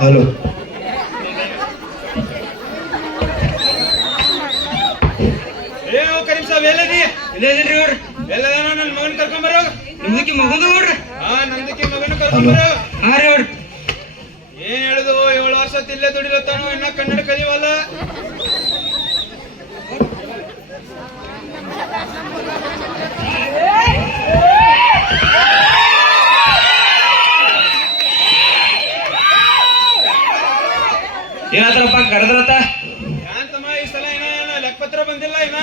Hello Karim Sab ಎಲ್ಲದಿ ಇಲ್ಲೇನ್ರಿ ಅವ್ರು ಎಲ್ಲದಾನ ನನ್ನ ಮಗನ ಕರ್ಕೊಂಬರೋ ನಿಮ್ದಕ್ಕೆ ಮಗಂದು ನೋಡ್ರಿ. ನಂದಕ್ಕೆ ಮಗನ ಕರ್ಕೊಂಬರೋ ಹಾ ರೀ ಅವ್ರು ಏನ್ ಹೇಳುದು 7 ವರ್ಷ ಇಲ್ಲೇ ದುಡಿಲತ್ತಾನು ಇನ್ನ ಕನ್ನಡ ಕಲಿವಲ್ಲ. ಏನಾತ್ರಪ್ಪ ಕರೆದ್ರತ್ತ ಯಾಂತಮ್ಮ ಈ ಸಲ ಏನ ಲೆಕ್ಕಪತ್ರ ಬಂದಿಲ್ಲ ಇನ್ನ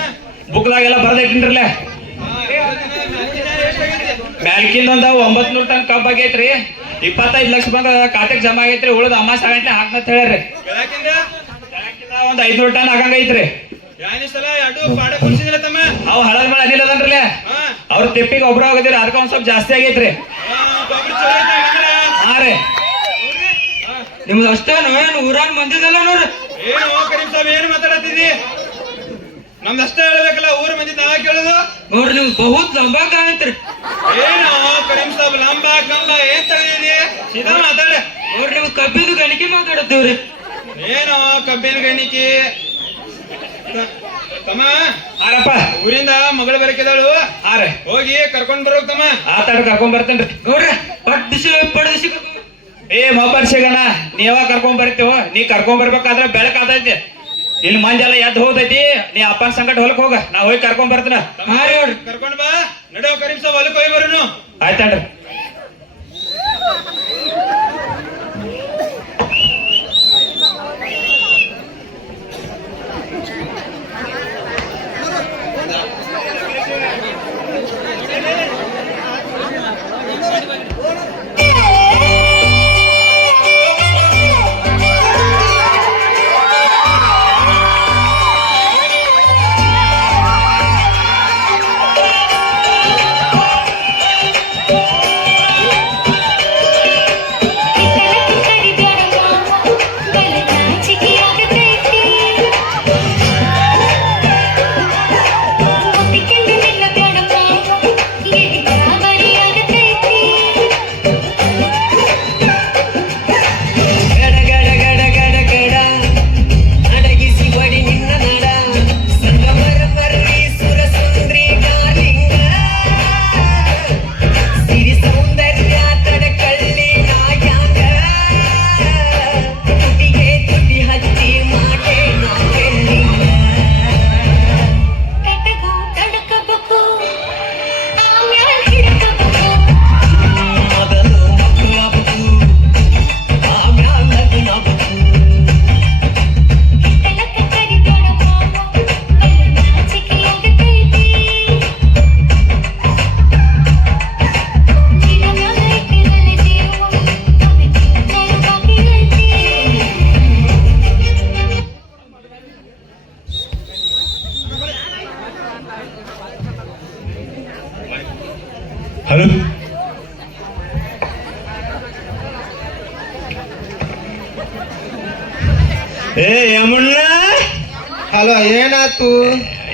ಬುಕ್ದಾಗೆಲ್ಲ ಬರ್ದಿಟ್ಟಿನ್ರಲ್ಲ ಮ್ಯಾಲ್ಕಿಂದ ಒಂದು 900 ಟನ್ ಕಬ್ಬ್ ಆಗೈತ್ರಿ. 25 ಲಕ್ಷ ಬಂದ ಖಾತೆಗೆ ಜಮಾ ಆಗೈತ್ರಿ. ಉಳಿದ ಅಮಾಸ ಗಂಟೆ ಹಾಕ್ನಂತ ಹೇಳ್ರಿ. ಬೆಳಕಿಂದ ಒಂದ್ 500 ಟನ್ ಆಗಂಗೈತ್ರಿ. ಯಾನಿ ಸಲ ಎರಡು ಪಾಡ ಕುಡಿಸಿದಿಲ್ಲ ತಮ್ಮ ಅವ್ ಹಳದ ಮೇಲೆ ಅನಿಲ್ ಅದನ್ರಲ್ಲ ಅವ್ರ ತಿಪ್ಪಿಗೆ ಒಬ್ರು ಹೋಗದಿರಿ. ಅದಕ್ಕೆ ಒಂದ್ ಸ್ವಲ್ಪ ಜಾಸ್ತಿ ಆಗೈತ್ರಿ. ಹಾ ರೀ ನಿಮ್ದು ಅಷ್ಟ ಏನು ಊರಾಗ ಮಂದಿದಲ್ಲ ನೋಡ್ರಿ. ಏನು ಕರೀಂ ಸಾಬ್ ಏನು ಮಾತಾಡತ್ತಿದ್ದಿ? ನಮ್ದು ಅಷ್ಟೇ ಹೇಳ್ಬೇಕಲ್ಲ, ಊರ್ ಮಂದಿ ನಾವ ಕೇಳುದು ನೋಡ್ರಿ ನಿಮ್ಗೆ ಬಹುತ್ ಲಂಬಾ ಕಾಣತ್ರಿ. ಏನು ಕರೀಂ ಸಾಬ್ ಲಂಬ ಕಲ್ಲ ಏನ್ ತಗೊಂಡಿದಿ? ಸೀದಾ ಮಾತಾಡ. ನೋಡ್ರಿ ನೀವು ಕಬ್ಬಿದು ಗಣಿಕೆ ಮಾತಾಡತ್ತೇವ್ರಿ. ಏನು ಕಬ್ಬಿನ ಗಣಿಕೆ ತಮ್ಮ? ಹಾರಪ್ಪ ಊರಿಂದ ಮಗಳು ಬರಕಿದಾಳು. ಹಾ ರೀ ಹೋಗಿ ಕರ್ಕೊಂಡ್ ಬರೋಕ್ ತಮ್ಮ. ಆತಾಡ ಕರ್ಕೊಂಡ್ ಬರ್ತೇನ್ರಿ. ನೋಡ್ರಿ ಪಟ್ ದಿಸಿ ಏ ಮೊಬೈಲ್ ಸಿಗಣ ನೀವ ಕರ್ಕೊಂಡ್ ಬರ್ತೀವ. ನೀ ಕರ್ಕೊಂಡ್ ಬರ್ಬೇಕಾದ್ರೆ ಬೆಳಕ್ ಆತೈತಿ. ಇಲ್ಲಿ ಮಂದಿ ಎಲ್ಲ ಎದ್ದು ಹೋಗ್ತೈತಿ. ನೀ ಅಪ್ಪನ ಸಂಕಟ ಹೊಲಕ್ ಹೋಗ, ನಾ ಹೋಗಿ ಕರ್ಕೊಂಡ್ ಬರ್ತೀನ. ಹಾ ರೀ ಅವ್ರಿ ಕರ್ಕೊಂಡ್ ಬಾ. ನಡೋ ಕರೀಂ ಸಾಬ್ ಹೊಲಕ್ ಹೋಗಿ ಬರೋನು. ಆಯ್ತಣ್ರಿ. ಹಲೋ ಏ ಯಮುಣ್ಣ. ಹಲೋ ಏನಾತು?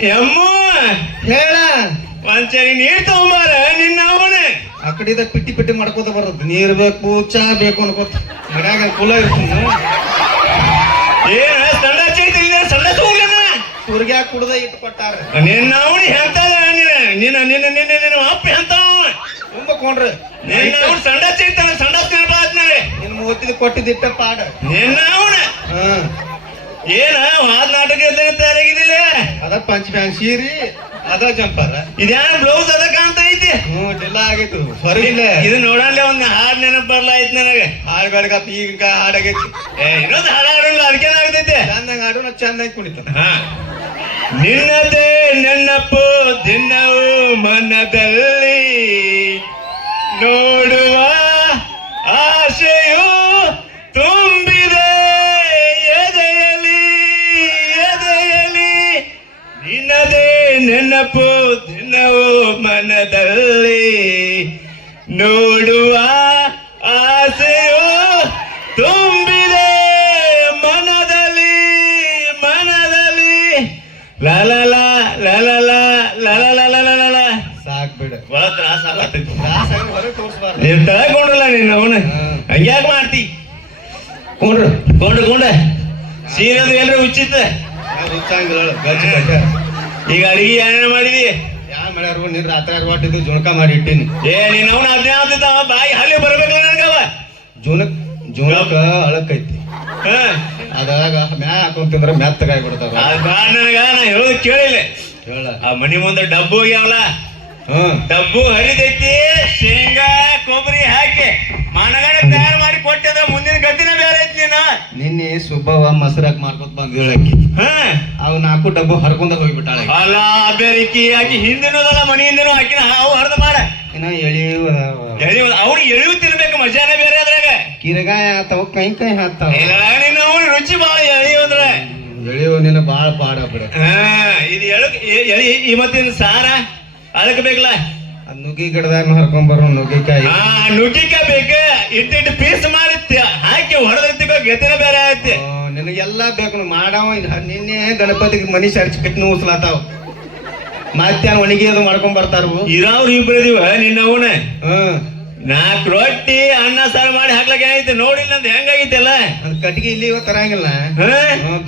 ಯಮ್ಮು ಹೇಳ. ಒಂದ್ಸರಿ ನೀರ್ ತಗೊಂಬಾರ ನಿನ್ನ ಅವನೇ. ಆ ಕಡೆದ ಪಿಟ್ಟಿ ಪಿಟ್ಟಿ ಮಾಡ್ಕೋತ ಬರೋದು. ನೀರ್ ಬೇಕು ಚಾ ಬೇಕು ಅನ್ಕೋತ ಮನ್ಯಾಗ ಕುಲ ಇರ್ತೀನಿ. ಏನ ಸಂಡಾಸ್ ಐತಿ ಸಂಡ ತಗೊಂಡನ ಸುರ್ಗ್ಯಾ ಕುಡ್ದ ಇಟ್ಟು ಕೊಟ್ಟಾರ. ನಿನ್ನ ಅವನಿ ಹೇಳ್ತಾರ. ನಿನ್ನ ನಿನ್ನ ನಿನ್ನ ನಿನ್ನ ಅಪ್ಪ ಹೇಳ್ತಾವ ತುಂಬಕೊಂಡ್ರಿ. ನಿನ್ನ ಅವ್ನು ಸಂಡಾಸ್ ಐತಾನ. ಸಂಡಾಸ್ ನೆನಪಾದ್ಮೇಲೆ ನಿನ್ ಮೂವತ್ತಿದ್ ಕೊಟ್ಟಿದ್ದಿಟ್ಟ ಪಾಡ. ನಿನ್ನ ಅವನ ಏನ ವಾದ ನಾಟಕ ತಯಾರಾಗಿದ್ದಿಲ್ಲ. ಅದ ಪಂಚಮ್ಯಾಂಗ್ ಸೀರಿ ಅದ ಜಂಪರ. ಇದ್ಯಾನ ಬ್ಲೌಸ್ ಅದ ಕಾಣ್ತ ಐತಿ. ಡಿಲ್ಲ ಆಗೈತು ಹೊರಗಿಲ್ಲ. ಇದು ನೋಡಲ್ಲೇ ಒಂದ್ ಹಾಡ್ ನೆನಪು ಬರ್ಲಾಯ್ತು ನನಗೆ. ಹಾಡ್ ಬೆಳಗತ್ ಈಗ ಹಾಡಾಗೈತಿ. ಇನ್ನೊಂದು ಹಾಡ ಹಾಡಲ್ಲ ಅದಕ್ಕೇನಾಗ್ತೈತೆ. ಚಂದಂಗ ಹಾಡು ನಾ ಚಂದಾಗಿ ಕುಣಿತ. ನಿನ್ನದೇ ನೆನಪು ದಿನವೂ ಮನದಲ್ಲಿ ನೋಡುವ ಆಶೆಯು ತುಂಬಿದೆ ಎದೆಯಲಿ ಎದೆಯಲಿ. ನಿನ್ನದೇ ನೆನಪು ದಿನವೂ ಮನದಲ್ಲಿ ನೋಡುವ ಆಸೆಯು ತುಂಬಿದೆ ಮನದಲ್ಲಿ ಮನದಲ್ಲಿ. ಲಲಲ ಲಲಲ ಲಲಲ ಸಾಕ್ ಬಿಡ. ಬಹಳ ತ್ರಾಸ ಆಗತ್ತೈತಿ. ತ್ರಾಸ ಹೊರಗೆ ತೋರ್ಸ್ಬಾರ್ದು. ನೀನ್ ತಗೊಂಡ್ರಲ್ಲ ನೀನು ಅವನು ಹಂಗ್ಯಾಕ್ ಮಾಡ್ತಿ? ಕೊಂಡ್ರು ಕೊಂಡ ಸೀರೆದು ಎಲ್ರಿ ಉಚಿತ ಈಗ ಅಡಿಗೆ ಏನೇನು ಮಾಡಿದಿ ಯಾ ಮಾಡ್ಯಾರ ನೀನ್ ರಾತ್ರಿ ಅರ್ವಾಟಿದ್ದು ಜುಣಕ ಮಾಡಿ ಇಟ್ಟಿನಿ ನೀನ್ ಅವನ ಅದ್ನೇ ಆಗ್ತಿದ್ದಾವ ಬಾಯಿ ಹಲ್ಲಿ ಬರ್ಬೇಕಲ್ಲ ನನ್ಗವ ಜುಣಕ ಅಳಕೈತಿ ಅದ್ರಾಗ ಮ್ಯಾ ಹಾಕೊಂತಿಂದ್ರ ಮೆತ್ತಗಾಯಿ ಬಿಡ್ತಾವ ನನಗ ನಾ ಹೇಳೋದು ಕೇಳಿಲ್ಲ ಹೇಳ ಆ ಮನಿ ಮುಂದೆ ಡಬ್ಬು ಹೋಗ್ಯಾವಲ್ಲ ಡಬ್ಬು ಹರಿದೈತಿ ಶೇಂಗಾ ಕೊಬ್ಬರಿ ಹಾಕಿ ಮನಗಡೆ ತಯಾರು ಮಾಡಿ ಕೊಟ್ಟಿದ ಮುಂದಿನ ಗತಿನ ಬೇರೆ ಐತಿ ನೀನು ನಿನ್ನೆ ಸುಬ್ಬವ್ವ ಮೊಸರಾಕ್ ಮಾರ್ಕೊತ್ ಬಂದ್ ಹೇಳಕ್ಕಿ ಅವ್ 4 ಡಬ್ಬು ಹರ್ಕೊಂಡ ಹೋಗ್ಬಿಟ್ಟಾಳೆ ಅಲ್ಲ ಬೇರಿಕಿ ಆಕಿ ಹಿಂದಿನದಲ್ಲ ಮನಿ ಹಿಂದಿನೂ ಹಾಕಿನ ಹಾವು ಹರಿದ ಮಾಡ ಇನ್ನ ಎಳಿಯುವ ಅವ್ರಿಗೆ ಎಳಿವು ತಿನ್ಬೇಕು ಮಜಾನೇ ಬೇರೆ ಅದ್ರಾಗ ಕಿರಗಾಯ ಆತಾವ ಕೈ ಹಾಕ್ತಾವ ನೀನು ಅವ್ನ ರುಚಿ ಬಾಳ ಎಳಿಯೋದ್ರ ಎಳಿಯುವ ನಿನ್ನ ಬಾಳ ಪಾಡ ಬಿಡ ಇದು ಎಳಿ ಈ ಮತ್ತಿನ ಸಾರ ಅದಕ್ಕೆ ಬೇಕಲ್ಲ ನುಗ್ಗಿ ಗಿಡದಾಗ ಹರ್ಕೊಂಬರೋ ನುಗ್ಗಿಕಾಯಿ ನುಗ್ಗಿಕಾಯಿ ಬೇಕು ಇಟ್ಟಿಟ್ಟು ಪೀಸ್ ಮಾಡಿ ಹಾಕಿ ಹೊಡೆದಿರ್ತೀವಿ ಗತಿನ ಬೇರೆ ಆಯ್ತಿ ನಿನಗೆಲ್ಲಾ ಬೇಕು ಮಾಡವ ನಿನ್ನೆ ಗಣಪತಿಗೆ ಮನಿ ಸರ್ಚ್ ಕಟ್ಟಿ ಉಸ್ಲಾತಾವ ಮತ್ತೇನ್ ಒಣಗಿ ಅದು ಮಾಡ್ಕೊಂಡ್ ಬರ್ತಾರ ಇರಾವ್ರು ಇಬ್ರು ಇದೀವ ನಿನ್ನ ಅವನ 4 ರೊಟ್ಟಿ ಅನ್ನ ಸಾರು ಮಾಡಿ ಹಾಕ್ಲಕ್ಕೆ ಐತಿ ನೋಡಿಲ್ಲ ಅಂತ ಹೆಂಗಾಗಿತ್ತಲ್ಲ ಅದ್ ಕಟ್ಟಿಗೆ ಇಲ್ಲಿ ತರಂಗಿಲ್ಲ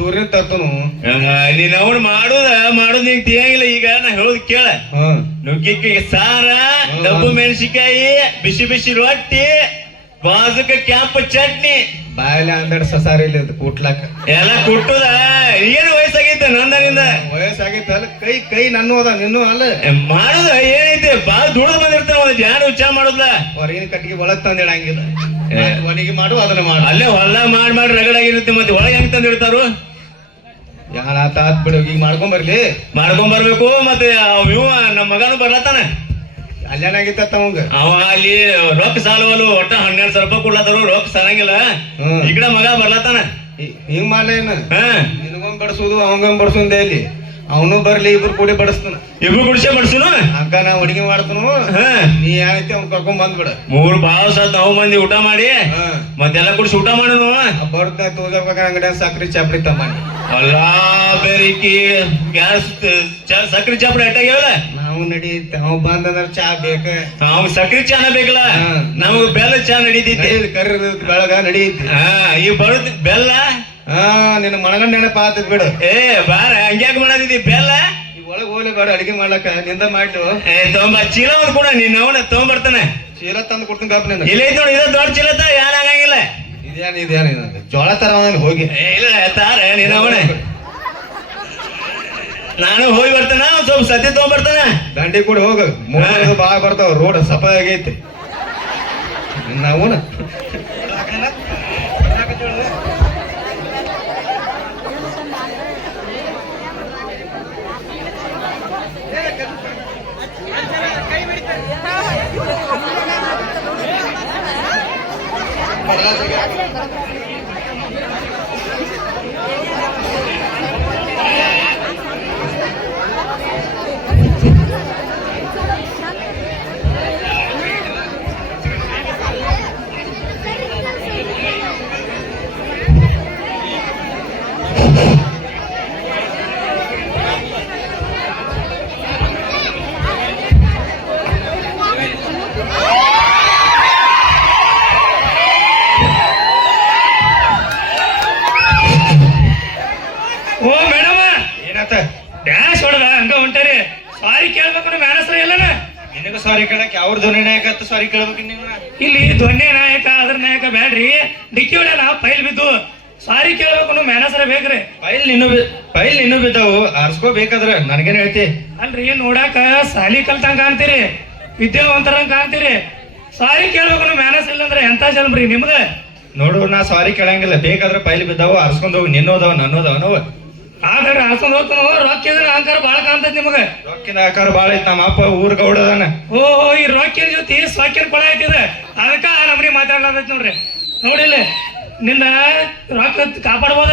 ದೂರ ತರ್ತನು ನೀನ್ ಅವನು ಮಾಡುದು ನಿಂಗೆ ತಿಳಿಯಂಗಿಲ್ಲ ಈಗ ನಾ ಹೇಳೋದು ಕೇಳ ನುಗ್ಗಿಕಾಯಿ ಸಾರ ಡಬ್ಬು ಮೆಣಸಿಕಾಯಿ ಬಿಸಿ ಬಿಸಿ ರೊಟ್ಟಿ ಬಾಜುಕ ಕ್ಯಾಂಪ್ ಚಟ್ನಿ ಬಾಯಲ್ಲಿ ಅಂದಡ್ ಸಸಾರಿ ಇಲ್ಲ ಕೂಟ್ಲಾಕ ಎಲ್ಲ ಕುಟ್ಟುದ ಏನು ವಯಸ್ಸಾಗೈತೆ ನಂದನಿಂದ ವಯಸ್ಸಾಗೈತಲ್ಲ ಕೈ ನನ್ನೂ ಅದ ನಿನ್ನೂ ಅಲ್ಲ ಮಾಡುದ ಏನೈತೆ ಬಾಳ ದುಡ್ದು ಬಂದಿರ್ತಾವ ಯಾರು ವಿಚಾರ ಮಾಡುದ ಹೊರಗಿನ ಕಟ್ಟಿಗೆ ಒಳಗ್ ತಂದಿಡಂಗಿಲ್ಲ ಒಣಗಿ ಮಾಡು ಅದನ್ನ ಮಾಡು ಅಲ್ಲೇ ಹೊಲ ಮಾಡಿ ರಗಡಾಗಿರುತ್ತೆ ಮತ್ತೆ ಒಳಗೆ ಹೆಂಗ್ ತಂದಿಡ್ತಾರು ಯಾರ ಆತ್ ಬಿಡು ಈಗ ಮಾಡ್ಕೊಂಡ್ ಬರ್ಬೇಕು ಮತ್ತೆ ಇವ ನಮ್ಮ ಮಗನು ಬರ್ಲತ್ತಾನ ಅಲ್ಲೇನಾಗಿತ್ತ ಅವ ಅಲ್ಲಿ ರೊಕ್ಕ ಸಾಲವಲು ಒಟ್ಟ 12,000 ರೂಪಾಯಿ ಕೊಡ್ಲತ್ತಾರು ರೊಕ್ಕ ಸಾಲಂಗಿಲ್ಲ ಈಗಡ ಮಗ ಬರ್ಲತ್ತಾನ ಹಿಂಗ್ ಮಾಡ್ಲೇನ ನಿನಗೊಂದ್ ಬಡ್ಸುದು ಅವಂಗೊಂದ್ ಬಡ್ಸುಂದೆ ಇಲ್ಲಿ ಅವನು ಬರ್ಲಿ ಇಬ್ರು ಕೂಡಿ ಬಡಿಸ್ತಾನ ಇಬ್ರು ಕುಡಿಸೇ ಬಡ್ಸುನು ಅಕ್ಕ ನಾ ಅಡಿಗೆ ಮಾಡ್ತನು ನೀ ಏನೈತಿ ಅವ್ನ್ ಕರ್ಕೊಂಡ್ ಬಂದ್ಬಿಡ 3 ಬಾಳ ಸಾತ್ ನಾವು ಮಂದಿ ಊಟ ಮಾಡಿ ಮತ್ತೆಲ್ಲ ಕುಡಿಸಿ ಊಟ ಮಾಡೋನು ಬರ್ದ ತೋಜಬೇಕ ಅಂಗಡಿಯ ಸಕ್ರಿ ಚಾಪಡಿ ತಮ್ಮನಿ ಅಲ್ಲ ಬೇರಿಕಿ ಗ್ಯಾಸ್ ಸಕ್ರಿ ಚಾಪಡಿ ಅಟ್ಟಾಗ್ಯಾವಲ್ಲ ನಾವು ನಡೀತಿ ಅವ್ ಬಂದಂದ್ರ ಚಾ ಬೇಕ ಅವ್ ಸಕ್ರಿ ಚಾನ ಬೇಕಲ್ಲ ನಮಗ್ ಬೆಲ್ಲ ಚಾ ನಡೀತೈತಿ ಕರ್ರಿ ಬೆಳಗ ನಡೀತಿ ಈ ಬರುದ್ ಬೆಲ್ಲ ನಿನ್ನ ಮನಗಂಡ ನೆನಪ ಆತದ್ ಬಿಡು ಬಾರ ಹಂಗ್ಯಾಕ ಮಾಡದಿದ್ದಿ ಬೆಲ್ಲ ಈಗ ಒಳಗ್ ಹೋಗ್ಲಿ ಬೇಡ ಅಡಿಗೆ ಮಾಡ್ಲಕ್ಕ ನಿಂದ ಮಾಡ್ಲು ಚೀಲ ಒಂದ್ ಕೂಡ ನೀನ್ ಅವನ ತಗೊಂಡ್ಬರ್ತಾನೆ ಚೀಲ ತಂದು ಕೊಡ್ತೀನಿ ಕಾಪ್ ನೀನು ಇಲ್ಲ ಐತ್ ನೋಡಿ ಇದ ದೊಡ್ಡ ಚೀಲ ಏನ್ ಆಗಂಗಿಲ್ಲ ಇದೇನ ಜೋಳ ತರ ಹೋಗಿ ಇಲ್ಲ ತಾರ ನೀನ್ ಅವನ ನಾನು ಹೋಗಿ ಬರ್ತಾನ ಸ್ವಲ್ಪ ಸತಿ ತಗೊಂಡ್ಬರ್ತಾನ ದಂಡಿ ಕೂಡ ಹೋಗ ಬಾ ಬರ್ತಾವ ರೋಡ್ ಸಫ ಆಗೈತಿ ನಾವುನ ಓ ಮೇಡಮ್ ಏನತ್ತ ಡ್ಯಾನ್ಸ್ ಹೊಡೆದ ಹಂಗ ಹೊಂಟಾರಿ ಸಾರಿ ಕೇಳ್ಬೇಕು ಮ್ಯಾನಸ್ರ ಎಲ್ಲನ ನಿನಗ ಸಾರಿ ಕೇಳಕ್ಕೆ ಅವ್ರ ಧ್ವನಿ ನಾಯಕ ಸಾರಿ ಕೇಳ್ಬೇಕು ನೀವು ಇಲ್ಲಿ ಧ್ವನಿ ನಾಯಕ ಅದ್ರ ನಾಯಕ ಬ್ಯಾಡ್ರಿ ಡಿಕ್ಕಿ ಹೊಡ್ಯಾನ ಪೈಲ್ ಬಿದ್ದು ಸಾರಿ ಕೇಳ್ಬೇಕು ಮ್ಯಾನಸ್ರ ಬೇಕ್ರಿ ಪೈಲ್ ಇನ್ನೂ ಬಿದ್ದಾವು ಆರ್ಸ್ಕೋಬೇಕಾದ್ರ ನನಗೇನ್ ಹೇಳ್ತಿ ಅಲ್ರಿ ನೋಡಾಕ ಸಾಲಿ ಕಲ್ತಂಗ ಕಾಣ್ತೀರಿ ವಿದ್ಯಾವಂತರಂಗ ಕಾಣ್ತೀರಿ ಸಾರಿ ಕೇಳ್ಬೇಕು ಮ್ಯಾನಸ್ ಇಲ್ಲ ಅಂದ್ರೆ ಎಂತ ಜನ್ಮ್ರಿ ನಿಮ್ದ ನೋಡು ನಾ ಸಾರಿ ಕೇಳಂಗಿಲ್ಲ ಬೇಕಾದ್ರೆ ಪೈಲ್ ಬಿದ್ದಾವು ಆರ್ಸ್ಕೊಂಡ್ ಹೋಗಿ ನಿನ್ನೋದವ ನನ್ನೋದವ ನೋವು ಆದ್ರೆ ಹಾಸ್ಕೊಂಡ್ ಹೋಗ್ತಾನ ರೊಕ್ಕ ಇದ್ರೆ ಅಹಂಕಾರ ಬಾಳ ಕಾಣ್ತೈತಿ ನಿಮಗ ರೊಕ್ಕಿನ ಆಕಾರ ಬಾಳ ಐತಿ ನಮ್ಮ ಅಪ್ಪ ಊರ್ ಗೌಡದಾನ ಓಹೋ ಈ ರೊಕ್ಕಿನ ಜೊತೆ ಸೊಕ್ಕಿನ ಕೊಳ ಐತಿದ ಅದಕ್ಕ ನಮ್ನಿ ಮಾತಾಡ್ಲಾದೈತಿ ನೋಡ್ರಿ ನೋಡಿಲ್ಲ ನಿನ್ನ ರೊಕ್ಕ ಕಾಪಾಡ್ಬೋದ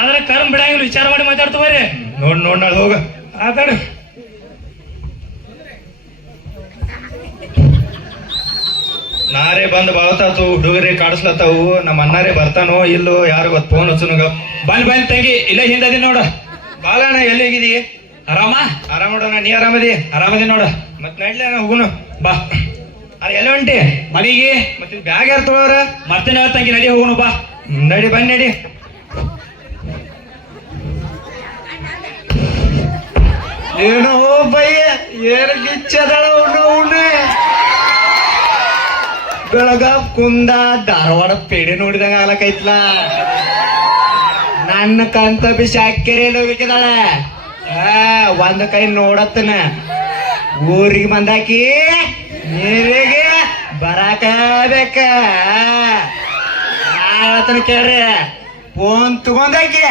ಆದ್ರೆ ಕರ್ಮ್ ಬಿಡಂಗಿಲ್ಲ ವಿಚಾರ ಮಾಡಿ ಮಾತಾಡ್ತವ್ರಿ ನೋಡ್ ನಾಳೆ ಹೋಗ ಆತಾಡು ನಾರೇ ಬಂದ್ ಬಾಳತಾತು ಹುಡುಗರೇ ಕಾಡಿಸ್ಲತ್ತಾವು ನಮ್ಮ ಅಣ್ಣಾರೇ ಬರ್ತಾನೋ ಇಲ್ಲೋ ಯಾರು ಗೊತ್ತ ಫೋನ್ ಹಚ್ಚುನುಗ ಬಂದ್ ತಂಗಿ ಇಲ್ಲೇ ಹಿಂದದಿ ನೋಡ ಬಾಲಣ್ಣ ಎಲ್ಲಿ ಹೋಗಿದಿ ಆರಾಮ ನೋಡೋಣ ನೀ ಆರಾಮದಿ ನೋಡ ಮತ್ ನಡ್ಲಿ ಅಣ್ಣ ಹೋಗುನು ಬಾ ಅದ್ ಎಲ್ಲ ಹೊಂಟಿ ಮನೆಗೆ ಮತ್ತೆ ಬ್ಯಾಗ್ ಯಾರು ತೊಗೊಳವ್ರ ಮತ್ತೆ ತಂಗಿ ನಡಿ ಹೋಗುನು ಬಾ ನಡಿ ಬನ್ನಿ ನಡಿ. ಏನೋ ಬಯ್ಯ ಏನ್ ಗಿಚ್ಚದಳ ಉಣ್ಣೆ ಬೆಳಗಾವ್ ಕುಂದ ಧಾರವಾಡ ಪೇಡೆ ನೋಡಿದಂಗ ಆಗ್ಲಕೈತ್ಲ. ನನ್ನ ಕಂತ ಬಿಸಿ ಅಕ್ಕೆರೆಯಲ್ಲಿ ಹೋಗ್ಬೇಕಿದಾಳೆ. ಒಂದ್ ಕೈ ನೋಡತ್ತನ ಊರಿಗೆ ಬಂದಾಕಿ ನೀರಿಗೆ ಬರಾಕ ಬೇಕ. ಆತನ ಕೇಳ್ರಿ ಫೋನ್ ತಗೊಂಡಾಕಿ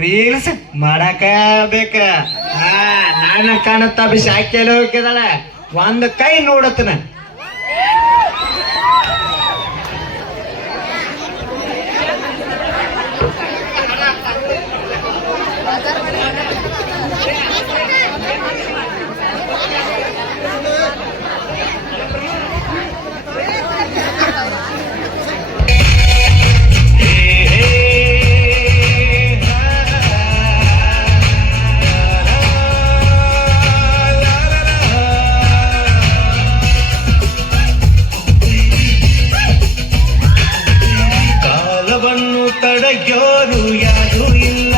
ರೀಲ್ಸ್ ಮಾಡಾಕ ಬೇಕ. ನನ್ನ ಕಾಣತ್ತ ಬಿಸಿ ಅಕ್ಕೆಯಲ್ಲಿ ಹೋಗಿದಾಳೆ. ಒಂದ್ ಕೈ ನೋಡತ್ತನ. ತಡೆಯೋರು ಯಾರೂ ಇಲ್ಲ,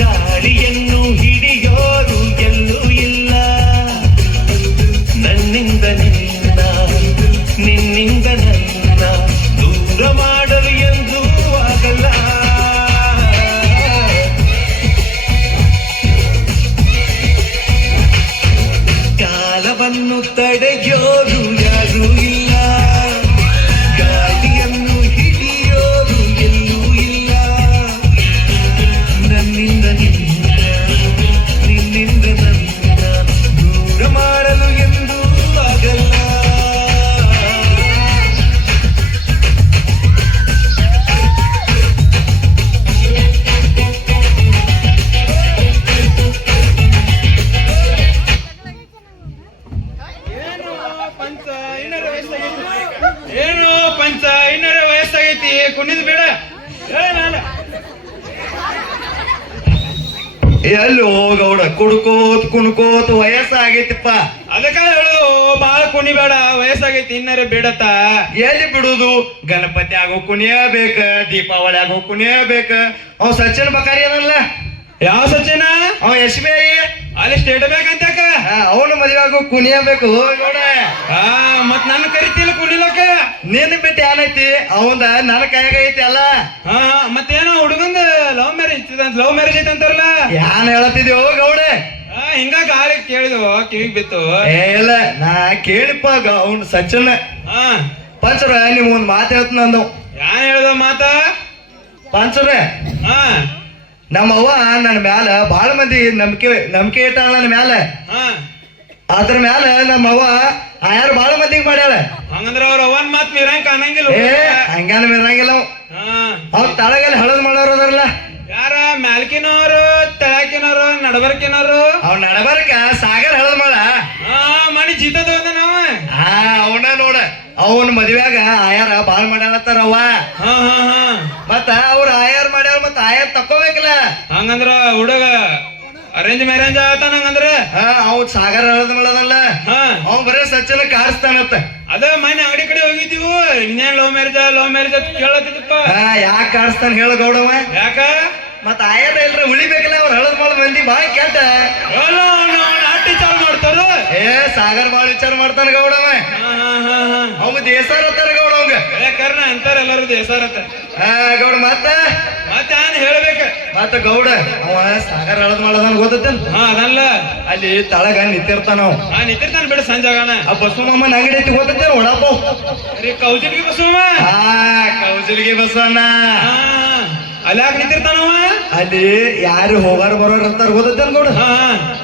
ಗಾಳಿಯನ್ನು ಹಿಡಿಯೋರು ಎಲ್ಲೂ ಇಲ್ಲ. ನನ್ನಿಂದ ನಿನ್ನ ನಿನ್ನಿಂದ ನನ್ನ ದೂರ ಮಾಡಲು ಎಂದೂ ಆಗಲ್ಲ. ಕಾಲವನ್ನು ತಡೆಯೋರು ಯಾರೂ ಇಲ್ಲ, ಗಾಳಿಯನ್ನು ಹಿಡಿಯೋರು ಎಲ್ಲೂ ಇಲ್ಲ. ನನ್ನಿಂದ ನಿನ್ನ ನಿನ್ನಿಂದ ನನ್ನ ದೂರ ಮಾಡಲು ಎಂದೂ ಆಗಲ್ಲ. ಏನು ಪಂಚ ಇನ್ನರ ವಯಸ್ಸಾಗೈತಿ ಕುಣಿದ್ ಬೇಡ ನಾನು ಎಲ್ಲಿ ಹೋಗೌಡ ಕುಡ್ಕೋತ್ ಕುಣ್ಕೋತ್ ವಯಸ್ಸಾಗೈತಿಪ್ಪ. ಅದಕ್ಕ ಹೇಳುದು ಬಾಳ ಕುಣಿಬೇಡ ವಯಸ್ಸಾಗೈತಿ ಇನ್ನರ ಬೇಡತ್ತ. ಎಲ್ಲಿ ಬಿಡುದು? ಗಣಪತಿ ಆಗೋ ಕುಣಿಯಬೇಕ, ದೀಪಾವಳಿ ಆಗೋ ಕುಣಿಯಬೇಕ. ಅವ್ ಸಚಿನ್ ಬಕಾರಿ ಏನಲ್ಲ, ಯಾವ ಸಚಿನ ಅವ ಯಶ್ಮಿ ಅಲ್ಲಿ ಸ್ಟೇಟ್ ಬ್ಯಾಂಕ್ ಅಂತ ಅವನು ಮದುವೆ ಆಗೋ ಕುಣಿಯಬೇಕು ಗೌಡ. ಮತ್ ನನ್ನ ಕರಿತಿಲ್ಲ ಕುಣಿಲಕ್ಕ. ನಿನ್ ಬಿಟ್ಟು ಏನೈತಿ ಅವಂದ ನನ್ನ ಕೈಯಾಗ ಐತಿ ಅಲ್ಲ. ಮತ್ತೇನೋ ಹುಡುಗಂದ ಲವ್ ಮ್ಯಾರೇಜ್ ಐತೆ ಅಂತಾರಲ್ಲ, ಯಾನ್ ಹೇಳತ್ತಿದ್ಯೋ ಗೌಡ? ಹಿಂಗ ಗಾಳಿ ಕೇಳಿದ್ವು ಕಿವಿಗ್ ಬಿತ್ತು. ಇಲ್ಲ ನಾ ಕೇಳಿಪ್ಪ ಅವ್ನ ಸಚಿನ್ ಪಂಚರ ನಿಮ್ ಒಂದ್ ಮಾತು ಹೇಳ್ತ ನಂದು. ಯಾನ್ ಹೇಳ್ದ ಮಾತ? ಪಂಚರ ನಮ್ಮ ಅವ್ವ ನನ್ನ ಮ್ಯಾಲ ಬಹಳ ಮಂದಿ ನಂಬಿಕೆ ಇಟ್ಟಾಳ ನನ್ನ ಮ್ಯಾಲ. ಅದ್ರ ಮ್ಯಾಲ ನಮ್ಮ ಅವ್ವ ಯಾರು ಬಹಳ ಮಂದಿಗೆ ಮಾಡ್ಯಾಳ. ಹಂಗಂದ್ರ ಅವ್ರ ಅವನ್ ಮಾತ್ ಮೀರಂಗ ಅನ್ನಂಗಿಲ್ಲ. ಹಂಗಾನ ಮಿರಂಗಿಲ್ಲ. ಅವ್ರ ತಳಗಲ್ಲಿ ಹಳದ್ ಮಾಡೋರು ಅದಾರಲ್ಲ, ಯಾರ ಮ್ಯಾಲ್ಕಿನವರು ತಳಕಿನವರು ನಡಬರ್ಕಿನವರು. ಅವ್ ನಡಬರ್ಕ ಸಾಗರ್ ಹಳದ್ ಮಾಡ ಮನಿ ಜೀತದ ನಾವ ಅವನ ನೋಡ. ಅವನ್ ಮದ್ವ್ಯಾಗ ಆಯಾರ ಬಾಳ್ ಮಾಡ್ಯಾಳತ್ತಾರ ಅವ್ವ. ಮತ್ತ ಅವ್ರ ಆಯಾರ್ ಮಾಡ್ಯಾರ, ಮತ್ತ ಆಯಾರ್ ತಕ್ಕೋಬೇಕಲ್ಲ. ಹಂಗಂದ್ರ ಹುಡುಗ ಅರೇಂಜ್ ಮ್ಯಾರೇಜ್ ಆತಾನ. ಹಂಗಂದ್ರ ಅವ್ ಸಾಗರ್ ಹಳದ್ ಮಾಡದಲ್ಲ, ಅವ್ ಬರೇ ಸಚ್ಚನ ಕಾರಿಸ್ತಾನತ್ತ. ಅದ ಮನೆ ಅಂಗಡಿ ಕಡೆ ಹೋಗಿದ್ದೀವು, ಇನ್ನೇನ್ ಲವ್ ಮ್ಯಾರೇಜ್ ಕೇಳತ್ತಿದ್ದಪ್ಪ. ಯಾಕೆ ಕಾರಿಸ್ತಾನ ಹೇಳ ಗೌಡವ? ಯಾಕ? ಮತ್ತ ಆಯಾರ ಎಲ್ರ ಉಳಿಬೇಕಲ್ಲ, ಅವ್ರ ಹಳದ್ ಮಾಡ ಮಂದಿ ಬಾಳ ಕೆಟ್ಟ ನಾಟಿ ಚಾಲು ಮಾಡ್ತಾರ. ಸಾಗರ್ ಬಾಳ ವಿಚಾರ ಮಾಡ್ತಾನ ಗೌಡವ. ಅವ್ ದೇಸಾರ ಅತ್ತಾರ ಗೌಡ ಅವಂಗ. ಕರ್ನ ಅಂತಾರ ಎಲ್ಲರೂ ದೇಸಾರತ್ತ ಗೌಡ. ಮತ್ತೆ ಏನ್ ಹೇಳ್ಬೇಕ? ಮತ್ತ ಗೌಡ ಅವ ಸಾಗರ್ ಹಳದ್ ಮಾಡದನ್ ಗೊತ್ತೇನ್? ಅದಲ್ಲ ಅಲ್ಲಿ ತಳಗ ನಿಂತಿರ್ತಾನ ಅವ್. ನಿಂತಿರ್ತಾನ ಬಿಡ ಸಂಜಾಗಣ. ಆ ಬಸವಮ್ಮನ ಅಂಗಡಿ ಐತಿ ಗೊತ್ತೇನ್? ವಡಾಪಾವ್. ಕೌಜಿಲ್ಗಿ ಬಸವಮ್ಮ. ಕೌಜಿಲ್ಗಿ ಬಸವಣ್ಣ ಅಲ್ಲಿ ಯಾಕೆ ನಿಂತಿರ್ತಾನವ? ಅಲ್ಲಿ ಯಾರು ಹೋಗಾರ ಬರೋರ್ ಇರ್ತಾರ ಗೊತ್ತೇನ್ ಗೌಡ?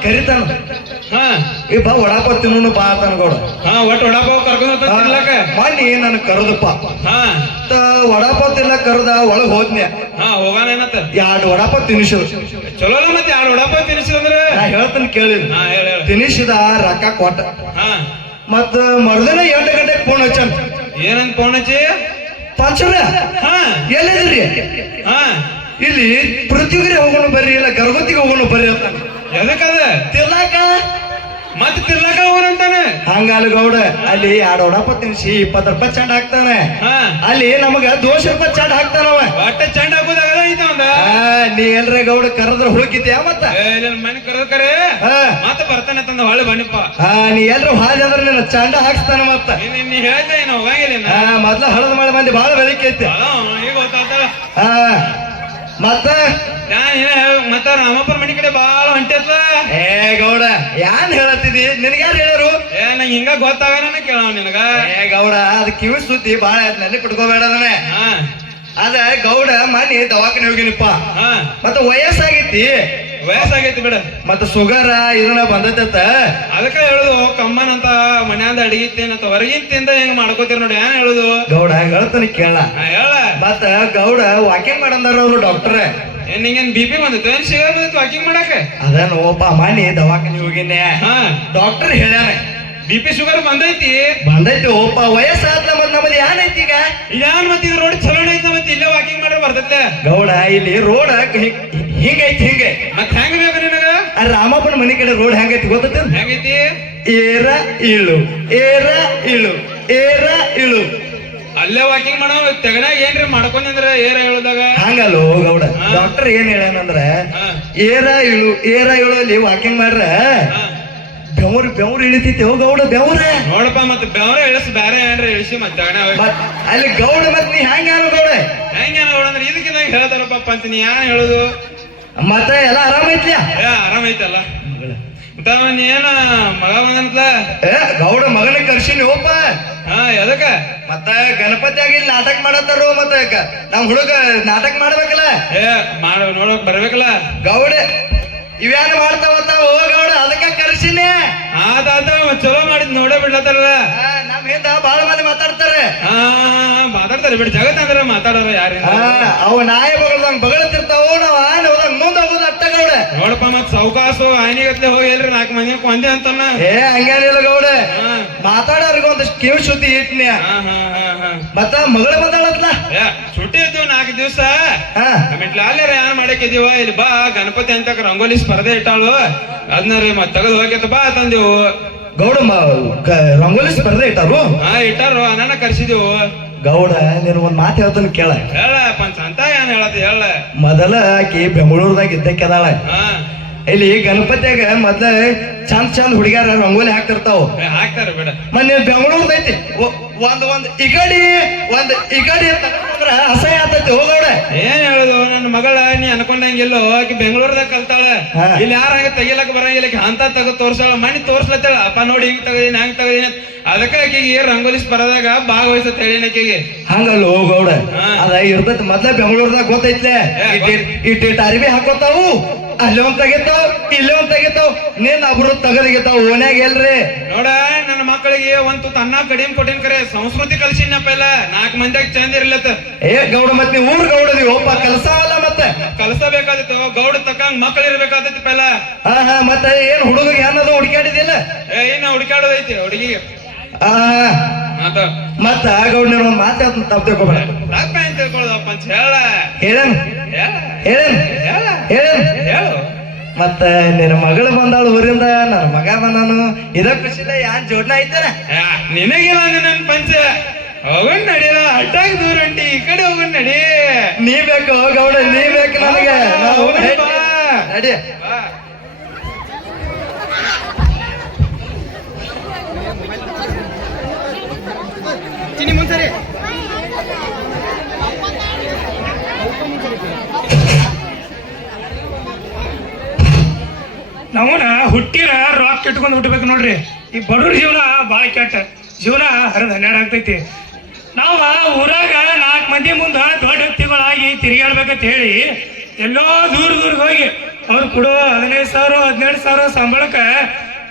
ಕರಿತಾನ, ಈ ಬಾ ವಡಾಪಾವ್ ತಿನ್ನೋನು ಬಾ ಅಂತಾನ ಗೌಡ. ಒಟ್ಟು ವಡಾಪಾವ್ ಕರ್ಕೊಂಡ್ ಮನ್ನಿ ನನ್ ಕರದಪ್ಪ. ವಡಾಪಾವ್ ತಿನ್ನಕ್ ಕರ್ದ ಒಳಗ್ ಹೋದ್ನ್ಯ. ಹೋಗಾನ ಏನತ್ತ? 2 ವಡಾಪಾವ್ ತಿನ್ನಿಸಿದ್ರು. ಚಲೋ ಅಲ್ಲ ಮತ್ತೆ 2 ವಡಾಪಾವ್ ತಿನ್ನಿಸಿದ್ರ? ನಾ ಹೇಳ್ತಾನ ಕೇಳಿ. ತಿನ್ನಿಸಿದ ರೊಕ್ಕ ಕೊಟ್ಟ. ಮತ್ತ ಮರ್ದಿನ 8 ಗಂಟೆಗೆ ಫೋನ್ ಹಚ್ಚನ್. ಏನಂತ ಫೋನ್ ಹಚ್ಚಿ? ಪಂಚರ ಎಲ್ಲಿದ್ರಿ? ಇಲ್ಲಿ ಪೃಥ್ವಿಗಿರಿ ಹೋಗೋಣ ಬರ್ರಿ, ಇಲ್ಲ ಗರ್ಭತಿಗೆ ಹೋಗೋಣ ಬರ್ರಿ ಅಂತ. ಎದಕ್ಕದ? ತಿರ್ಲಾಕ ಮತ್ ತಿರ್ಲಾಕ ಹೋಗಂತಾನೆ. ಹಂಗಲ್ಲ ಗೌಡ, ಅಲ್ಲಿ 2 ವಡಾಪಾವ್ ತಿನ್ಸಿ 20 ರೂಪಾಯಿ ಚಂಡ್ ಹಾಕ್ತಾನೆ. ಹಾ ಅಲ್ಲಿ ನಮಗ 200 ರೂಪಾಯಿ ಚಂಡ್ ಹಾಕ್ತಾನವ. ಒಟ್ಟ ಚಂಡ ಹಾಕೋದಾಗದ ಐತೆ ಒಂದ. ನೀ ಎಲ್ರ ಗೌಡ ಕರೆದ್ರ ಹುಡುಕಿದ್ಯಾ ಮತ್ತ? ಮನೆ ಕರೆ ಮತ್ತ ಬರ್ತಾನೆ ತಂದ ಹೊಳೆ ಬನ್ನಿಪ್ಪ. ನೀ ಎಲ್ರ ಹಾದಿ ಅಂದ್ರೆ ನಿನ್ನ ಚಂಡ ಹಾಕ್ಸ್ತಾನ ಮತ್ತ. ನೀ ಹೇಳ್ತಾ ಏನು ಹೋಗಂಗಿಲ್ಲ. ಮೊದ್ಲ ಹಳದ ಮಳೆ ಮಂದಿ ಬಾಳ ಬೆಳಿಗ್ಗೆ ಐತಿ. ಈಗ ಗೊತ್ತಾತ. ಮತ್ತ ಮತ್ತ ನಮ್ಮಪ್ಪನ ಮನಿ ಕಡೆ ಬಾಳ ಹೊಂಟೇತ್ಲ. ಗೌಡ ಯಾನ್ ಹೇಳತ್ತಿದಿ? ನಿನಗ ಯಾರು ಹೇಳರು? ನಂಗೆ ಹಿಂಗ ಗೊತ್ತಾಗ ಕೇಳವ ನಿನಗ. ಗೌಡ ಅದ್ ಕಿವಿ ಸುದ್ದಿ ಬಾಳ ನಲ್ಲಿ ಕುಟ್ಕೋಬೇಡ. ಅದ ಗೌಡ ಮನಿ ದವಾಖಾನೆ ಹೋಗಿನಿಪ್ಪ. ಮತ್ತ ವಯಸ್ಸಾಗೈತಿ. ವಯಸ್ಸಾಗೈತಿ ಬಿಡ. ಮತ್ತ ಶುಗರ್ ಇದನ್ನ ಬಂದೈತ. ಅದಕ್ಕ ಹೇಳುದು ಕಮ್ಮನಂತ ಮನ್ಯಾಂದ ಅಡಿಗೆ ತಿನ್ನತ್ತ ಹೊರಗಿನ ತಿಂದ ಹೆಂಗ್ ಮಾಡ್ಕೋತೀರ ನೋಡಿ. ಏನ್ ಹೇಳುದು ಗೌಡ ಹೇಳ್ತಾನೆ ಕೇಳ. ಹೇಳ. ಮತ್ತ ಗೌಡ ವಾಕಿಂಗ್ ಮಾಡಂದಾರ ಅವ್ರು ಡಾಕ್ಟರ್. ನಿಂಗೇನ್ BP ಬಂದಿತ್ತು ಏನ್ ಶುಗರ್ ಬಂದಿತ್ತು ವಾಕಿಂಗ್ ಮಾಡಕ? ಅದನ್ನೋಪ ಮನಿ ದವಾಖಾನೆ ಹೋಗಿನಿ. ಡಾಕ್ಟರ್ ಹೇಳ್ಯಾನ BP ಶುಗರ್ ಬಂದೈತಿ. ಬಂದೈತಿ ಓಪ. ವಯಸ್ಸಾದ್ಲ ಮತ್ ನಮ್ಮದು ಏನೈತಿ ಈಗ? ಯಾನ್ ಮತ್ತ ಇದು ರೋಡ್ ಚಲೋ ಐತಿ. ಮತ್ತೆ ಇಲ್ಲೇ ವಾಕಿಂಗ್ ಮಾಡ್ರೆ ಬರ್ತೈತೆ ಗೌಡ. ಇಲ್ಲಿ ರೋಡ್ ಹಿಂಗೈತಿ ಹಿಂಗೆ. ಮತ್ ಹೆಂಗ್ ಬೇಕು ನಿನಗ? ರಾಮಪ್ಪನ ಮನಿ ಕಡೆ ರೋಡ್ ಹೆಂಗೈತಿ ಗೊತ್ತೈತಿ? ಹೆಂಗೈತಿ? ಏರ ಇಳು ಏರ ಇಳು ಏರ ಇಳು. ಅಲ್ಲೇ ವಾಕಿಂಗ್ ಮಾಡೋ ತೆಗನಾಗ ಏನ್ರಿ ಮಾಡ್ಕೊಂಡ್ರ ಏರ ಹೇಳುದಾಗ ಹಂಗಲ್ಲೋ ಗೌಡ. ಡಾಕ್ಟರ್ ಏನ್ ಹೇಳ್ಯಾನಂದ್ರ ಏರ ಇಳು ಅಲ್ಲಿ ವಾಕಿಂಗ್ ಮಾಡ್ರ ಬೆವ್ರು ಇಳಿತೈತಿ. ಗೌಡ ಬೆವ್ರ ನೋಡಪ್ಪ. ಮತ್ ಬೆವ್ರ ಇಳಿಸ್ ಬ್ಯಾರೆ ಏನ್ರಿ ಇಳಿಸಿ ಮತ್ ಅಲ್ಲಿ ಗೌಡ. ಮತ್ ನೀ ಹೆಂಗ ಗೌಡ? ಹೆಂಗ ಅಂದ್ರೆ ಇದಕ್ಕಿಂತ ಹೇಳ್ತಾರಪ್ಪ ಅಂತ ನೀ ಯಾನ್ ಹೇಳುದು? ಮತ್ತೆ ಎಲ್ಲ ಆರಾಮೈತ್ಲಿಯ? ಆರಾಮ ಐತಲ್ಲ. ನೀ ಏನ ಮಗ ಬಂದಂತ ಗೌಡ ಮಗನ ಕರ್ಸಿನಿ ಓಪ. ಎದಕ್ಕ? ಮತ್ತ ಗಣಪತಿ ಆಗಿ ನಾಟಕ ಮಾಡತ್ತಾರ. ಮತ್ತ ನಮ್ ಹುಡುಗ ನಾಟಕ ಮಾಡ್ಬೇಕಲ್ಲ. ನೋಡಕ್ ಬರ್ಬೇಕಲ್ಲ ಗೌಡ. ಇವ್ಯಾನ ಮಾಡ್ತಾವತ್ತಾವ ಗೌಡ, ಅದಕ್ಕ ಕರ್ಸಿನಿ. ಚಲೋ ಮಾಡಿದ್ ನೋಡೇ ಬಿಡ್ಲತ್ತಾರಲ್ಲ. ನಮ್ ಹಿಂದ ಬಾಳ ಮಂದಿ ಮಾತಾಡ್ತಾರೆ. ಮಾತಾಡ್ತಾರೆ ಬಿಡ್. ಜಗತ್ ಅಂದ್ರೆ ಮಾತಾಡೋರ ಯಾರ? ಅವ ನಾಯಿ ಬಗಳದಂಗ್ ಬಗಳತಿರ್ತಾವ. ನಾವ್ ಆನೆ ಹೋದಂಗ್ ಮುಂದ್ ಹೋಗೋದು ಅಟ್ಟ ಗೌಡ. ನೋಡಪ್ಪ ಮತ್ ಸೌಕಾಸು ಆನಿಗತ್ಲೆ ಹೋಗಿ ಎಲ್ರಿ 4 ಮಂದಿ ಕೊಂದೆ ಅಂತಾನ. ಹಂಗೇನಿಲ್ಲ ಗೌಡ. ಮಾತಾಡೋರ್ಗ ಒಂದಷ್ಟು ಕಿವಿ ಸುದ್ದಿ ಇಟ್ನಿ. ಮತ್ತ ಮಗಳ ಬಂದಾಳತ್ಲ. ಸುಟ್ಟಿ ಇದ್ದು 4 ದಿವ್ಸ ಮಿಟ್ಲಾಲ್ಯಾರ ಏನ್ ಮಾಡಕ್ಕಿದೀವ. ಇಲ್ಲಿ ಬಾ ಗಣಪತಿ ಅಂತ ರಂಗೋಲಿ ಸ್ಪರ್ಧೆ ಇಟ್ಟಾಳು. ಅದನ್ನ ರೀ ಮತ್ ತೆಗೆದು ಹೋಗ್ಯತ ಬಾ ತಂದೆವು. ಗೌಡ ರಂಗೋಲಿ ಸ್ಪರ್ಧೆ ಇಟ್ಟಾರು? ಇಟ್ಟಾರು. ಅನ್ನ ಕರ್ಸಿದೆವು. ಗೌಡ ನೀನು ಒಂದ್ ಮಾತು ಹೇಳ್ತಾನೆ ಕೇಳ. ಹೇಳ ಪಂಚ ಅಂತ ಏನ್ ಹೇಳತಿ ಹೇಳ. ಮೊದಲ ಆಕಿ ಬೆಂಗಳೂರದಾಗ ಇದ್ದಕ್ಕೆದಾಳ. ಇಲ್ಲಿ ಗಣಪತಿಯಾಗ ಮೊದ್ಲ ಚಂದ ಹುಡುಗ್ಯಾರ ರಂಗೋಲಿ ಹಾಕ್ತಿರ್ತಾವ. ಹಾಕ್ತಾರ ಬಿಡ. ಮೊನ್ನೆ ಬೆಂಗಳೂರ್ದೈತಿ ಒಂದ್ ಇಗಡಿ ತಗೊಂಡ್ರ ಅಸಹ್ಯ ಆತೈತಿ. ಹೋಗೌಡ ಏನ್ ಹೇಳುದು? ನನ್ನ ಮಗಳ ನೀ ಅನ್ಕೊಂಡಂಗಿಲ್ಲೋ. ಆಕಿ ಬೆಂಗಳೂರದಾಗ ಕಲ್ತಾಳ. ಇಲ್ಲಿ ಯಾರ ಹಂಗ ತೆಗಿಲಕ್ ಬರಂಗಿಲ್ಲ. ಅಂತ ತೆಗೆದು ತೋರ್ಸಾಳ. ಮನಿ ತೋರ್ಸ್ಲತ್ತಾಳ. ಅಪ್ಪ ನೋಡಿ ಹಿಂಗ್ ತಗದೀನಿ ಹಂಗ್ ತಗದೀನಿ. ಅದಕ್ಕ ಆಕಿಗೆ ರಂಗೋಲಿ ಸ್ಪರ್ಧಾಗ ಭಾಗವಹಿಸತ್ ಹೇಳಿನ ಆಕಿಗೆ. ಹಂಗಲ್ಲ ಹೋಗೌಡ. ಅದ ಇರ್ತೈತಿ ಮೊದ್ಲ ಬೆಂಗಳೂರದಾಗ ಗೊತ್ತೈತ್ಲೆ. ಇಟ್ಟಿಟ್ಟು ಅರಿವಿ ಹಾಕೋತಾವು. ಅಲ್ಲಿ ಒಂದ್ ತೆಗಿತಾವ್ ಇಲ್ಲಿ ಒಂದ್ ತೆಗಿತಾವ್. ನೀನ್ ಅಬ್ರು ತಗದಿಗಿತಾವ್. ಓನ್ಯಾಗ ಎಲ್ರಿ ನೋಡ. ನನ್ನ ಮಕ್ಕಳಿಗೆ ಒಂದು ಅನ್ನ ಕಡಿಮೆ ಕೊಟ್ಟಿನ ಕರೆ ಸಂಸ್ಕೃತಿ ಕಲ್ಸಿನಪ್ಪ. ಎಲ್ಲ 4 ಮಂದಿಯಾಗ ಚಂದ ಇರ್ಲತ್ತ. ಗೌಡ ಮತ್ ನೀ ಊರ್ ಗೌಡದಿ ಒಬ್ಬ ಕಲ್ಸಾವಲ್ಲ. ಮತ್ತೆ ಕಲ್ಸಬೇಕಾದಿತ್ತು. ಗೌಡ ತಕ್ಕಂಗ್ ಮಕ್ಕಳು ಇರ್ಬೇಕಾದತಿ ಪೆಲ್ಲ. ಮತ್ತೆ ಏನ್ ಹುಡುಗಿಗೆ ಏನದು ಹುಡುಕಾಡಿದಿಲ್ಲ? ಏನ ಹುಡುಕಾಡೋದೈತಿ ಹುಡುಗಿಗೆ. ಮತ್ತ ಗೌಡ ನೀನು ಒಂದ್ ಮಾತು ತಪ್ಪು ತಿಳ್ಕೊಬೇಡ. ತಪ್ಪ ಏನ್ ತಿಳ್ಕೊಳ್ಳೋದಪ್ಪ ಅಂತ ಹೇಳ. ಹೇಳೇನ್ ಹೇಳು. ಮತ್ತ ನಿನ್ನ ಮಗಳು ಬಂದಾಳು ಊರಿಂದ, ನನ್ನ ಮಗ ಬಂದಾನು. ಇದ ಖುಷಿಲ್ಲ ಯಾನ್ ಜೋಡ್ನ ಐತಾರ ನಿನಗಿಲ್ಲ. ನನ್ನ ಪಂಚ ಹೋಗಣ್ ನಡಿಯಲ್ಲ. ಅಡ್ಡಾಗ ದೂರ ಹೊಂಟಿ. ಈ ಕಡೆ ಹೋಗಣ್ ನಡಿ. ನೀ ಬೇಕು ಗೌಡ, ನೀ ಬೇಕು ನನಗೆ. ನಡಿ. ಮುಂಸರಿ ನಾವನ ಹುಟ್ಟಿನ ರಾಕ್ ಇಟ್ಕೊಂಡು ಹುಟ್ಟಬೇಕು ನೋಡ್ರಿ. ಈ ಬಡವ್ರ ಜೀವನ ಭಾಳ ಕೆಟ್ಟ ಜೀವನ. 12 ಆಗ್ತೈತಿ. ನಾವು ಊರಾಗ 4 ಮಂದಿ ಮುಂದ ದೊಡ್ಡ ವ್ಯಕ್ತಿಗಳಾಗಿ ತಿರುಗಾಡ್ಬೇಕಂತ ಹೇಳಿ ಎಲ್ಲೋ ದೂರ ಹೋಗಿ ಅವ್ರು ಕೊಡೋ 15,000 17,000 ಸಂಬಳಕ್ಕ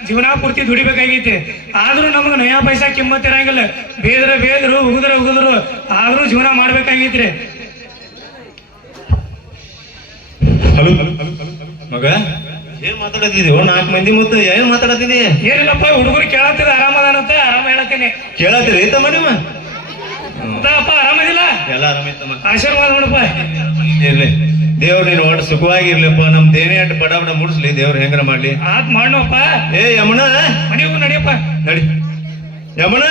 ಜೀವನ ಪೂರ್ತಿ ದುಡಿಬೇಕಾಗೈತಿ. ಆದ್ರೂ ನಮ್ಗೆ ನಯಾ ಪೈಸಾ ಕಿಮ್ಮತ್ ಇರಂಗಿಲ್ಲ. ಬೇದ್ರು ಉಗಿದ್ರು ಆದ್ರೂ ಜೀವನ ಮಾಡ್ಬೇಕಾಗೈತ್ರಿ. ಹಲೋ ಮಗ, ಏನ್ ಮಾತಾಡತಿದೀವ? 4 ಮಂದಿ ಮತ್ತೆ ಏನ್ ಮಾತಾಡತಿದಿ? ಏನಿಲ್ಲಪ್ಪ, ಹುಡುಗರು ಕೇಳತ್ತಿದ ಆರಾಮದಾನಂತ ಆರಾಮ ಹೇಳತ್ತೀನಿ. ಕೇಳತ್ತೀರಿ ತಮ್ಮ ನಿಮ್ಮ? ಅಪ್ಪ ಆರಾಮದಿಲ್ಲ? ಎಲ್ಲ ಆರಾಮೈತಮ್ಮ. ಆಶೀರ್ವಾದ ನೋಡಪ್ಪ. ಇರ್ಲಿ ದೇವ್ರ ನೀನು ಒಟ್ಟು ಸುಖವಾಗಿರ್ಲಿಪ್ಪ ನಮ್ದು ಏನೇ ಅಟ್ಟು ಬಡ ಬಡ ಮುಡಿಸ್ಲಿ ದೇವ್ರ ಹೆಂಗಾರ ಮಾಡ್ಲಿ. ಆತ್ ಮಾಡೋಪ್ಪ. ಏ ಯಮುನ ಮನೆಗೂ ನಡಿಯಪ್ಪ. ನಡಿ ಯಮುನ.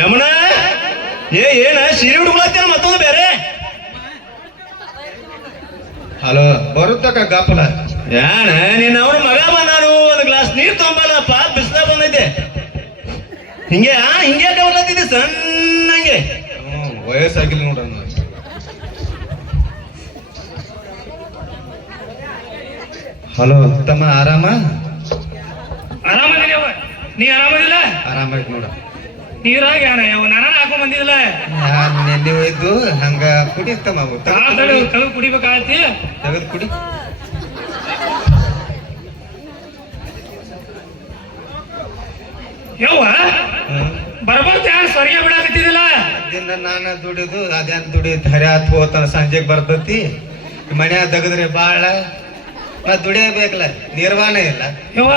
ಯಮುನ ಏನ ಸೀರೆ ಹುಡುಗ್ಲತ್ತೇನ ಮತ್ತೊಂದು ಬೇರೆ. ಹಲೋ ಬರುತ್ತಕ್ಕ ಗಾಪಲ ಯಾಣ ನೀನ್ ಅವ್ರ ಮಗ ಬಂದಾನು ಒಂದು ಗ್ಲಾಸ್ ನೀರ್ ತೊಗೊಂಬಲ್ಲಪ್ಪ ಬಿಸಿಲ ಬಂದೈತೆ. ಹಿಂಗೆ ಹಿಂಗೆ ಬರ್ಲತ್ತಿದ್ದೆ ಸಣ್ಣಂಗೆ. ವಯಸ್ಸಾಗಿಲ್ಲ ನೋಡ್ರ. ಹಲೋ ತಮ್ಮ ಆರಾಮ? ಆರಾಮದಿಲ್ಲ ನೀ ಆರಾಮದಿಲ್ಲ? ಆರಾಮಾಯ್ತು ನೋಡ. ನೀರಾಗ ನಾನು ಹಾಕೊಂಡ್ ಬಂದಿದಿಲ್ಲ. ನೆನ್ನೆ ಹೋಯ್ತು ಹಂಗ ಕುಡಿತಮ್ಮ ತೆಗೆದು ಕುಡಿಬೇಕಾಗತಿ. ತೆಗೆದು ಕುಡಿ. ಯವ್ವ ಬರ್ಬರ್ತ ಸ್ವರ್ಗ ಬಿಡಾಕತ್ತಿದಿಲ್ಲ. ದಿನ ನಾನು ದುಡಿದು ಅದೇನ್ ದುಡಿದ್ ಹರಿ ಹತ್ ಹೋತಾನ ಸಂಜೆಗ್ ಬರ್ತೈತಿ. ಮನ್ಯಾಗ ತೆಗದ್ರಿ ಬಾಳ ನಾ ದುಡಿಯಬೇಕಲ್ಲ, ನಿರ್ವಾಣ ಇಲ್ಲ. ಯವ್ವ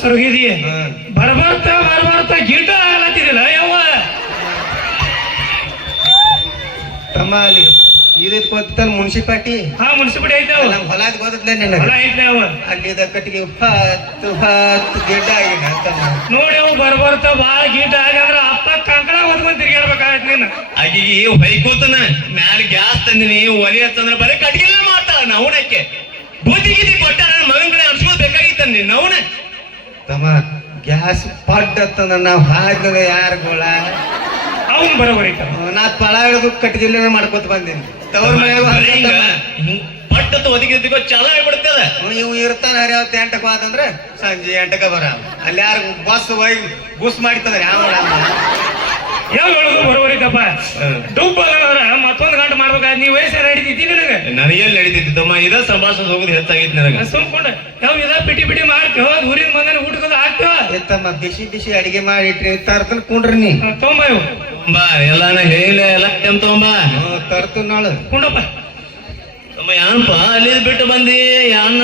ಸ್ವರ್ಗಿದಿ ಹ್ಮ್. ಬರ್ಬರ್ತ ಗೀಟ ಆಗಲತ್ತಿದಿಲ್ಲ ಯವ್ವ. ತಮ್ಮ ಅಲ್ಲಿ ಇದಕ್ಕೆ ಗೊತ್ತಾನ ಮುನ್ಸಿಪಾಲ್ಟಿ. ಹಾ ಮುನ್ಸಿಪಾಲ್ಟಿ ಐತವ. ನಮ್ ಹೊಲದ ಗೊತ್ತಲ್ಲ ನಿನಗೆ. ಹೊಲ ಐತೆ ಅವ. ಅಲ್ಲಿ ಕಟ್ಟಿಗೆ ಹತ್ತು ಗಿಡ್ಡ ಆಗಿನ ತಮ್ಮ. ನೋಡಿ ಅವ್ ಬರ್ಬರ್ತ ಬಾಳ ಗೀಟ ಆಗಂದ್ರ ಅಪ್ಪ ಕಂಕಣ ಹೊತ್ಕೊಂಡ್ ತಿರ್ಗಾಡ್ಬೇಕಾಗತ್ ನೀನು. ಆಕಿಗೆ ಹೊಯ್ಕೋತನ ಮ್ಯಾಲ ಗ್ಯಾಸ್ ತಂದಿನಿ ಒಲಿ ಹತ್ತಂದ್ರ ಬರೀ ಕಟ್ಗೆಲ್ಲ ಮಾಡ್ತಾಳ ನವನಕ್ಕೆ. ಬುದ್ಧಿ ಗಿದ್ದಿ ಕೊಟ್ಟಾರ ಮಗನ್ ಕಡೆ ಅನ್ಸ್ಕೋದ್ ಬೇಕಾಗಿತ್ತ ನೀನ್ ನವನ. ತಮ್ಮ ಗ್ಯಾಸ್ ಪಡ್ ಅಂತಂದ್ರ ನಾವ್ ಹಾಕಿದ ಯಾರ ಗೋಳ ಅವ್ನ್ ಬರೋಬರಿ. ನಾ ಪಳ ಹಿಡಿದು ಕಟ್ಟಿಗೆ ಮಾಡ್ಕೊತ ಬಂದೀನಿ. ತವ್ರ ಮನ್ಯಾಗ ಪಟ್ಟತ್ತು ಒದಗಿದ್ದಕ್ಕೋ ಚಾಲ ಆಗ್ಬಿಡ್ತದ. ಇವ್ ಇರ್ತಾನ ಹರಿಯಾವತ್ತು 8ಕ್ಕೆ ಹೋದಂದ್ರ ಸಂಜೆ 8ಕ್ಕೆ ಬರ. ಅಲ್ಲಿ ಯಾರು ಬಸ್ ಹೋಗಿ ಬೂಸ್ ಮಾಡಿತಂದ್ರ ಯಾವ ಹೇಳುದು ಬರೋಬರಿಕಪ್ಪ. ಡುಬ್ಬ ಮತ್ತೊಂದು ಗಂಟೆ ಮಾಡ್ಬೇಕಾದ್ ನೀವ್ ವಯಸ್ಸಾರ ಹಿಡಿತೈತಿ ನಿನಗ. ನನಗೇನ್ ನಡೀತಿತ್ತು ತಮ್ಮ ಇದ ಸಂಭಾಷಣೆ ಹೋಗುದು ಹೆಚ್ಚಾಗಿತ್ತು ನನಗ. ಸುಮ್ಕೊಂಡ ಯಾವ ಇದ ಪಿಟಿ ಮಾಡ್ತೇವ ಊರಿನ ಬಂದ ಊಟಕ್ಕದ ಹಾಕ್ತೇವ. ಎತ್ತಮ್ಮ ಬಿಸಿ ಅಡಿಗೆ ಮಾಡಿ ಇಟ್ರಿ ತರ್ತನ್ ಕುಂಡ್ರಿ ನೀ. ತೊಂಬ ಇವು ಬಾ ಎಲ್ಲಾನ ಹೇಳಿಲ್ಲ ಎಲ್ಲ ತಗೊಂಬ ತರ್ತು ನಾಳು ಕುಂಡಪ್ಪ. ತಮ್ಮ ಯಾನಪ್ಪ ಅಲ್ಲಿ ಬಿಟ್ಟು ಬಂದಿ ಯಾನ?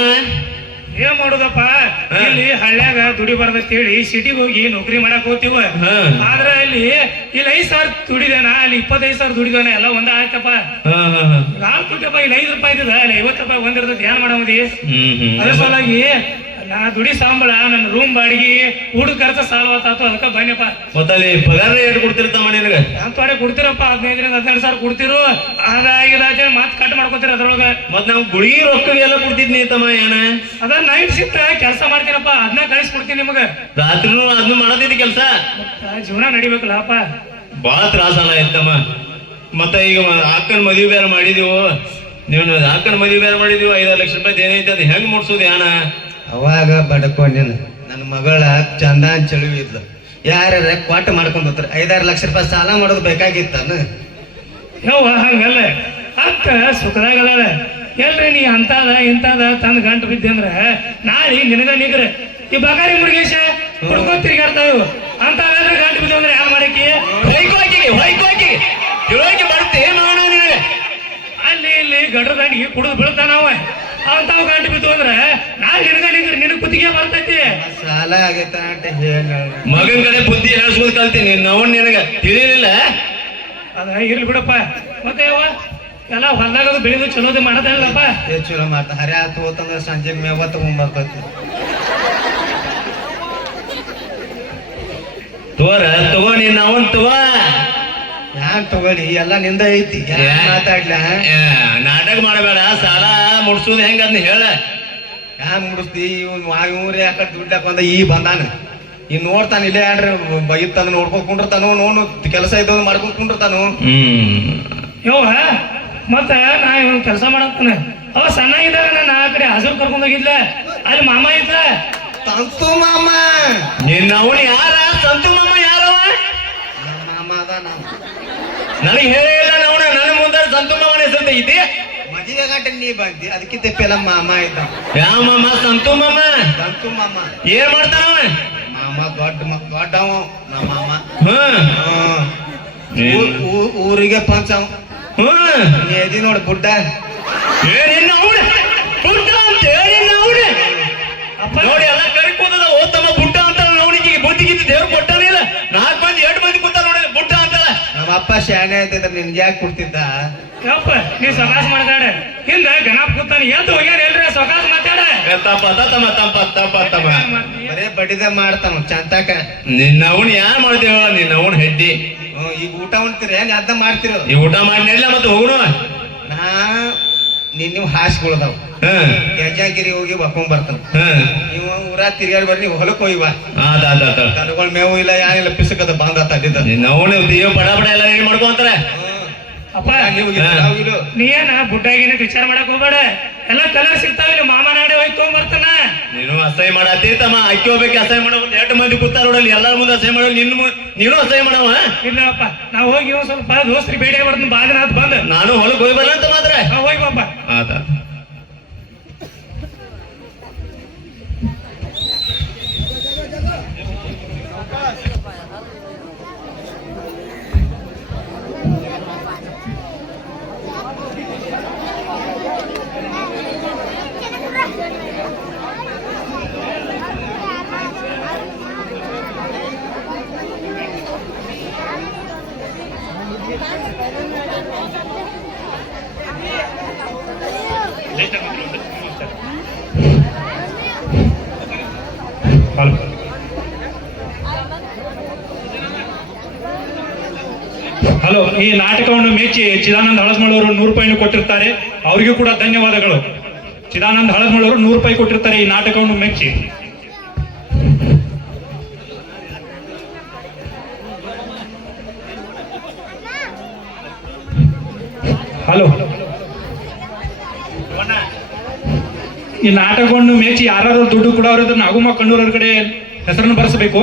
ಏನ್ ಮಾಡುದಪ್ಪ, ಇಲ್ಲಿ ಹಳ್ಳ್ಯಾಗ ದುಡಿಬಾರ್ದಂತ ಹೇಳಿ ಸಿಟಿಗೆ ಹೋಗಿ ನೌಕರಿ ಮಾಡಕ್ ಹೋಗ್ತೀವ. ಆದ್ರ ಇಲ್ಲಿ 5,000 ದುಡಿದೇನ, ಅಲ್ಲಿ 25,000 ದುಡಿದೇನ, ಎಲ್ಲ ಒಂದ ಆಯ್ತಪ್ಪ. ತುಟ್ಟಪ್ಪ ಇಲ್ಲಿ 5 ರೂಪಾಯಿ ಇದ್ದದ, ಅಲ್ಲಿ 50 ರೂಪಾಯಿ ಒಂದಿರ್ತದ. ಏನ್ ಮಾಡಮದಿ? ಅದ್ರ ಸಲುವಾಗಿ ನಾ ದುಡಿ ಸಂಬಳ, ನನ್ನ ರೂಮ್ ಬಾಡಿಗೆ, ಊಟ ಖರ್ಚ ಸಾಲವತ್ತಾತು. ಅದಕ್ಕ ಬನ್ನಿಪ್ಪ. ಮತ್ತಲ್ಲಿ ಪಗಾರ ಏಟ್ ಕೊಡ್ತಿರ್ತಾವ ನಿನಗ? ಅಂತವಾಡೆ ಕೊಡ್ತಿರಪ್ಪ. 15,000 ಕೊಡ್ತಿರು. ಅದಾಗಿದಾಚೆ ಮತ್ ಕಟ್ ಮಾಡ್ಕೊತೀರ ಅದ್ರೊಳಗ. ಮತ್ ನಾವ್ ಗುಳಿಗೆ ರೊಕ್ಕಗೆಲ್ಲ ಕೊಡ್ತಿದ್ನಿ ತಮ್ಮ ಏನ? ಅದ ನೈಟ್ ಶಿಫ್ಟ್ ಕೆಲಸ ಮಾಡ್ತೀನಪ್ಪ, ಅದನ್ನ ಕಳಿಸ್ಕೊಡ್ತೀನಿ ನಿಮಗ. ರಾತ್ರಿನೂ ಅದನ್ನ ಮಾಡದಿದ್ದ ಕೆಲ್ಸ. ಜೀವನ ನಡಿಬೇಕಲ್ಲಪ್ಪ. ಬಾಳ ತ್ರಾಸಲ್ಲ ಇತ್ತಮ್ಮ. ಮತ್ತ ಈಗ ಅಕ್ಕನ ಮದುವೆ ಬೇರೆ ಮಾಡಿದೀವು. ನೀವು ಅಕ್ಕನ ಮದುವೆ ಬೇರೆ ಮಾಡಿದೀವಿ. 5-6 ಲಕ್ಷ ರೂಪಾಯಿ ಏನೈತೆ ಅದು ಹೆಂಗ್ ಮುಡ್ಸೋದು ಯಾನ? ಅವಾಗ ಬಡ್ಕೊಂಡಿನ ನನ್ನ ಮಗಳ ಚಂದಾನ್ ಚಳುವಿ ಇದ್ಲು. ಯಾರ ಕ್ವಾಟ ಮಾಡ್ಕೊಂಡ್ ಹೋಗ್ತಾರ. 5-6 ಲಕ್ಷ ರೂಪಾಯಿ ಸಾಲ ಮಾಡೋದು ಬೇಕಾಗಿತ್ತಾನ. ಯವ್ವ ಹಂಗಲ್ಲ, ಅಕ್ಕ ಸುಖದಾಗದಾಳ. ಎಲ್ರಿ ನೀ ಅಂತದ ಇಂತದ ತಂದ್ ಗಂಟು ಬಿದ್ದೆ ಅಂದ್ರ ನಾಳೆ ನಿನಗ ನಿಗ್ರ. ಈ ಬಗಾರಿ ಮುರುಗೇಶ ಹುಡ್ಕೋ ತಿರ್ಗಾಡ್ತಾವ. ಅಂತ ಗಂಟು ಬಿದ್ದ ಅಂದ್ರೆ ಯಾವ ಮಾಡಕ್ಕೆ? ಅಲ್ಲಿ ಇಲ್ಲಿ ಗಡ್ರ ದಂಡಿಗೆ ಕುಡಿದು ಬೀಳ್ತಾನವ. ಅಂತಾವ್ ಗಂಟು ಬಿದ್ದು ಅಂದ್ರ ನಾಳೆ ನಿನಗ ನಿಗ್ರ, ನಿನಗ್ ಕುತ್ತಿಗೆ ಬರ್ತೈತಿ. ಸಾಲ ಆಗೈತ ಅಂತ ಹೇಳ ಮಗನ್ ಕಡೆ ಬುದ್ಧಿ ಹೇಳ್ಸ್ಕೊದ್ ಕಲ್ತೀನಿ. ನಾವು ನಿನಗ ತಿಳಿಲಿಲ್ಲ. ಅದ ಇರ್ಲಿ ಬಿಡಪ್ಪ. ಮತ್ತೆ ಯವ್ವ ಎಲ್ಲ ಹೊಲ್ದಾಗ ಬೆಳೆದು ಚಲೋದು ಮಾಡದಲ್ಲಪ್ಪ. ಚಲೋ ಮಾಡ್ತಾ ಹರಿ ಆತು ಹೋತಂದ್ರ ಸಂಜೆಗೆ ಮೇವ ತಗೊಂಡ್ ಬರ್ತೈತಿ. ತಗೋಣಿ ನಾವನ್ ತಗೋ. ಯಾನ್ ತಗೊಳ್ಳಿ, ಎಲ್ಲ ನಿಂದ ಐತಿ. ಮಾತಾಡ್ಲ ನಾಟಕ ಮಾಡಬೇಡ. ಸಾಲ ಮುಡ್ಸೋದ್ ಹೆಂಗ ಅದ್ನ ಹೇಳ. ಹ್ಯಾಂಗ ಮುಡಿಸ್ತಿ? ಇವ್ರು ಯಾಕಡೆ ದುಡ್ಡಾಕ ಬಂದ ಈ ಬಂದಾನ. ಇನ್ ನೋಡ್ತಾನ ಇಲ್ಲೇ ಯಾನ್ರಿ ಇತ್ತಂದ್ ನೋಡ್ಕೊಂಡ್ ಕುಂಡಿರ್ತಾನು. ನೋಡು ಕೆಲಸ ಇದ್ದವ್ ಮಾಡ್ಕೊಂಡ್ ಕುಂಡಿರ್ತಾನು. ಯವ್ವ ಮತ್ತ ನಾ ಇವ್ ಕೆಲಸ ಮಾಡತ್ತಾನ. ಅವ ಸಣ್ಣಗಿದ್ದಾಗ ನಾನು ಆ ಕಡೆ ಹಸರು ಕರ್ಕೊಂಡ್ ಹೋಗಿದ್ಲ. ಅಲ್ಲಿ ಮಾಮ ಇದ್ದ. ಸಂತು ಮಾಮ. ನಿನ್ನ ಅವನು ಯಾರ? ಸಂತು ಮಾಮ ಯಾರವ? ಮಾಮ ಅದ ನಾವು. ನನಗೆ ಹೇಳಿಲ್ಲ ಅವನ. ನನ್ನ ಮುಂದೆ ಸಂತು ಮಾಮನ ಹೆಸರು ಐತಿ. ಮದುವೆ ಗಂಟೆ ನೀ ಬಂದಿ, ಅದಕ್ಕೆ ತೆಪ್ಪೆಲ್ಲ ಮಾಮ ಇದ್ದ. ಯಾವ ಮಾಮ? ಸಂತು ಮಾಮ. ಸಂತು ಮಾಮ ಏನ್ ಮಾಡ್ತಾನವ? ಮಾಮ ದೊಡ್ಡವ ನಮ್ಮ ಮಾಮ. ಊರಿಗೆ ಪಂಚ. ಎದಿ ನೋಡಿ ಬುಡ್ಡ. ನೋಡಿ ಎಲ್ಲ ಕರಿ ಕೂತದ. ಓದ್ತಮ್ಮ ಬುಡ್ಡ ಅಂತ ಅವನಿಗೆ ಬುದ್ಧಿಗಿದ್ದು ದೇವ್ರು ಕೊಟ್ಟಾನಿಲ್ಲ. 4 ಮಂದಿ 8 ಮಂದಿ ಕೂತ ನೋಡಿ ಬುಡ್ಡ ಅಂತ. ನಮ್ಮ ಅಪ್ಪ ಶಾನೆ ಆಯ್ತಿದ್ರ ನಿನ್ಗೆ ಯಾಕೆ ಕೊಡ್ತಿದ್ದ ಯಪ್ಪ ನೀ ಸೊಕಾಸ್ ಮಾತಾಡ ಹಿಂದ ಗಣಪ ಕೂತಾನ ಎದ್ದು ಹೋಗ್ಯಾನ ಎಲ್ರಿ ಸೊಕಾಸ್ ಮಾತಾಡ ಬರೇ ಬಡಿದ ಮಾಡ್ತಾನ ಚಂತಾಕ ನಿನ್ನವನ್ ಯಾರು ಮಾಡ್ತೇವ ನಿನ್ನವನ್ ಹೆಡ್ಡಿ ಈಗ ಊಟ ಉಣ್ತೀರ ಏನ್ ಅರ್ಧ ಮಾಡ್ತಿರ ಈ ಊಟ ಮಾಡಿಲ್ಲ ಮತ್ತೆ ಹೋಗುನು ನಾ ನೀವು ಹಾಸ್ಗಳದಾವ್ ಗಜಾಗಿರಿ ಹೋಗಿ ಬಕ್ಕೊಂಡ್ ಬರ್ತಾನ ನೀವು ಊರ ತಿರ್ಗಾಡಿ ಬರ್ರಿ ನೀವು ಹೊಲಕ್ ಹೋಗಿ ಬಾ ದನಗಳ ಮೇವು ಇಲ್ಲ ಯಾನಿಲ್ಲ ಪಿಸಕದ ಬಾಂಧ ತಡ್ಡಿದ್ದ ನಾವು ಬಡ ಬಡ ಎಲ್ಲ ಏನ್ ಮಾಡ್ಕೊಂತಾರ ಅಪ್ಪ ನೀ ಏನ ಬುಡ್ಡಾಗಿನ ವಿಚಾರ ಮಾಡಕ್ ಹೋಗ್ಬೇಡ ಎಲ್ಲ ಕಲರ್ ಸಿಗ್ತಾವಿಲ್ಲ ಮಾಮ ನಾಡೆ ಹೋಗಿ ತಗೊಂಡ್ಬರ್ತಾನ ನೀನು ಅಸಹ್ಯ ಮಾಡತ್ತಿ ತಮ್ಮ ಅಕ್ಕಿ ಹೋಗ್ಬೇಕು ಅಸಹ್ಯ ಮಾಡೋ ಎರಡು ಮಂದಿ ಕೂತಾರ ನೋಡಲ್ಲಿ ಎಲ್ಲರ ಮುಂದೆ ಅಸಹ್ಯ ಮಾಡೋ ನೀನು ಅಸಹ್ಯ ಮಾಡವ ಇಲ್ಲಪ್ಪ ನಾವ್ ಹೋಗಿ ಒಂದ್ ಸ್ವಲ್ಪ ದೋಸ್ತ್ರಿ ಬೇಡ ಬರ್ತೀನಿ ಬಾದಿನ ಆತ್ ಬಂದ್ ನಾನು ಹೊಲಕ್ ಹೋಗಿ ಬರಲ್ಲ ಅಂತ ಮಾತ್ರ ಹೋಗಿ ಬಾಪ ಆತ ಹಲೋ, ಈ ನಾಟಕವನ್ನು ಮೆಚ್ಚಿ ಚಿದಾನಂದ ಹಳಸ್ಮಳವರು 100 ರೂಪಾಯಿಯನ್ನು ಕೊಟ್ಟಿರ್ತಾರೆ. ಅವರಿಗೂ ಕೂಡ ಧನ್ಯವಾದಗಳು. ಚಿದಾನಂದ ಹಳಸ್ಮಳವರು 100 ರೂಪಾಯಿ ಕೊಟ್ಟಿರ್ತಾರೆ ಈ ನಾಟಕವನ್ನು ಮೆಚ್ಚಿ. ಹಲೋ, ಈ ನಾಟಕವನ್ನು ಮೆಚ್ಚಿ ಯಾರು ದುಡ್ಡು ಕೂಡ ಅವರಿದ್ರೆ ನಾಗುಮ್ಮ ಕಣ್ಣೂರವ್ರ ಕಡೆ ಹೆಸರನ್ನು ಬರೆಸಬೇಕು.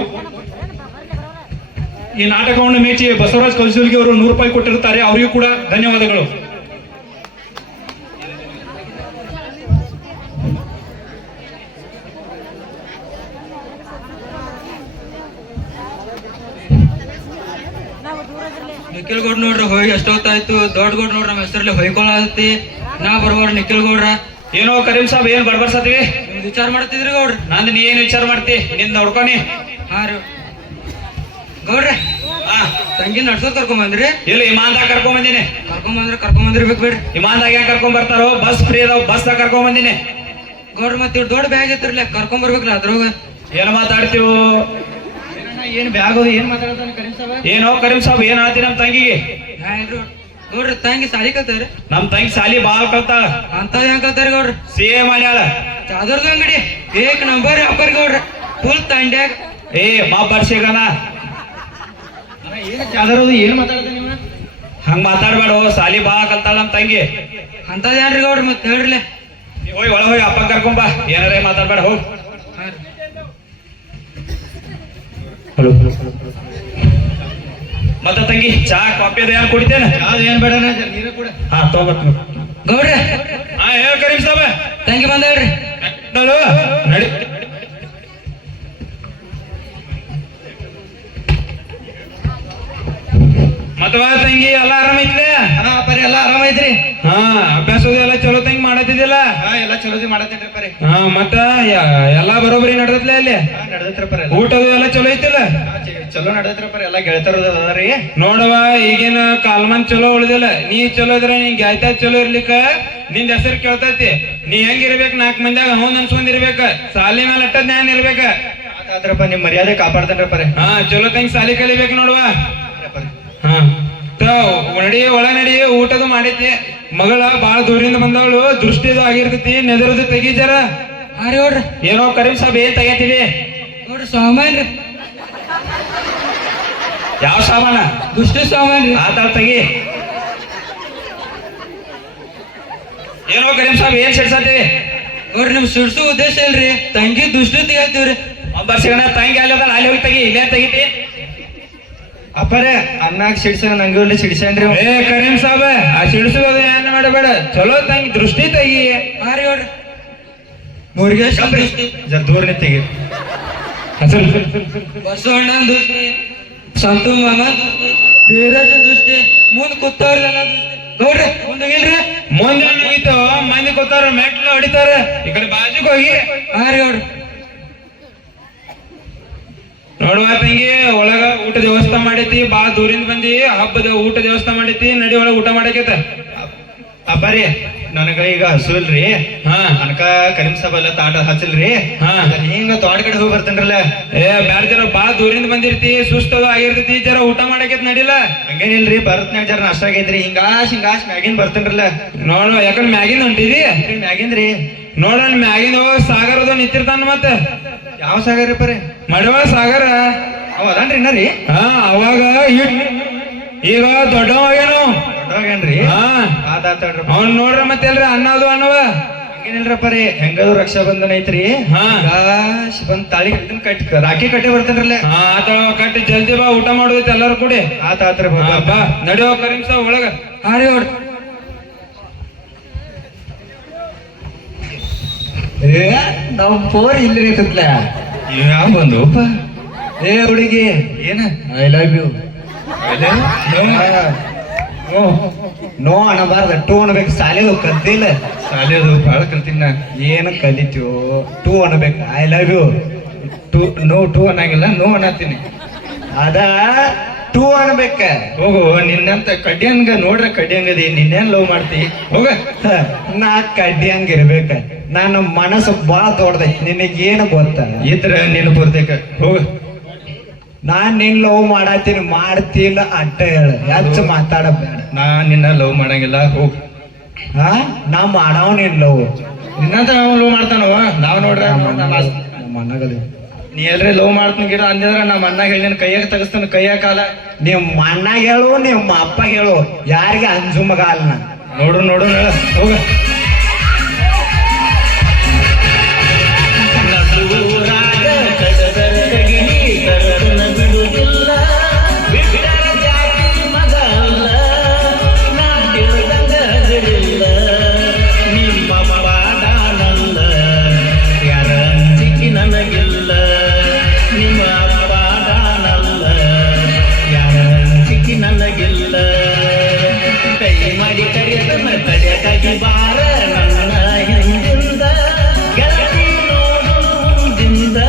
ಈ ನಾಟಕವನ್ನು ಮೆಚ್ಚಿ ಬಸವರಾಜ್ ಕಲ್ಸೂಲ್ಗಿ ಅವರು 100 ರೂಪಾಯಿ ಕೊಟ್ಟಿರುತ್ತಾರೆ. ಅವರಿಗೂ ಕೂಡ ಧನ್ಯವಾದಗಳು. ನಿಖಿಲ್ ಗೌಡ್ ನೋಡ್ರಿ ಹೋಗಿ ಎಷ್ಟೊತ್ತಾಯ್ತು. ದೊಡ್ಡ ಗೌಡ್ ನೋಡ್ರಿ ನಮ್ಮ ಹೆಸರಲ್ಲಿ ಹೊಯ್ಕೊಳತಿ. ನಾ ಬರ್ಬೋರ್ ನಿಖಿಲ್ ಗೌಡ್ರ. ಏನೋ ಕರೀಂ ಸಾಬ್ ಏನ್ ಬಡ್ಬಡ್ಸತ್ವಿ? ನಿಮ್ದು ವಿಚಾರ ಮಾಡ್ತಿದ್ರಿ ಗೌಡ್ರಿ? ನಂದು ನೀ ಏನ್ ವಿಚಾರ ಮಾಡ್ತಿ? ನಿಂದ ನೋಡ್ಕೊನಿ. ಹಾ ರೀ ಗೌಡ್ರೆ, ತಂಗಿ ನಡ್ಸೋದ್ ಕರ್ಕೊಂಡ್ ಬಂದ್ರಿ? ಇಲ್ಲ, ಇಮಾನ್ದಾಗ ಕರ್ಕೊಂಡ್ ಬಂದಿನಿ. ಕರ್ಕೊಂಡ್ ಬಂದಿರ್ಬೇಕು ಬಿಡ್ರಿ. ಇಮಾನ್ದಾಗ ಹೆಂಗ್ ಕರ್ಕೊಂಡ್ ಬರ್ತಾರೋ, ಬಸ್ ಫ್ರೀ ಅದಾವ, ಬಸ್ದಾಗ ಕರ್ಕೊಂಡ್ ಬಂದಿನಿ. ಗೌಡ್ರ ಮತ್ತೆ ಇವ್ ದೊಡ್ಡ ಬ್ಯಾಗ್ ಇತ್ತಿರ್ಲಿ, ಕರ್ಕೊಂಡ್ ಬರ್ಬೇಕಲ್ಲ ಅದ್ರೊಳಗ. ಏನ್ ಮಾತಾಡ್ತೀವೋ? ಏನ್ ಬ್ಯಾಗ್ ಏನ್ ಮಾತಾಡ್ತಾನೆ ಕರೀಂ ಸಾಬ್? ಏನೋ ಕರೀಂ ಸಾಬ್ ಏನ್ ಆತಿ ನಮ್ ತಂಗಿಗೆ? ಗೌಡ್ರ ತಂಗಿ ಸಾಲಿ ಕಲ್ತಾರ? ನಮ್ ತಂಗಿ ಸಾಲಿ ಬಾಳ್ ಕಲ್ತಾಳ. ಅಂತದ್ ಹೆಂಗ್ ಕಲ್ತಾರ ಗೌಡ್ರ? CA ಮಾಡ್ಯಾಳ. ಚಾದರ್ದ ಅಂಗಡಿ ಏಕ್ ನಂಬರ್ ಅಪ್ಪರ್ ಗೌಡ್ರ. ಫುಲ್ ತಂಡ್ಯಾಗ ಮಾ ಬರ್ಸಿಗನ ಏನ್ ಮಾತಾಡ್ತಾನೆ ನೀವು? ಹಂಗ ಮಾತಾಡ್ಬೇಡ. ಸಾಲಿ ಬಾಳ ಕಲ್ತಾಳ ನಮ್ ತಂಗಿ. ಅಂತದ್ ಯಾರ್ರಿ ಗೌಡ್ರ ಮತ್ತೆ ಹೇಳ್ರಿ. ಹೋಗಿ ಒಳ ಹೋಗಿ ಅಪ್ಪ ಕರ್ಕೊಂಬ. ಏನಾರ ಮಾತಾಡ್ಬೇಡ, ಹೋಗ್. ಮತ್ತ ತಂಗಿ ಚಾ ಕಾಫಿ ಅದ ಏನ್ ಕುಡಿತೇನ? ಏನ್ ಬೇಡ ನೀರ ಕೂಡ. ಹಾ ತಗೋಬೇಕು ಗೌಡ್ರ. ಹಾ ಹೇಳ ಕರೀಂ ಸಾಬ. ತಂಗಿ ಬಂದ ಹೇಳ್ರಿ. ನಡಿ. ಮತ್ತವಾ ತಂಗಿ ಎಲ್ಲ ಆರಾಮೈತಿದೆ? ಪರಿ ಎಲ್ಲ ಆರಾಮ ಐತ್ರಿ. ಹಾ, ಅಭ್ಯಾಸ ಎಲ್ಲ ಚಲೋ ತಂಗಿ ಮಾಡತ್ತಿದ್ದಿಲ್ಲ? ಎಲ್ಲ ಚಲೋ ಮಾಡತ್ತೇನ್ರಿ ಪರಿ. ಹಾ, ಮತ್ತ ಎಲ್ಲಾ ಬರೋಬ್ಬರಿ ನಡ್ದತ್ಲೆ ಅಲ್ಲಿ? ನಡೆದತ್ರ ಪರಿ. ಊಟದು ಎಲ್ಲ ಚಲೋ ಐತಿಲ್ಲ? ಚಲೋ ನಡೆದತ್ರ ಪರಿ. ಎಲ್ಲ ಗೆಳತರದ್ರಿ. ನೋಡವ, ಈಗಿನ ಕಾಲ್ಮನ್ ಚಲೋ ಉಳಿದಿಲ್ಲ. ನೀ ಚಲೋ ಇದ್ರ ನೀ ಗಾಯ್ತಾ ಚಲೋ ಇರ್ಲಿಕ್ಕ ನಿಂದ ಹೆಸರು ಕೇಳ್ತೈತಿ. ನೀ ಹೆಂಗಿರ್ಬೇಕು, 4 ಮಂದಿಯಾಗ ಹೌದ್ ಅನ್ಸ್ಕೊಂಡಿರ್ಬೇಕ. ಸಾಲಿ ಮೇಲೆ ಅಟ್ಟ ಜ್ಞಾನ ಇರ್ಬೇಕ. ಆದ್ರಪ್ಪ ನಿಮ್ ಮರ್ಯಾದೆ ಕಾಪಾಡ್ತೇನ್ರಿ ಪರಿ. ಹಾ, ಚಲೋ ತಂಗಿ ಸಾಲಿ ಕಲಿಬೇಕು ನೋಡುವ. ಹಾ, ನಡಿ ಒಳ ನಡಿ. ಊಟದು ಮಾಡೈತಿ. ಮಗಳ ಬಾಳ ದೂರಿಂದ ಬಂದವಳು, ದೃಷ್ಟಿದು ಆಗಿರ್ತೈತಿ. ನೆದರದು ತೆಗೀಜಾರ. ಹಾ ರೀ ಗೌಡ್ರ. ಏನೋ ಕರೀಂ ಸಾಬ್ ಏನ್ ತೆಗೀತೀವಿ? ನೋಡ್ರಿ ಸಾಮಾನ್ ರೀ. ಯಾವ ಸಾಮಾನ? ದುಷ್ಟ ಸಾಮಾನ್ ರೀ. ಆತ ತೆಗಿ. ಏನೋ ಕರೀಂ ಸಾಬ್ ಏನ್ ಸಿಡ್ಸತ್ತೀವಿ? ನೋಡ್ರಿ ನಿಮ್ ಸಿಡ್ಸು ಉದ್ದೇಶ ಇಲ್ರಿ, ತಂಗಿ ದುಷ್ಟ ತೆಗಿತೀವ್ರಿ. ಬರ್ಸಿಗಣ ತಂಗಿ ಅಲ್ಲಿ ಅಲ್ಲಿ ಹೋಗಿ ತೆಗಿ. ಇಲ್ಲೇ ತೆಗಿತಿ. ಅಪ್ಪರೇ ಅನ್ನಾಗ ಸಿಡ್ಸ ನಂಗೆ ಸಿಡ್ಸನ್ರಿ. ಕರೀಂ ಸಾಬ್, ಆ ಸಿಡ್ಸೋದು ಏನ್ ಮಾಡಬೇಡ. ಚಲೋ ತಂಗಿ ದೃಷ್ಟಿ ತೆಗಿ. ಹಾ ರೀ ಗೌಡ್ರ. ಮುರುಗೇಶ್ ದೃಷ್ಟಿ. ದೂರ ತೆಗಿ. ಬಸವಣ್ಣನ ದೃಷ್ಟಿ, ಸಂತು ಮಾಮನ್ ದೃಷ್ಟಿ, ದೇವರಾಜನ ದೃಷ್ಟಿ, ಮುಂದ್ ಕೂತವ್ರಲ್ಲ ದೃಷ್ಟಿ. ಗೌಡ್ರಿ ಮುಂದೋಗಿಲ್ರಿ? ಮುಂದೆ ಮುಗಿತು. ಮಂದಿ ಕೂತಾರ, ಮೆಟ್ಲು ಹೊಡಿತಾರ. ಈ ಕಡೆ ಬಾಜುಕ್ ಹೋಗಿ. ಹಾ ರೀ ಗೌಡ್ರ. ನೋಡುವ ತಂಗಿ, ಒಳಗ ಊಟ ಊಟದ ವ್ಯವಸ್ಥೆ ಮಾಡೈತಿ, ಬಾಳ ದೂರಿಂದ ಬಂದಿ, ಹಬ್ಬದ ಊಟದ ವ್ಯವಸ್ಥೆ ಮಾಡೈತಿ, ನಡಿ ಒಳಗ ಊಟ ಮಾಡಕೈತ. ಅಪ್ಪಾರಿ ನನಗ ಈಗ ಹಸು ಇಲ್ರಿ, ಹಾ ಅನ್ಕ ಕರಿಮ್ ಸಾಬ್ ಎಲ್ಲ ತಾಟ ಹಚ್ಚಲ್ರಿ, ಹಾ ಹಿಂಗ ತೋಟ ಕಡೆ ಹೋಗಿ ಬರ್ತೇನ್ರಲ್ಲ. ಬ್ಯಾಡ ಜರ ಬಾಳ ದೂರಿಂದ ಬಂದಿರ್ತಿ, ಸುಸ್ತದ ಆಗಿರ್ತೈತಿ, ಜರ ಊಟ ಮಾಡಕೈತ್ ನಡಿಲ್ಲ. ಹಂಗೇನಿಲ್ರಿ, ಬರತ್ನ್ಯಾಗ ಜರ ನಾಷ್ಟ ಆಗೈತ್ರಿ, ಹಿಂಗಾಶ್ ಮ್ಯಾಗಿನ್ ಬರ್ತೇನ್ರಲ್ಲ. ನೋಡು ಯಾಕಂದ್ರೆ ಮ್ಯಾಗಿನ್ ಹೊಂಟಿದಿ, ಮ್ಯಾಗಿನ್ರಿ ನೋಡೋಣ ಮ್ಯಾಗಿನ ಸಾಗರದ ನಿಂತಿರ್ತಾನ. ಮತ್ತೆ ಯಾವ ಸಾಗರ ಪರಿ? ಮಡವಾಳ ಸಾಗರ ಅವ ಅದನ್ರಿ ಇನ್ನ ರೀ. ಹಾ ಅವಾಗ ಈಗ ದೊಡ್ಡವಾಗೇನು ದೊಡ್ಡವಾಗೇನ್ರಿ? ಹಾ ಆತಾಡ್ರಿ ಅವ್ನ್ ನೋಡ್ರ ಮತ್ತೆ ಅಲ್ರಿ ಅನ್ನದು ಅನ್ನವ. ಹಂಗೇನಿಲ್ರಪ್ಪ ರೀ, ಹೆಂಗದು ರಕ್ಷಾ ಬಂಧನ ಐತ್ರಿ, ಹಾ ಬಂದ್ ತಾಳಿ ಕಟ್ಟಿ ರಾಖಿ ಕಟ್ಟಿ ಬರ್ತೇನ್ರಲ್ಲ. ಹಾ ಆತ ಕಟ್ಟಿ ಜಲ್ದಿ ಬಾ, ಊಟ ಮಾಡೋದೈತಿ ಎಲ್ಲಾರು ಕೂಡಿ. ಆತಾತ್ರಿ ಬಾ ನಡಿಯೋ ಕರೀಮ್ ಸಾಬ್ ಒಳಗ. ಹಾರಿ ಹೊಡ್ ನಾವ್ ಫೋರ್ ಇಲ್ಲಿ ನಿಂತತ್ಲ. ಯಾವ ಬಂದು ಏ ಹುಡುಗಿ ಏನ ಐ ಲವ್ ಯು ನೋ ಅನ್ನಬಾರ್ದ, ಟೂ ಅನ್ಬೇಕು. ಸಾಲಿದು ಕಲ್ತಿಲ್ಲ, ಸಾಲಿದು ಬಹಳ ಕಲ್ತೀನಿ ನಾ. ಏನು ಕಲಿತೀವೋ ಟೂ ಅನ್ಬೇಕು. I love you too, no too ಅನ್ನಂಗಿಲ್ಲ, ನೋ ಅನ್ನತ್ತೀನಿ. ಅದ ಟೂ ಅನ್ಬೇಕ. ಹೋಗು, ನಿನ್ನಂತ ಕಡ್ಡಿಯಂಗ ನೋಡ್ರ ಕಡ್ಡಿಯಂಗದಿ, ನಿನ್ನೇನ್ ಲವ್ ಮಾಡ್ತಿ? ಹೋಗ. ನಾ ಕಡ್ಡಿಯಂಗಿರ್ಬೇಕ, ನನ್ನ ಮನಸ್ಸು ಬಾಳ ದೊಡ್ಡದೈತಿ, ನಿನಗೇನು ಗೊತ್ತ? ಇದ್ರ ನಿನ್ ಬರ್ತೇಕ. ಹೋಗ. ನಾನ್ ನಿನ್ ಲವ್ ಮಾಡತ್ತೀನಿ, ಮಾಡ್ತಿಲ್ಲ ಅಟ್ಟ ಹೇಳ, ಹೆಚ್ಚು ಮಾತಾಡಬೇಡ. ನಾ ನಿನ್ನ ಲವ್ ಮಾಡಂಗಿಲ್ಲ, ಹೋಗ್. ಹಾ ನಾ ಮಾಡವ್ ನಿನ್ ಲವ್, ನಿನ್ನಂತ ನಾವು ಲವ್ ಮಾಡ್ತಾನವ. ನಾವ್ ನೋಡ್ರ ನಮ್ಮ ಅಣ್ಣಗಲಿ, ನೀ ಎಲ್ರಿ ಲವ್ ಮಾಡ್ತೀನಿ ಗಿಡ ಅಂದಿದ್ರ ನಮ್ಮ ಅಣ್ಣಾಗ ಹೇಳಿ ನಿನ್ ಕೈಯಾಗ ತೆಗಿಸ್ತಾನ, ಕೈಯಾಗ ಕಾಲ. ನಿಮ್ಮ ಅಣ್ಣಾಗ ಹೇಳು, ನಿಮ್ಮ ಅಪ್ಪ ಹೇಳು, ಯಾರಿಗೆ ಅಂಜು ಮಗ ಅಲ್ಲ. ನೋಡು ನೋಡು ಹೋಗ. ಬಾರ ನನ್ನ ಹಿಂದಿಂದ ಗೆಳತಿ ನೋಡು ಮುಂದಿಂದ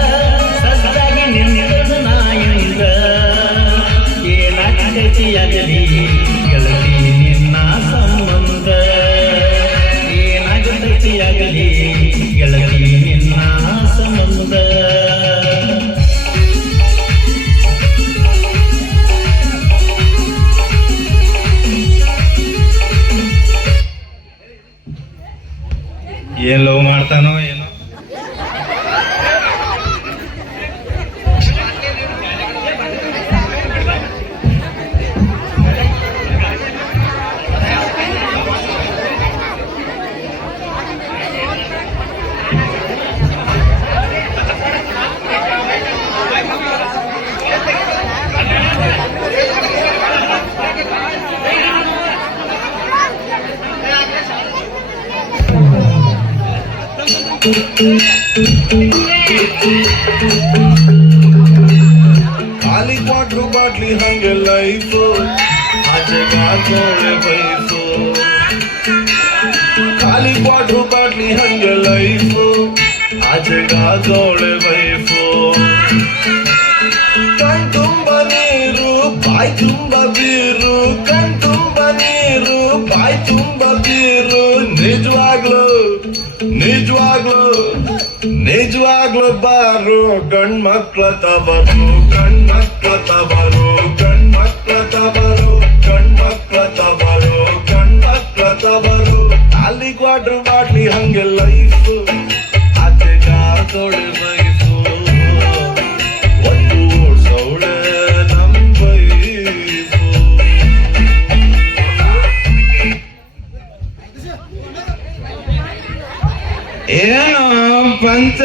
ಸದ್ದಾಗಿ ನಿಂತದು ನಾಯಿಂದ ಏನಾಗತಿ ಆಗಲಿ ಗೆಳತಿ ನಿನ್ನ ಸಂಬಂಧ, ಏನಾಗತಿ ಆಗಲಿ ಗೆಳತಿ ನಿನ್ನ ಸಂಬಂಧ. ಏನ್ ಲವ್ ಮಾಡ್ತಾನೋ ಏನೋ. ಖಾಲಿ ಕ್ವಾಟ್ರು ಬಾಟ್ಲಿ ಹಂಗೆ ಲೈಫು, ಆಚೆಗಾಚೋಳೆ ಬೈಫು. ಖಾಲಿ ಕ್ವಾಟ್ರು ಬಾಟ್ಲಿ ಹಂಗೆ ಲೈಫು, ಆಚೆಗಾಚೋಳೆ ಬೈಫು. ಕಣ್ ತುಂಬ ನೀರು, ಬಾಯ್ ತುಂಬ ಬೀರು, ಕಣ್ ತುಂಬ ನೀರು, ಬಾಯ್ ತುಂಬ ಬೀರು. ನಿಜವಾಗ್ಲು ನಿಜವಾಗ್ಲು ನಿಜವಾಗ್ಲು ಬಾರು ಗಂಡ್ ಮಕ್ಳ ತಬರು, ಗಂಡ್ ಮಕ್ಳ ತಬರು, ಗಂಡ್ ಮಕ್ಳ ತಬರು, ಗಂಡ್ ಮಕ್ಳ ತಬರು, ಗಂಡ್ ಮಕ್ಳ ತಬರು. ಅಲ್ಲಿ ಕ್ವಾಟ್ರ್ ಬಾಟ್ಲಿ ಹಂಗೆ ಲೈಫು, ಆಚೆಗಾರ್ದೊಳೆ ಬೈಫು. ಒಂದು ಓಡ್ಸೌಳೆ ನಮ್ ಬೈಫು. ಏನು ಪಂಚ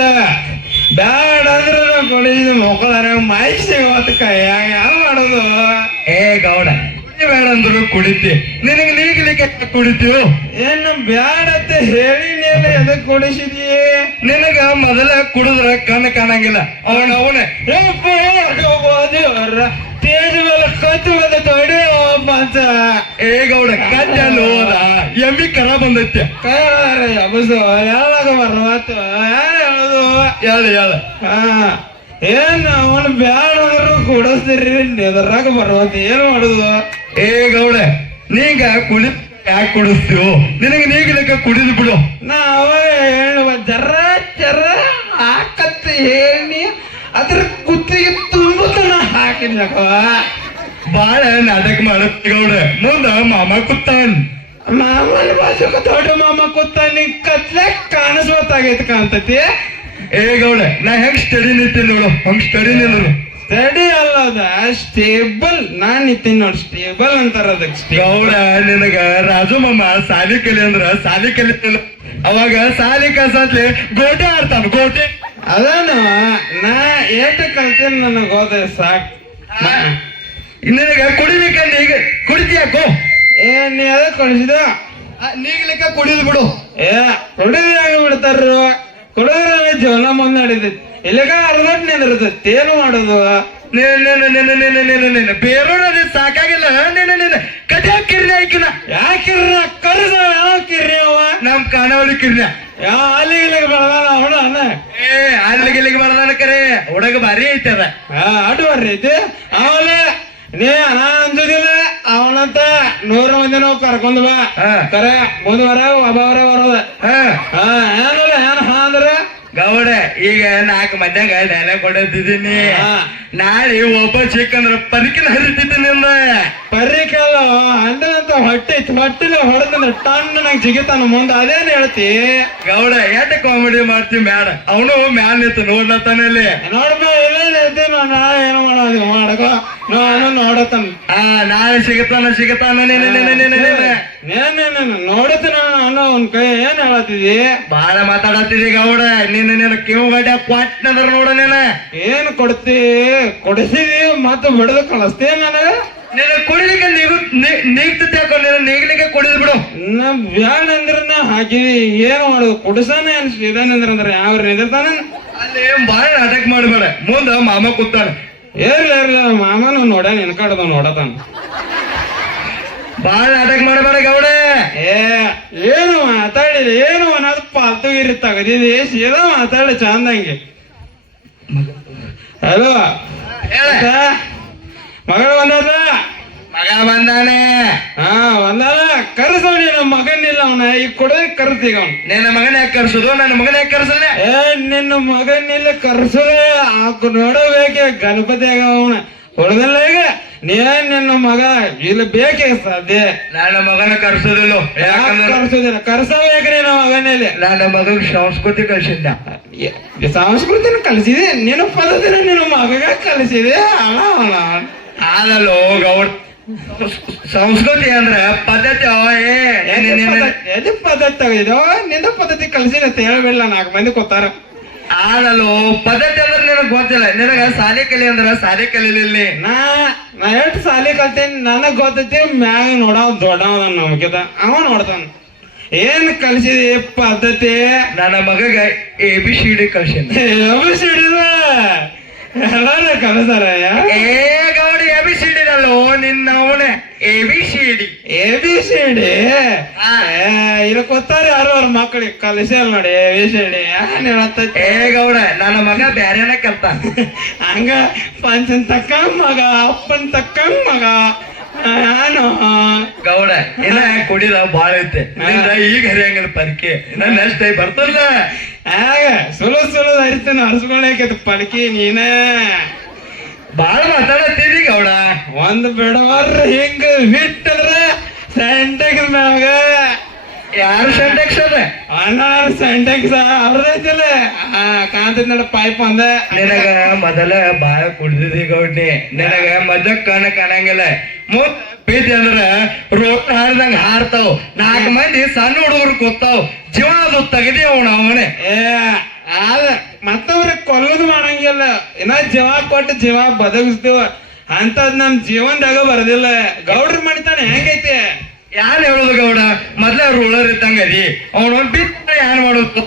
ಬ್ಯಾಡ ಅಂದ್ರೆ ಕೊಡಿದ ಮಕ್ಕಳ ಮಾಹಿತಿ ಹೊತ್ತಕ ಯಾವ ಮಾಡೋದು? ಏ ಗೌಡ, ಬೇಡ ಅಂದ್ರು ಕುಡಿತಿ, ನಿನಗೆ ನೀಗ್ಲಿಕ್ಕೆ ಕುಡಿತೀವಿ. ಏನು ಬ್ಯಾಡತ್ತೆ ಹೇಳಿನೇನ ಎದಕ್ ಕುಡಿಸಿದೀಯ? ನಿನಗ ಮೊದಲ ಕುಡಿದ್ರ ಕಣ್ಣು ಕಾಣಂಗಿಲ್ಲ. ಅವನ ತೇಜ್ ಮೇಲೆ ಕತ್ತು ಮೇಲೆ ತೊಡೆ ಪಂಚ. ಏ ಗೌಡ, ಕಜ್ಜಲ್ಲಿ ಹೋದ ಎಮ್ಮಿ ಕರ ಬಂದೈತೆ. ಅಬಸು ಯಾವಾಗ ಬರ್ವತ್ತು ಯಾರು ಹೇಳೋದು? ಹೇಳ ಹೇಳ. ಹಾ ಏನ್ ಅವನು ಬ್ಯಾಡ ಅಂದ್ರು ಕೊಡಿಸ್ತೀರಿ ನೆದರಾಗ ಬರೋದು ಏನ್ ಮಾಡುದು? ಏ ಗೌಡ, ನೀಗ ಕುಡಿ ಯಾಕೆ ಕುಡಿಸ್ತೀವೋ? ನಿನಗೆ ನೀಗಲಕ್ಕ ಕುಡಿದು ಬಿಡು. ನಾವ ಹೇಳುವ ಜರ ಜರ ಹಾಕತ್ತ ಹೇಳಿ ಅದ್ರ ಕುತ್ತಿಗೆ ತುಂಬತನ ಹಾಕಿದ್ನಕವ. ಬಾಳ ನಾಟಕ ಮಾಡತ್ ಗೌಡ. ಮುಂದ ಮಾಮ ಕೂತಾನ್. ಮಾಮನ ಬಾಜುಕ ದೊಡ್ಡ ಮಾಮ ಕೂತ ನೀ ಕತ್ಲೆ ಕಾಣಿಸ್ಬೋದಾಗೈತಿ ಕಾಣ್ತತಿ. ಏ ಗೌಡ, ನಾ ಹೆಂಗ್ ಸ್ಟಡಿ ನಿಂತೀನಿ ನೋಡು, ಹಂಗ್ ಸ್ಟಡಿ ನಿಲ್ಲರು. ಸ್ಟಡಿ ಅಲ್ಲದ ಸ್ಟೇಬಲ್ ನಾನ್ ನಿಂತೀನಿ ನೋಡಿ, ಸ್ಟೇಬಲ್ ಅಂತಾರ ಅದಕ್ಕೆ. ಗೌಡ, ನಿನಗ ರಾಜು ಮಾಮ ಸಾಲಿ ಕಲಿ ಅಂದ್ರ ಸಾಲಿ ಕಲಿತಿಲ್ಲ. ಅವಾಗ ಸಾಲಿ ಕಲ್ಸತ್ಲೆ ಗೋಟೆ ಆಡ್ತಾನ, ಗೋಟೆ. ಅದಾನ ನಾ ಏಟ ಕಲ್ತೀನಿ ನನಗೆ ಹೋದ ಸಾಕ್. ನಿನಗ ಕುಡಿಬೇಕಂದ್ರೆ ಈಗ ಕುಡಿತೀಯಾಕೋ? ಏ ನೀ ಅದ ಕಳಿಸಿದ ನೀಗ್ಲಿಕ್ಕ ಕುಡಿದು ಬಿಡು. ಏ ಕುಡಿದಾಗ ಬಿಡ್ತಾರ, ಕುಡಿದ್ರೆ ಜೀವನ ಮುಂದೆ ನಡೀತೈತಿ. ಇಲ್ಲಿಗ ಅರ್ಧಟ್ ನಿಂದಿರ್ತೈತಿ, ಏನು ಮಾಡೋದು? ಬೇರೋಣ ಸಾಕಾಗಿಲ್ಲ. ಕಟ್ಟಿ ಹಾಕಿರ್ಲಿ ಆಯ್ಕಿನ. ಯಾಕಿರ್ರ ಕರ್ದ ಯಾಕಿರ್ರಿ ಅವ ನಮ್ ಕಾಣವಳಿ ಕಿರ್ನ. ಯಾವ ಅಲ್ಲಿಗೆ ಬೆಳಗಾನ ಅವಡ ಏ ಅಲ್ಲಿಗೆ ಬರದಾನ ಕರೆ ಹುಡುಗ ಭಾರಿ ಐತೆ ಅದ. ಅಡ್ಡು ಬರ್ರಿ ಐತಿ. ಆಮೇಲೆ ನೀ ನಾ ಅಂಜುದಿಲ್ಲ ಅವನಂತ 100 ಮಂದಿ ನಾವು ಕರ್ಕೊಂಡ್ ಬಾ. ಕರೆ ಮುಂದುವರ ಒಬ್ಬವರ ಬರೋದ. ಏನಿಲ್ಲ ಏನ್ ಅಂದ್ರ ಗೌಡ, ಈಗ 4 ಮಂದ್ಯಾಗ ಡೈಲಾಗ್ ಕೊಡತಿದ್ದೀನಿ. ನಾಳೆ ಒಬ್ಬ ಚಿಕ್ಕಂದ್ರ ಪರಿಕಿನ ಹರಿತಿದ್ದೀನಿ ನಿಂದ. ಪರಿಕಲ್ಲ ಅಂದಂತ ಹೊಟ್ಟೆ ಹೊಟ್ಟಿಲೆ ಹೊಡೆದ ಟನ್ ನಂಗೆ ಜಿಗಿತಾನ ಮುಂದ. ಅದೇನ್ ಹೇಳ್ತಿ ಗೌಡ? ಎಟ್ ಕಾಮಿಡಿ ಮಾಡ್ತೀವಿ ಮ್ಯಾಡ. ಅವನು ಮ್ಯಾಲ ನಿಂತು ನೋಡ್ಲತ್ತಾನಲ್ಲಿ. ನೋಡ್ಬ ಇಲ್ಲೈತಿ ನಾ ಏನು ಮಾಡೋದು ಮಾಡಕೋ ನಾನು ನೋಡತಾನ. ನಾಳೆ ಸಿಗತಾನ ನೋಡತನ ನಾನು ಅವ್ನ ಕೈ ಏನ್ ಹೇಳತ್ತಿದಿ? ಬಾಳ ಮಾತಾಡತ್ತಿದಿ ಗೌಡ. ನಿನ್ನ ಕಿವು ಗಡ್ಡ ಕ್ವಾಟ್ನದ್ರ ನೋಡ. ಏನ್ ಕೊಡ್ತಿ? ಕೊಡಿಸಿದಿ ಮತ್ತ ಬಿಡದ ಕಳಿಸ್ತೇ ನನಗ. ನೀನು ಕುಡಿಲಿಕ್ಕೆ ನೀಗ್ತೈತೆ, ನೀಗ್ಲಿಕ್ಕೆ ಕುಡಿದ್ ಬಿಡು. ನಾ ಬ್ಯಾಡ ಅಂದ್ರ ಹಾಕಿದಿ ಏನು ಮಾಡುದು? ಕುಡಿಸಾನ ಏನ್ ಇದಾನಂದ್ರ ಯಾವ ನಿಂದಿರ್ತಾನ? ಅಲ್ಲಿ ಬಾಳ ನಾಟಕ ಮಾಡ್ಬೇಡ. ಮುಂದ ಮಾಮ ಕೂತಾನ. ಇರ್ಲಿಲ್ಲ ಮಾಮನು ನೋಡ ನೆನ್ಕಾಡ್ದ ನೋಡತಾನ. ಬಾಳ ನಾಟಕ ಮಾಡಬೇಡ ಗೌಡ. ಏನು ಮಾತಾಡಿದ ಏನು ಅನ್ನೋದು ಪಾಲ್ತುಗಿರಿ ತಗದಿದಿ. ಸೀದಾ ಮಾತಾಡಿ ಚಂದಂಗೆ. ಹಲೋ ಮಗಳು ಬಂದದ? ಮಗ ಬಂದಾನೆ. ಒಂದಾನ ಕರ್ಸೋಣಿ. ನಮ್ಮ ಮಗನಿಲ್ಲ ಅವನ ಈಗ ಕೊಡೋದ್ ಕರ್ತೀಗ ಅವ್ನು. ನಿನ್ನ ಮಗನ ಯಾಕೆ ಕರ್ಸುದು? ನನ್ನ ಮಗನ ಯಾಕೆ ಕರ್ಸಲ್ಲ? ನಿನ್ನ ಮಗನಿಲ್ಲ ಕರ್ಸೋದೇ ನೋಡಬೇಕೆ ಗಣಪತಿಯಾಗ ಅವನ ಹೊಡೆದಲ್ಲ. ಈಗ ನೀನ್ ನಿನ್ನ ಮಗ ಇಲ್ಲಿ ಬೇಕೇ ಸಾಧ್ಯ. ನನ್ನ ಮಗನ ಕರ್ಸೋದಿಲ್ಲ. ಕರ್ಸೋದಿಲ್ಲ, ಕರ್ಸಬೇಕ್ರಿ ನಮ್ಮ ಮಗನಲ್ಲಿ. ನನ್ನ ಮಗಗೆ ಸಂಸ್ಕೃತಿ ಕಳ್ಸಿದ್ದ. ಸಂಸ್ಕೃತಿನ ಕಲಿಸಿದೆ, ನಿನ್ನ ಪದ್ಧತಿನ ನಿನ್ನ ಮಗಗ ಕಲಿಸಿದೆ. ಆದಲ್ಲೋ ಗೌಡ, ಸಂಸ್ಕೃತಿ ಅಂದ್ರ ಪದ್ಧತಿ. ಎದು ಪದ್ಧತಿ ತಗದಿದೋ ನಿಂದ ಪದ್ಧತಿ ಕಲಿಸಿದ ಅಂತ ಹೇಳ್ಬಿಡ್ಲ. 4 ಮಂದಿ ಕೊತ್ತಾರ. ಆದಲ್ಲೋ ಪದ್ಧತಿ ಅಂದ್ರೆ ನಿನಗ್ ಗೊತ್ತಿಲ್ಲ. ನಿನಗ ಸಾಲಿ ಕಲಿ ಅಂದ್ರ ಸಾಲಿ ಕಲೀಲಿಲ್ಲ. ನಾ ಎಷ್ಟು ಸಾಲಿ ಕಲ್ತೀನಿ ನನಗ್ ಗೊತ್ತೈತಿ. ಮ್ಯಾಗ ನೋಡವ್ ದೊಡ್ಡವ ನಮ್ಗಿದ ಅವ ನೋಡ್ತಾನ. ಏನ್ ಕಲ್ಸಿದಿ ಪದ್ಧತಿ? ನನ್ನ ಮಗಗ ABCD ಕಳ್ಸಿದ್ದ. ಸಿಡಿದ ಎಲ್ಲಾರು ಕಲಿಸಾರ. ಗೌಡ ABCD ಅಲ್ಲೋ ನಿನ್ನ ಅವನೇ ABCD. ಇಲ್ಲಿ ಕೊತ್ತಾರ ಯಾರು ಅವ್ರ ಮಕ್ಕಳಿಗೆ ಕಲಿಸಲ್ಲ ನೋಡಿ ABCD. ಏನ್ ಹೇಳತ್ತೈತಿ? ಗೌಡ, ನನ್ನ ಮಗ ಬ್ಯಾರೇನ ಕಲ್ತ. ಹಂಗ ಪಂಚನ್ ತಕ್ಕಂಗ್ ಮಗ, ಅಪ್ಪನ್ ತಕ್ಕಂಗ್ ಮಗ. ನಾನು ಗೌಡ ಇನ್ನ ಕುಡಿದ ಬಾಳ ಐತೆ. ಈಗ ಹರಿಯಂಗಿಲ್ಲ ಪಲ್ಕಿ. ನನ್ನ ಅಷ್ಟೇ ಬರ್ತಲ್ಲ. ಆಗ ಸುಲು ಹರಿತಾನ ಹರಿಸ್ಕೊಳಕೈತಿ ಪಲ್ಕಿ. ನೀನ ಬಾಳ ಮಾತಾಡತ್ತೀರಿ ಗೌಡ. ಒಂದ್ ಬಿಡವಾರ ಹಿಂಗ ಬಿಟ್ಟದ್ರ ಸೆಂಟೆಕ್ಸ್ ಮ್ಯಾಗ. ಯಾರು ಸೆಂಟೆಕ್ಸ್ ಅದ? ಅಣ್ಣ ಸೆಂಟೆಕ್ಸ್ ಅವ್ರದೈತಿಲ್ಲ ಕಾಂತದ ನಡ ಪೈಪ್ ಅಂದ. ನಿನಗ ಮೊದಲ ಬಾಳ ಕುಡ್ದಿದಿ ಗೌಡ್ನಿ. ನಿನಗ ಮೊದಲ ಕಾಣಂಗಿಲ್ಲ. ಪ್ರೀತಿ ಅಂದ್ರ ರೋಡ್ ಹಾರ್ದಂಗ ಹಾರ್ತಾವ್. 4 ಮಂದಿ ಸಣ್ಣ ಹುಡುಗರು ಕೂತಾವ್. ಜೀವ ಅದು ತೆಗದಿ ಅವನೇ. ಆದ ಮತ್ತವ್ರಿಗೆ ಕೊಲ್ಲೋದು ಮಾಡಂಗಿಲ್ಲ. ಇನ್ನ ಜೀವ ಕೊಟ್ಟು ಜೀವ ಬದಗಿಸ್ತೀವ ಅಂತದ್ ನಮ್ ಜೀವನದಾಗ ಬರದಿಲ್ಲ. ಗೌಡ್ರ ಮಾಡ್ತಾನೆ ಹೆಂಗೈತಿ? ಯಾರು ಹೇಳುದು ಗೌಡ? ಮೊದ್ಲ ರೋಲರ್ ಇದ್ದಂಗ ಅದಿ. ಅವನು ಬಿತ್ತ ಏನ್ ಮಾಡೋದು?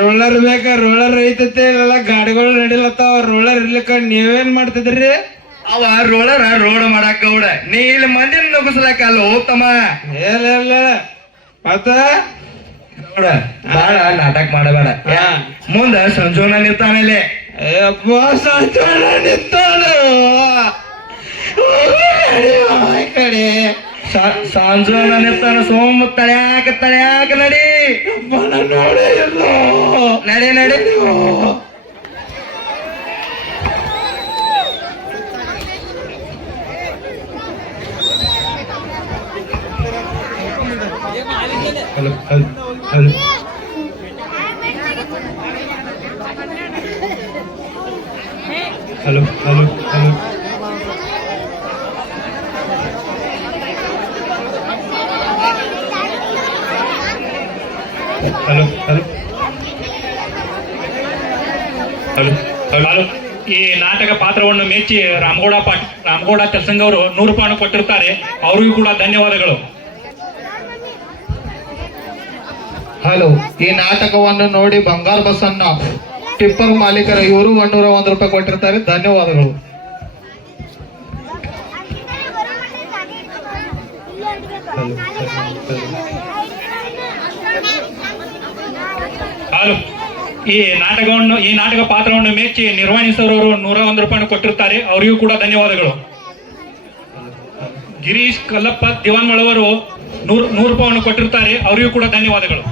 ರೋಲರ್ ಬೇಕ, ರೋಲರ್ ಐತೈತಿ. ಎಲ್ಲ ಗಾಡಿಗಳು ನಡಿಲತ್ತಾವ. ರೋಲರ್ ಇರ್ಲಿಕ್ಕ ನೀವೇನ್ ಮಾಡ್ತಿದ್ರಿ? ಅವ ರೋಲರ್ ರೋಡ್ ಮಾಡಾಕ ಗೌಡ. ನೀ ಇಲ್ಲಿ ಮಂದಿನ ನುಗ್ಗಿಸ್ಲಾಕ ಅಲ್ಲ ಹೋಗ್ತಮ್ಮ. ಇಲ್ಲ ಮತ್ತ ಗೌಡ ಬಾಳ ನಾಟಕ ಮಾಡಬೇಡ. ಮುಂದ ಸಂಜೋನ ನಿಂತಾನಲ್ಲಿ ಅಯ್ಯಪ್ಪ ಸಂತೋಷ ನಿಂತಾನು ಈ ಕಡೆ ಸಾಂಜು ನೆತ್ತಾನ ಸೋಮ ತಳ್ಯಾಕ ನಡಿ ನೋಡೇ ಇಲ್ಲ ನಡಿ ನಡಿ hello hello hello hello hello hello hello hello hello hello ಈ ನಾಟಕ ಪಾತ್ರವನ್ನು ಮೆಚ್ಚಿ ರಾಮಗೌಡ ತೆಲಸಂಗ ಅವರು 100 ರೂಪಾಯಿ ಕೊಟ್ಟಿರ್ತಾರೆ, ಅವರಿಗೂ ಕೂಡ ಧನ್ಯವಾದಗಳು. ಹಲೋ, ಈ ನಾಟಕವನ್ನು ನೋಡಿ ಬಂಗಾರ ಬಸಣ್ಣ ಟಿಪ್ಪರ್ ಮಾಲೀಕರ ಇವರು 101 ರೂಪಾಯಿ ಕೊಟ್ಟಿರ್ತಾರೆ, ಧನ್ಯವಾದಗಳು. ಹಲೋ, ಈ ನಾಟಕ ಪಾತ್ರವನ್ನು ಮೆಚ್ಚಿ ನಿರ್ವಹಿಸಿದವರು 101 ರೂಪಾಯಿ ಕೊಟ್ಟಿರ್ತಾರೆ, ಅವರಿಗೂ ಕೂಡ ಧನ್ಯವಾದಗಳು. ಗಿರೀಶ್ ಕಲ್ಲಪ್ಪ ದಿವಾನ್ಮಳವರು 100 ರೂಪಾಯಿ ಕೊಟ್ಟಿರ್ತಾರೆ, ಅವರಿಗೂ ಕೂಡ ಧನ್ಯವಾದಗಳು.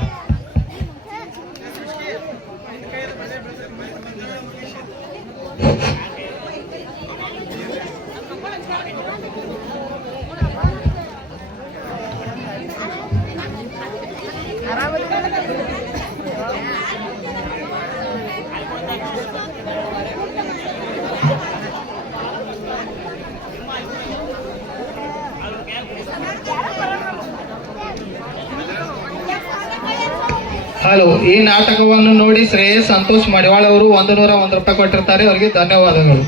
ಹಲೋ, ಈ ನಾಟಕವನ್ನು ನೋಡಿ ಶ್ರೇಯಸ್ ಸಂತೋಷ್ ಮಡಿವಾಳ ಅವರು 101 ರೂಪಾಯಿ ಕೊಟ್ಟಿರ್ತಾರೆ, ಅವರಿಗೆ ಧನ್ಯವಾದಗಳು.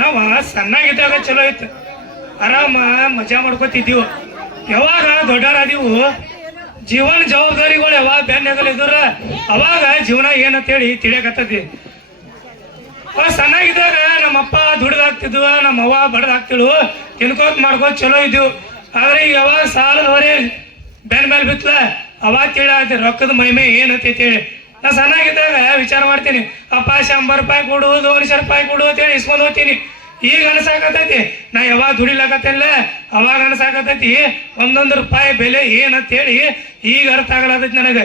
ನಾವ ಸಣ್ಣಾಗಿದ್ದಾಗ ಚಲೋ ಇತ್ತು, ಆರಾಮ ಮಜಾ ಮಾಡ್ಕೋತಿದ್ದೀವ. ಯಾವಾಗ ದೊಡ್ಡರಾದೀವು, ಜೀವನ ಜವಾಬ್ದಾರಿಗಳು ಯಾವಾಗ ಬೆನ್ನಗಲಿದ್ರ ಅವಾಗ ಜೀವನ ಏನಂತೇಳಿ ತಿಳಿಯಕತ್ತದಿ. ಸಣ್ಣಾಗಿದ್ದಾಗ ನಮ್ಮಪ್ಪ ದುಡ್ದಾಗ್ತಿದ್ವು, ನಮ್ಮವ್ವ ಬಡದಾಗ್ತಿಳು, ತಿನ್ಕೋತ್ ಮಾಡ್ಕೋತ್ ಚಲೋ ಇದ್ವು. ಆದ್ರೆ ಈಗ ಯಾವಾಗ ಸಾಲದವರೆ ಬೆನ್ ಮೇಲೆ ಬಿತ್ತಲ ಅವಾಗ ತಿಳಿ ರೊಕ್ಕದ ಮಹಿಮೆ ಏನಂತೈತಿ ಹೇಳಿ. ನಾ ಸಣ್ಣಾಗಿದ್ದಾಗ ವಿಚಾರ ಮಾಡ್ತೀನಿ, ಅಪ್ಪ 100 ರೂಪಾಯಿ ಕೊಡು, 200 ರೂಪಾಯಿ ಕೊಡು ಅಂತೇಳಿ ಇಸ್ಕೊಂಡು ಹೋಗ್ತೀನಿ. ಈಗ ಅನ್ಸಾಕತೈತಿ ನಾ ಯಾವಾಗ ದುಡಿಲಾಕತ್ತಿಲ್ಲ ಅವಾಗ ಅನ್ಸಾಕತೈತಿ 1 ರೂಪಾಯಿ ಬೆಲೆ ಏನಂತೇಳಿ ಈಗ ಅರ್ಥ ಆಗಲತೈತಿ ನನಗೆ.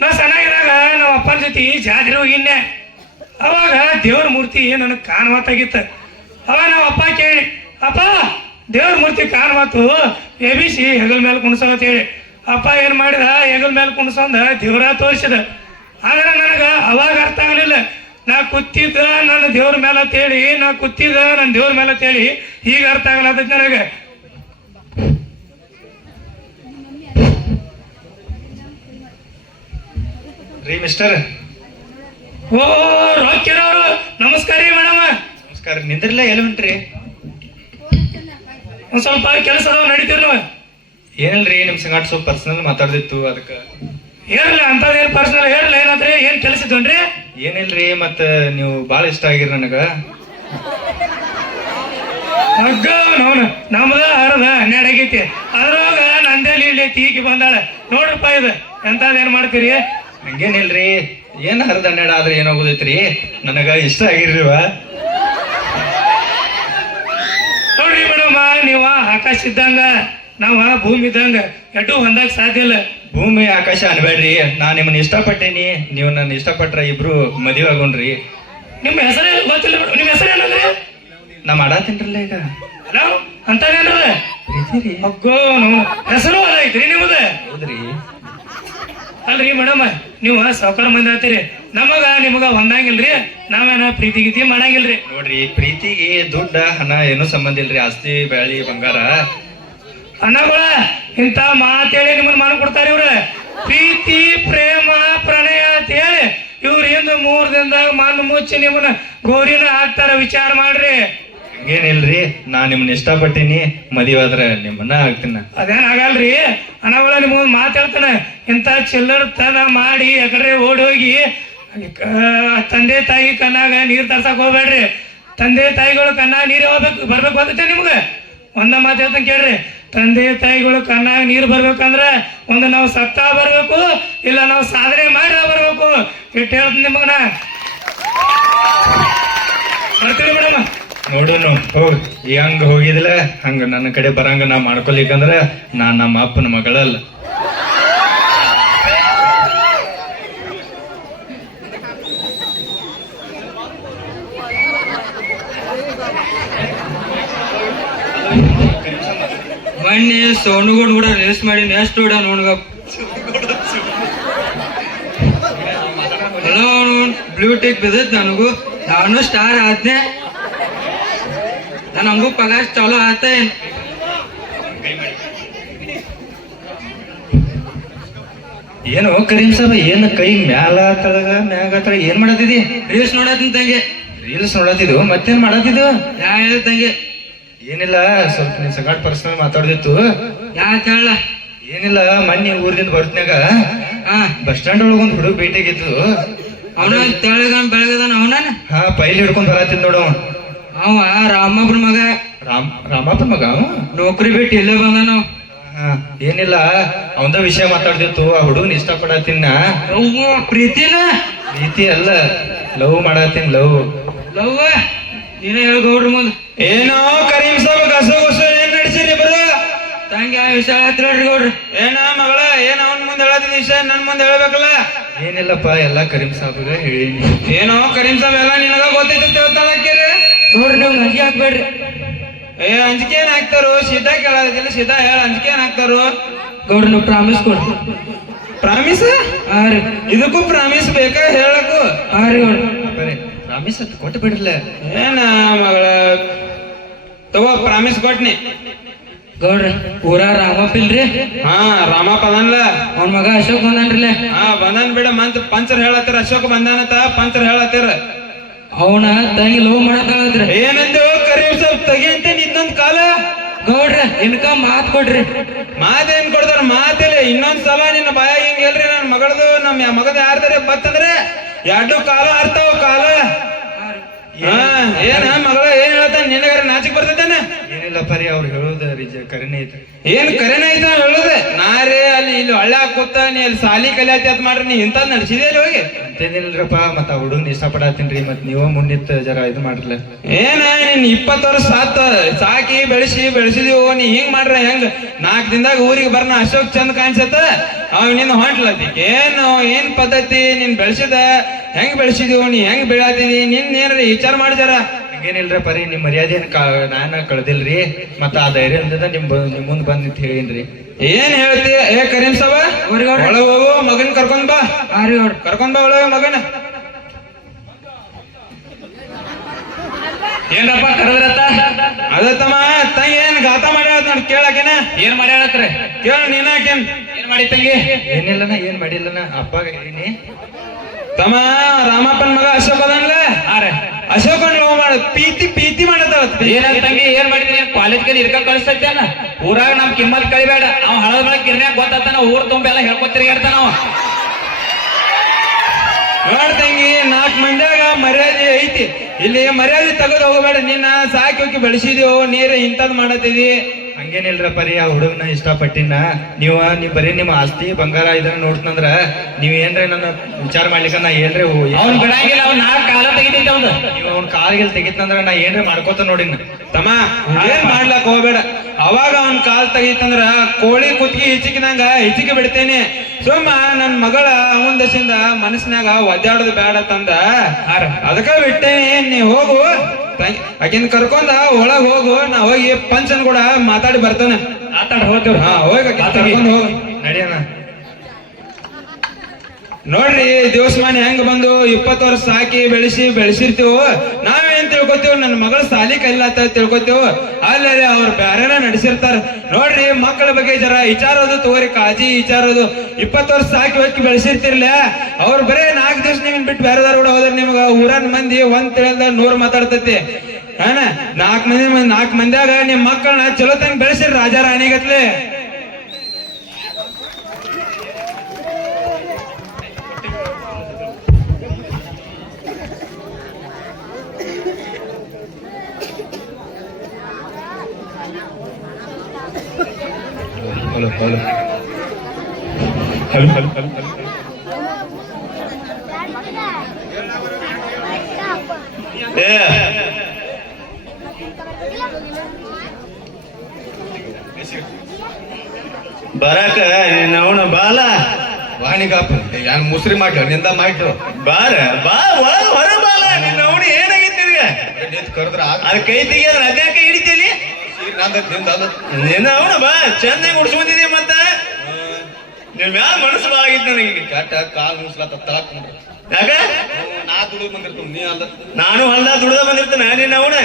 ನಾ ಸಣ್ಣಾಗಿದ್ದಾಗ ನಮ್ಮ ಅಪ್ಪನ ಜೊತೆ ಜಾತ್ರೆ ಹೋಗಿನ್ನೆ. ಅವಾಗ ದೇವ್ರ ಮೂರ್ತಿ ನನಗೆ ಕಾಣುವತ್ತಾಗಿತ್ತು. ಅವಾಗ ನಮ್ಮ ಅಪ್ಪ ಕೇಳಿ, ಅಪ್ಪ ದೇವ್ರ ಮೂರ್ತಿ ಕಾಣುವತ್ತು ಎಬಿಸಿ ಹೆಗಲ್ ಮೇಲೆ ಕುಣಿಸೋತ್ ಹೇಳಿ. ಅಪ್ಪ ಏನ್ ಮಾಡಿದ, ಹೆಗಲ್ ಮೇಲೆ ಕುಣಿಸೊಂದ ದೇವ್ರ ತೋರಿಸಿದ. ಆದ್ರೆ ನನಗ ಅವಾಗ ಅರ್ಥ ಆಗಲಿಲ್ಲ. ನಾ ಕೂತಿದ್ದ ನನ್ನ ದೇವ್ರ ಮೇಲೆ ಅಂತೇಳಿ, ನಾ ಕೂತಿದ್ದ ನನ್ನ ದೇವ್ರ ಮೇಲೆ ಅಂತೇಳಿ ಈಗ ಅರ್ಥ ಆಗಲತ್ತೈತಿ ನನಗೆ. ರೀ ಮಿಸ್ಟರ್. ಓ ರೋಕ್ಕಿರೋರು, ನಮಸ್ಕಾರ ರೀ ಮೇಡಮ್. ನಮಸ್ಕಾರ. ನಿಂದ್ರಲ್ಲ, ಎಲ್ಲಿ ಹೊಂಟ್ರಿ? ಒಂದ್ ಸ್ವಲ್ಪ ಕೆಲಸ ಅದಾವ, ನಡೀತೀರಿ ನೀವು? ಏನಿಲ್ರಿ, ನಿಮ್ ಸಂಗಾಟ ಸ್ವಲ್ಪ ಪರ್ಸನಲ್ ಮಾತಾಡ್ದಿತ್ತು, ಅದಕ್ಕೆ. ಹೇಳಲ್ಲ ಅಂತದೇನು ಪರ್ಸನಲ್ ಹೇಳಲ್ಲ. ಏನಾದ್ರಿ, ಏನ್ ಕೆಲಸ ಇದ್ವನ್ರಿ? ಏನಿಲ್ರಿ, ಮತ್ತ ನೀವು ಬಾಳ ಇಷ್ಟ ಆಗಿರಿ ನನಗ. ಮಗ್ಗ ನೋನು ನಮ್ದ ಹರದ 12 ಆಗೈತಿ, ಅದ್ರೊಳಗ ನಂದೇಲಿ ಇಲ್ಲಿ ತೀಕಿ ಬಂದಾಳ ನೋಡ್ರಪ್ಪ. ಇದು ಎಂತದೇನ್ ಮಾಡ್ತೀರಿ? ಹಂಗೇನಿಲ್ರಿ, ಏನ್ 10-12 ಆದ್ರೆ ಏನಾಗೋದೈತ್ರಿ, ನನಗ ಇಷ್ಟ ಆಗಿರ್ರಿವ. ನೋಡ್ರಿ ಮೇಡಮ್, ನೀವ ಆಕಾಶ ಇದ್ದಂಗ, ನಾವ ಭೂಮಿ ಇದ್ದಂಗ, ಎಡ್ಡು ಹೊಂದಾಕ ಸಾಧ್ಯ ಇಲ್ಲ. ಭೂಮಿ ಆಕಾಶ ಅನ್ಬೇಡ್ರಿ, ನಾ ನಿಮ್ಮನ್ನ ಇಷ್ಟಪಟ್ಟೇನಿ, ನೀವು ನನ್ನ ಇಷ್ಟಪಟ್ರ ಇಬ್ರು ಮದುವೆ ಆಗೋಣ್ರಿ. ನಿಮ್ಮ ಹೆಸರೇ ಗೊತ್ತಿಲ್ಲ ಮೇಡಮ್. ನಿಮ್ಮ ಹೆಸರು ಏನಂದ್ರಿ? ನಾ ಮಾಡಾತೀನ್ರಲ್ಲ ಈಗ. ಅಲ್ಲ ಅಂತದೇನದ ಮಗ್ಗೋ ನೋವು ಹೆಸರು ಅದ ಐತ್ರಿ ನಿಮ್ಮದ? ಹೌದ್ರಿ. ಅಲ್ರಿ ಮೇಡಮ್, ನೀವು ಸಾವುಕಾರ ಮಂದಿ ಆತೀರಿ, ನಮಗ ನಿಮಗ ಹೊಂದಂಗಿಲ್ರಿ. ನಾವೇನ ಪ್ರೀತಿ ಗೀತಿ ಮಾಡಂಗಿಲ್ರಿ. ನೋಡ್ರಿ, ಪ್ರೀತಿಗೆ ದುಡ್ಡ ಹಣ ಏನೂ ಸಂಬಂಧ ಇಲ್ರಿ, ಆಸ್ತಿ ಬೆಳ್ಳಿ ಬಂಗಾರ. ಅಣ್ಣಗಳ ಇಂತ ಮಾತೇಳಿ ನಿಮ್ಮನ್ನ ಮಾಡ್ಕೊಡ್ತಾರ ಇವ್ರ. ಪ್ರೀತಿ ಪ್ರೇಮ ಪ್ರಣಯ ಅಂತ ಹೇಳಿ ಇವ್ರ ಹಿಂದ 3 ದಿನದಾಗ ಮಣ್ಣು ಮುಚ್ಚಿ ನಿಮ್ಮನ್ನ ಗೋರಿನ ಹಾಕ್ತಾರ, ವಿಚಾರ ಮಾಡ್ರಿ. ಹಂಗೇನಿಲ್ರಿ, ನಾ ನಿಮ್ಮನ್ನ ಇಷ್ಟಪಟ್ಟೀನಿ, ಮದುವೆ ಆದ್ರೆ ನಿಮ್ಮನ್ನ ಆಗ್ತೀನಿ. ಅದೇನ್ ಆಗಲ್ರಿ ಅಣ್ಣಗಳ, ನಿಮ್ಗೊಂದು ಮಾತು ಹೇಳ್ತಾನೆ. ಇಂಥ ಚಿಲ್ಲರ್ ತನ ಮಾಡಿ ಯಾಕಂದ್ರೆ ಓಡಿ ಹೋಗಿ ತಂದೆ ತಾಯಿ ಕಣ್ಣಾಗ ನೀರ್ ತರ್ಸಕ್ ಹೋಗ್ಬೇಡ್ರಿ. ತಂದೆ ತಾಯಿಗಳು ಕಣ್ಣಾಗ ನೀರ್ ಹೋಗ್ಬೇಕು ಬರ್ಬೇಕು ಬರ್ತೈತೆ ನಿಮ್ಗೆ. ಒಂದ ಮಾತು ಹೇಳ್ತಾನೆ ಕೇಳ್ರಿ, ತಂದೆ ತಾಯಿಗಳು ಕಣ್ಣಾಗ ನೀರು ಬರ್ಬೇಕಂದ್ರೆ ಒಂದು ನಾವು ಸತ್ತಾ ಬರ್ಬೇಕು, ಇಲ್ಲ ನಾವು ಸಾಧನೆ ಮಾಡಿ ಬರ್ಬೇಕು. ಇಟ್ಟು ಹೇಳ್ತೀನಿ ನಿಮಗನ. ಬರ್ತೀವಿ ಮೇಡಮ್. ನೋಡೋಣ ಹೋಗಿ ಹಂಗ ಹೋಗಿದಿಲ್ಲ ಹಂಗ ನನ್ನ ಕಡೆ ಬರಂಗ ನಾ ಮಾಡ್ಕೊಲಿಕ್ಕಂದ್ರ ನಾನ್ ನಮ್ಮ ಅಪ್ಪನ ಮಗಳಲ್ಲ. ಬನ್ನಿ ಸೋನುಗೋಡ್ ಕೂಡ ರೇಸ್ ಮಾಡಿ ನೆಕ್ಸ್ಟ್ ಕೂಡ ನೋಡ್ಗ ಬ್ಲೂಟಿಕ್ ಬಿದ್ದತ್ ನನಗೂ. ನಾನು ಸ್ಟಾರ್ ಆದ್ನೆ, ನಮಗೂ ಪಗಾರ ಚಾಲೂ ಆತ. ಏನು ಕರೀಂ ಸಾಬ್ ಏನ್ ಕೈ ಮ್ಯಾಲ ತಳಗ ಮ್ಯಾಗ ತಳಗ ಏನ್ ಮಾಡತ್ತಿದಿ? ರೀಲ್ಸ್ ನೋಡತ್ತೀನಿ ತಂಗೆ. ರೀಲ್ಸ್ ನೋಡತ್ತಿದ್ದು ಮತ್ತೇನ್ ಮಾಡತ್ತಿದ್ದು? ಯಾ ಹೇಳ ತಂಗೆ? ಏನಿಲ್ಲ, ಸ್ವಲ್ಪ ನಿನ್ ಸಗಾಟ್ ಪರ್ಸನಲ್ ಮಾತಾಡ್ದಿತ್ತು. ಯಾಕೆ ಹೇಳ? ಏನಿಲ್ಲ, ಮೊನ್ನೆ ಊರಿಂದ ಬರ್ತನ್ಯಾಗ ಹಾ ಬಸ್ ಸ್ಟ್ಯಾಂಡ್ ಒಳಗ ಒಂದ್ ಹುಡುಗ ಭೇಟಿಯಾಗಿತ್ತು. ಅವನ ತೆಳಗ ಬೆಳಗದಾನ ಅವನ. ಹಾ ಪೈಲ್ ಹಿಡ್ಕೊಂಡ್ ಬರತ್ತಿದ್ ನೋಡ. ಅವ ರಾಮಪ್ಪನ ಮಗ. ರಾಮಪ್ಪನ ಮಗ ನೌಕರಿ ಬಿಟ್ಟು ಇಲ್ಲೇ ಬಂದಾನ. ಹಾ ಏನಿಲ್ಲ, ಅವಂದ ವಿಷಯ ಮಾತಾಡ್ದಿತ್ತು. ಆ ಹುಡುಗನ್ ಇಷ್ಟ ಪಡತ್ತಿನ. ಪ್ರೀತಿನ? ಪ್ರೀತಿ ಅಲ್ಲ, ಲವ್ ಮಾಡತ್ತೀನಿ. ಲವ್ ನೀನೇ ಹೇಳ ಗೌಡ್ರ ಮುಂದ್. ಏನೋ ಕರೀಂ ಸಾಬ್ ಗಸ ಏನ್ ನಡ್ಸಿರಿ ಬರು? ತಂಗಿ ಆ ವಿಷಯ ಹತ್ರ ಗೌಡ್ರಿ. ಏನ ಮಗಳ ಏನ್ ಅವನ್ ಮುಂದೆ ಹೇಳತ್ತಿದ ವಿಷಯ ನನ್ ಮುಂದೆ ಹೇಳ್ಬೇಕಲ್ಲ? ಏನಿಲ್ಲಪ್ಪ, ಎಲ್ಲಾ ಕರೀಂ ಸಾಬ್ಗ ಹೇಳಿನಿ. ಏನೋ ಕರೀಂ ಸಾಬ್ ಎಲ್ಲ ನಿನಗ ಗೊತ್ತೈತಿ ಹೇಳ್ತಾಳಕ್ಕಿರಿ ಗೌಡ್ರಿ ನೀವು ಅಂಜಿಕೆ ಹಾಕ್ಬೇಡ್ರಿ. ಅಂಜಿಕೆ ಏನ್ ಹಾಕ್ತಾರು? ಸೀದಾ ಕೇಳೋದಿಲ್ಲ, ಸೀದಾ ಹೇಳ ಅಂಜಿಕೆ ಏನ್ ಹಾಕ್ತಾರು? ಗೌಡ್ರಿ ನೀವು ಪ್ರಾಮಿಸ್ ಕೊಡ್ರಿ. ಪ್ರಾಮಿಸ್? ಹಾ ರೀ. ಇದಕ್ಕೂ ಪ್ರಾಮಿಸ್ ಬೇಕಾ ಹೇಳಕ್ಕೂ? ಹಾ ರೀ ಗೌಡ್ರಿ. ಬರೀ ಪ್ರಾಮಿಸ್ ಅಂತ ಕೊಟ್ಟು ಬಿಡ್ರಲ್ಲ. ಏನ ಮಗಳ ತಗೋ ಪ್ರಾಮಿಸ್ ಕೊಟ್ನಿ. ಗೌಡ್ರಿ ಊರ ರಾಮಪ್ಪ ಇಲ್ರಿ? ಹಾ ರಾಮಪ್ಪ ಅದನ್ಲ. ಅವನ ಮಗ ಅಶೋಕ್ ಬಂದನ್ರಿ. ಹಾ ಬಂದನ್ ಬಿಡ. ಪಂಚರ್ ಹೇಳತ್ತೀರ ಅಶೋಕ್ ಬಂದಾನತ ಪಂಚರ್ ಹೇಳತ್ತೀರ. ಅವನ ತಂಗಿ ಲವ್ ಮಾಡತ್ತಾಳತ್ರಿ. ಏನಂದು ಕರೀಂ ಸಾಬ್ ತೆಗಿ ಅಂತ ಇನ್ನೊಂದ್ ಕಾಲ? ಗೌಡ್ರಿ ಇನ್ಕ ಮಾತ್ ಕೊಡ್ರಿ. ಮಾತೇನ್ ಕೊಡ್ತಾರ? ಮಾತಿಲ್ಲ. ಇನ್ನೊಂದ್ಸಲ ನಿನ್ನ ಬಾಯಾಗ ಹಿಂಗ್ ಹೇಳ್ರಿ ನನ್ ಮಗಳದು ನಮ್ಮ ಮಗದ ಯಾರ್ದಾರೆ ಬತ್ತಂದ್ರೆ ಎರಡು ಕಾಲ ಆರ್ತಾವ ಕಾಲ. ಏನ ಮಗಳ ಏನ್ ಹೇಳ್ತಾನ? ನಿನಗಾರ ನಾಚಿಕ್ ಬರ್ತೈತಾನ? ಏನಿಲ್ಲಪ್ಪ ರೀ, ಅವ್ರು ಹೇಳೋದು ಕರೆನೇ ಐತೆ. ಏನ್ ಕರೆನ ಐತ ಹೇಳುದೆ? ನಾರೇ ಅಲ್ಲಿ ಇಲ್ಲಿ ಒಳ್ಳೆ ಕೂತ ನೀ ಅಲ್ಲಿ ಸಾಲಿ ಕಲಿಯಾತಿ ಅತ್ ಮಾಡ್ರಿ. ನೀ ಇಂಥದ್ ನಡ್ಸಿದೆ ಅಲ್ಲಿ ಹೋಗಿ? ಅಂತೇನಿಲ್ರಪ್ಪ, ಮತ್ತ ಆ ಹುಡುಗನ್ ಇಷ್ಟ ಪಡತ್ತೀನ್ರಿ. ಮತ್ ನೀವ ಮುಂದಿತ್ತು ಜರ ಇದು ಮಾಡ್ರಲ್ಲ. ಏನ ನೀನ್ 20 ವರ್ಷ ಸಾಕಿ ಬೆಳೆಸಿದೀವು. ನೀ ಹಿಂಗ್ ಮಾಡ್ರ ಹೆಂಗ್? 4 ದಿನದಾಗ ಊರಿಗೆ ಬರ್ನ ಅಶೋಕ್ ಚಂದ ಕಾಣಿಸತ್ತ. ಅವ್ ನಿನ್ನ ಹೊಂಟ್ಲತಿ. ಏನ್ ಪದ್ಧತಿ ನಿನ್ ಬೆಳೆಸಿದ? ಹೆಂಗ್ ಬೆಳೆಸಿದೀವು? ನೀ ಹೆಂಗ್ ಬೆಳಾತಿದಿ? ನಿನ್ ಏನ್ರಿ ವಿಚಾರ ಮಾಡಿದಾರ? ಹಂಗೇನಿಲ್ರಪ್ಪ ರೀ, ನಿಮ್ ಮರ್ಯಾದೆನ್ ನಾನ ಕಳ್ದಿಲ್ರಿ. ಮತ್ತ ಆ ಧೈರ್ಯದಿಂದ ನಿಮ್ ಮುಂದ್ ಬಂದ್ ನಿಂತ ಹೇಳಿನ್ರಿ. ಏನ್ ಹೇಳ್ತಿ? ಏ ಕರೀಂ ಸಾಬ ಒಳಗ ಹೋಗು, ಮಗನ್ ಕರ್ಕೊಂಡ್ ಬಾ. ಕರ್ಕೊಂಡ್ ಬಾ ಒಳಗ ಮಗನ. ಏನ್ರಪ್ಪ ಕರೆದ್ರತ್ತ? ಅದತ್ತಮ್ಮ ತಂಗಿ ಏನ್ ಗಾತ ಮಾಡ್ಯಾಳ ನೋಡ್ ಕೇಳಾಕೇನ? ಏನ್ ಮಾಡ್ಯಾಳತ್ರಿ? ಕೇಳ ನೀನಾಕೇನ್ ಏನ್ ಮಾಡಿ ತಂಗಿ? ಏನಿಲ್ಲನ, ಏನ್ ಮಾಡಿಲ್ಲನ, ಅಪ್ಪಾಗ ಹೇಳಿನಿ. ತಮ್ಮ ರಾಮಪ್ಪನ ಮಗ ಅಶೋಕ್ ಅದನ್ಲ, ಅಶೋಕನ್ ಲವ್ ಮಾಡ ಪ್ರೀತಿ ಮಾಡತ್ತ. ಏನಂತ ತಂಗಿ ಏನ್ ಮಾಡಿದ್ರಿ? ಕಾಲೇಜ್ ಕಡೆ ಇರ್ಕ ಕಳಿಸ್ತೇನ? ಊರಾಗ ನಮ್ ಕಿಮ್ಮತ್ ಕಳಿಬೇಡ. ಅವ್ ಹಳದ ಬೆಳಗ್ಗೆ ಕಿರ್ನ್ಯಾಗ ಗೊತ್ತಾನ, ಊರ್ ತುಂಬ ಎಲ್ಲ ಹೇಳ್ಕೊತಿರ್ಗಾಡ್ತಾನ ಅವ. ನೋಡ್ ತಂಗಿ, 4 ಮಂದಿಯಾಗ ಮರ್ಯಾದೆ ಐತಿ. ಇಲ್ಲಿ ಮರ್ಯಾದೆ ತೆಗೆದು ಹೋಗಬೇಡ. ನಿನ್ನ ಸಾಕಿ ಹೋಗಿ ಬೆಳೆಸಿದೀವು, ನೀರು ಇಂಥದ್ ಮಾಡತ್ತಿದಿ. ಹಂಗೇನಿಲ್ರಪ್ಪ ರೀ, ಆ ಹುಡುಗನ ಇಷ್ಟಪಟ್ಟಿನ. ನೀ ಬರೀ ನಿಮ್ಮ ಆಸ್ತಿ ಬಂಗಾರ ಇದನ್ನ ನೋಡ್ತಂದ್ರ ನೀವ್ ಏನ್ರಿ ನನ್ನ ವಿಚಾರ ಮಾಡ್ಲಿಕ್ಕ ನಾ ಏನ್ರಿ ಅವ್ನ್ ಬಿಡಂಗಿಲ್ಲ. ಅವ್ನ 4 ಕಾಲ ತೆಗಿತೈತೆ ಅವ್ನು. ನೀವ್ ಅವ್ನ ಕಾಲ್ಗೆಲ್ ತೆಗಿತಂದ್ರ ನಾ ಏನ್ರಿ ಮಾಡ್ಕೋತ ನೋಡಿನ. ತಮ್ಮ ಏನ್ ಮಾಡ್ಲಕ್ ಹೋಗ್ಬೇಡ. ಅವಾಗ ಅವ್ನ ಕಾಲ್ ತೆಗಿತಂದ್ರ ಕೋಳಿ ಕುತ್ತಿಗೆ ಹಿಚಿಕೆ ಬಿಡ್ತೇನೆ. ಸುಮ್ಮ ನನ್ ಮಗಳ ಅವನ್ ದಶಿಂದ ಮನಸ್ಸಿನಾಗ ಒದ್ದಾಡೋದು ಬೇಡ ತಂದ ಅದಕ್ಕ ಬಿಟ್ಟೇನಿ. ನೀ ಹೋಗು, ಆಕಿನ್ ಕರ್ಕೊಂಡ ಒಳಗ್ ಹೋಗು. ನಾ ಹೋಗಿ ಪಂಚನ್ ಕೂಡ ಮಾತಾಡಿ ಬರ್ತಾನೆ. ಹೋಗ್ತೇವ್ರಿ. ಹಾ ಹೋಗಿ ಕರ್ಕೊಂಡ್ ಹೋಗು. ನಡಿಯಣ. ನೋಡ್ರಿ ದಿವಸಮಾನ ಹೆಂಗ್ ಬಂದು 20 ವರ್ಷ ಸಾಕಿ ಬೆಳೆಸಿರ್ತೀವೋ. ನಾವೇನ್ ತಿಳ್ಕೊತೀವ್? ನನ್ನ ಮಗಳ ಸಾಲಿ ಕಲಿಲತ್ತ ತಿಳ್ಕೊತೀವ್. ಅಲ್ಲೇ ಅವ್ರು ಬ್ಯಾರೇನ ನಡೆಸಿರ್ತಾರ. ನೋಡ್ರಿ ಮಕ್ಕಳ ಬಗ್ಗೆ ಜರ ವಿಚಾರೋದು ತಗೋರಿ, ಕಾಳಜಿ ವಿಚಾರೋದು. 20 ವರ್ಷ ಸಾಕಿ ಹೋಗಿ ಬೆಳೆಸಿರ್ತಿರ್ಲ. ಅವ್ರು ಬರೇ 4 ದಿವಸ ನಿಮ್ಮನ್ ಬಿಟ್ಟು ಬೇರೆದಾರ ಕೂಡ ಹೋದ್ರ ನಿಮ್ಗ ಊರನ್ ಮಂದಿ ಒಂದ್ ತಿಳಿದ 100 ಮಾತಾಡ್ತೈತಿ. ಹಾನ 4 ಮಂದಿಯಾಗ ನಿಮ್ ಮಕ್ಕಳನ್ನ ಚಲೋ ತಂಗ ಬೆಳೆಸಿರಿ ರಾಜಾ ರಾಣಿಗತ್ಲೆ. ಹಲೋ ಹಲೋ ಏ ಬರಾಕ ಅವನ ಬಾಲ ವಾಣಿಗಾಪ ಯಾನ್ ಮುಸ್ರಿ ಮಾಡ್ಲ ನಿಂದ ಮಾಡ್ರು ಬಾರ ಬಾ ಹೊರ ಬಾಲ ನಿನ್ನ ಅವನು ಏನಾಗಿತ್ತು ನಿನಗೆ ನಿಂತ ಕರೆದ್ರ ಅದ್ ಕೈ ತೆಗಿಯೋದ್ರ ಅದ್ಯಾಕೆ ಹಿಡಿತೇಲಿ ನಿನ್ನ ಅವನು ಬಾ ಚೆನ್ನಾಗಿ ಉಡ್ಸ್ಕೊಂಡಿದೀಯ ಮತ್ತ ನಿನ್ ಮ್ಯಾಲ ಮನಸ್ಸು ಭಾಳ ಆಗಿತ್ತು ನನಗೆ ಕಟ್ಟ ಕಾಲ್ ಮುಸ್ಲಾತ ತಳಕ್ ಕುಂಡ್ರ ಯಾಕ ನಾ ದುಡಿದ್ ಬಂದಿರ್ತೀವಿ ನೀ ಅಲ್ಲ ನಾನು ಹೊಲ್ದ ದುಡ್ದ ಬಂದಿರ್ತಾನ ನಿನ್ನ ಅವನ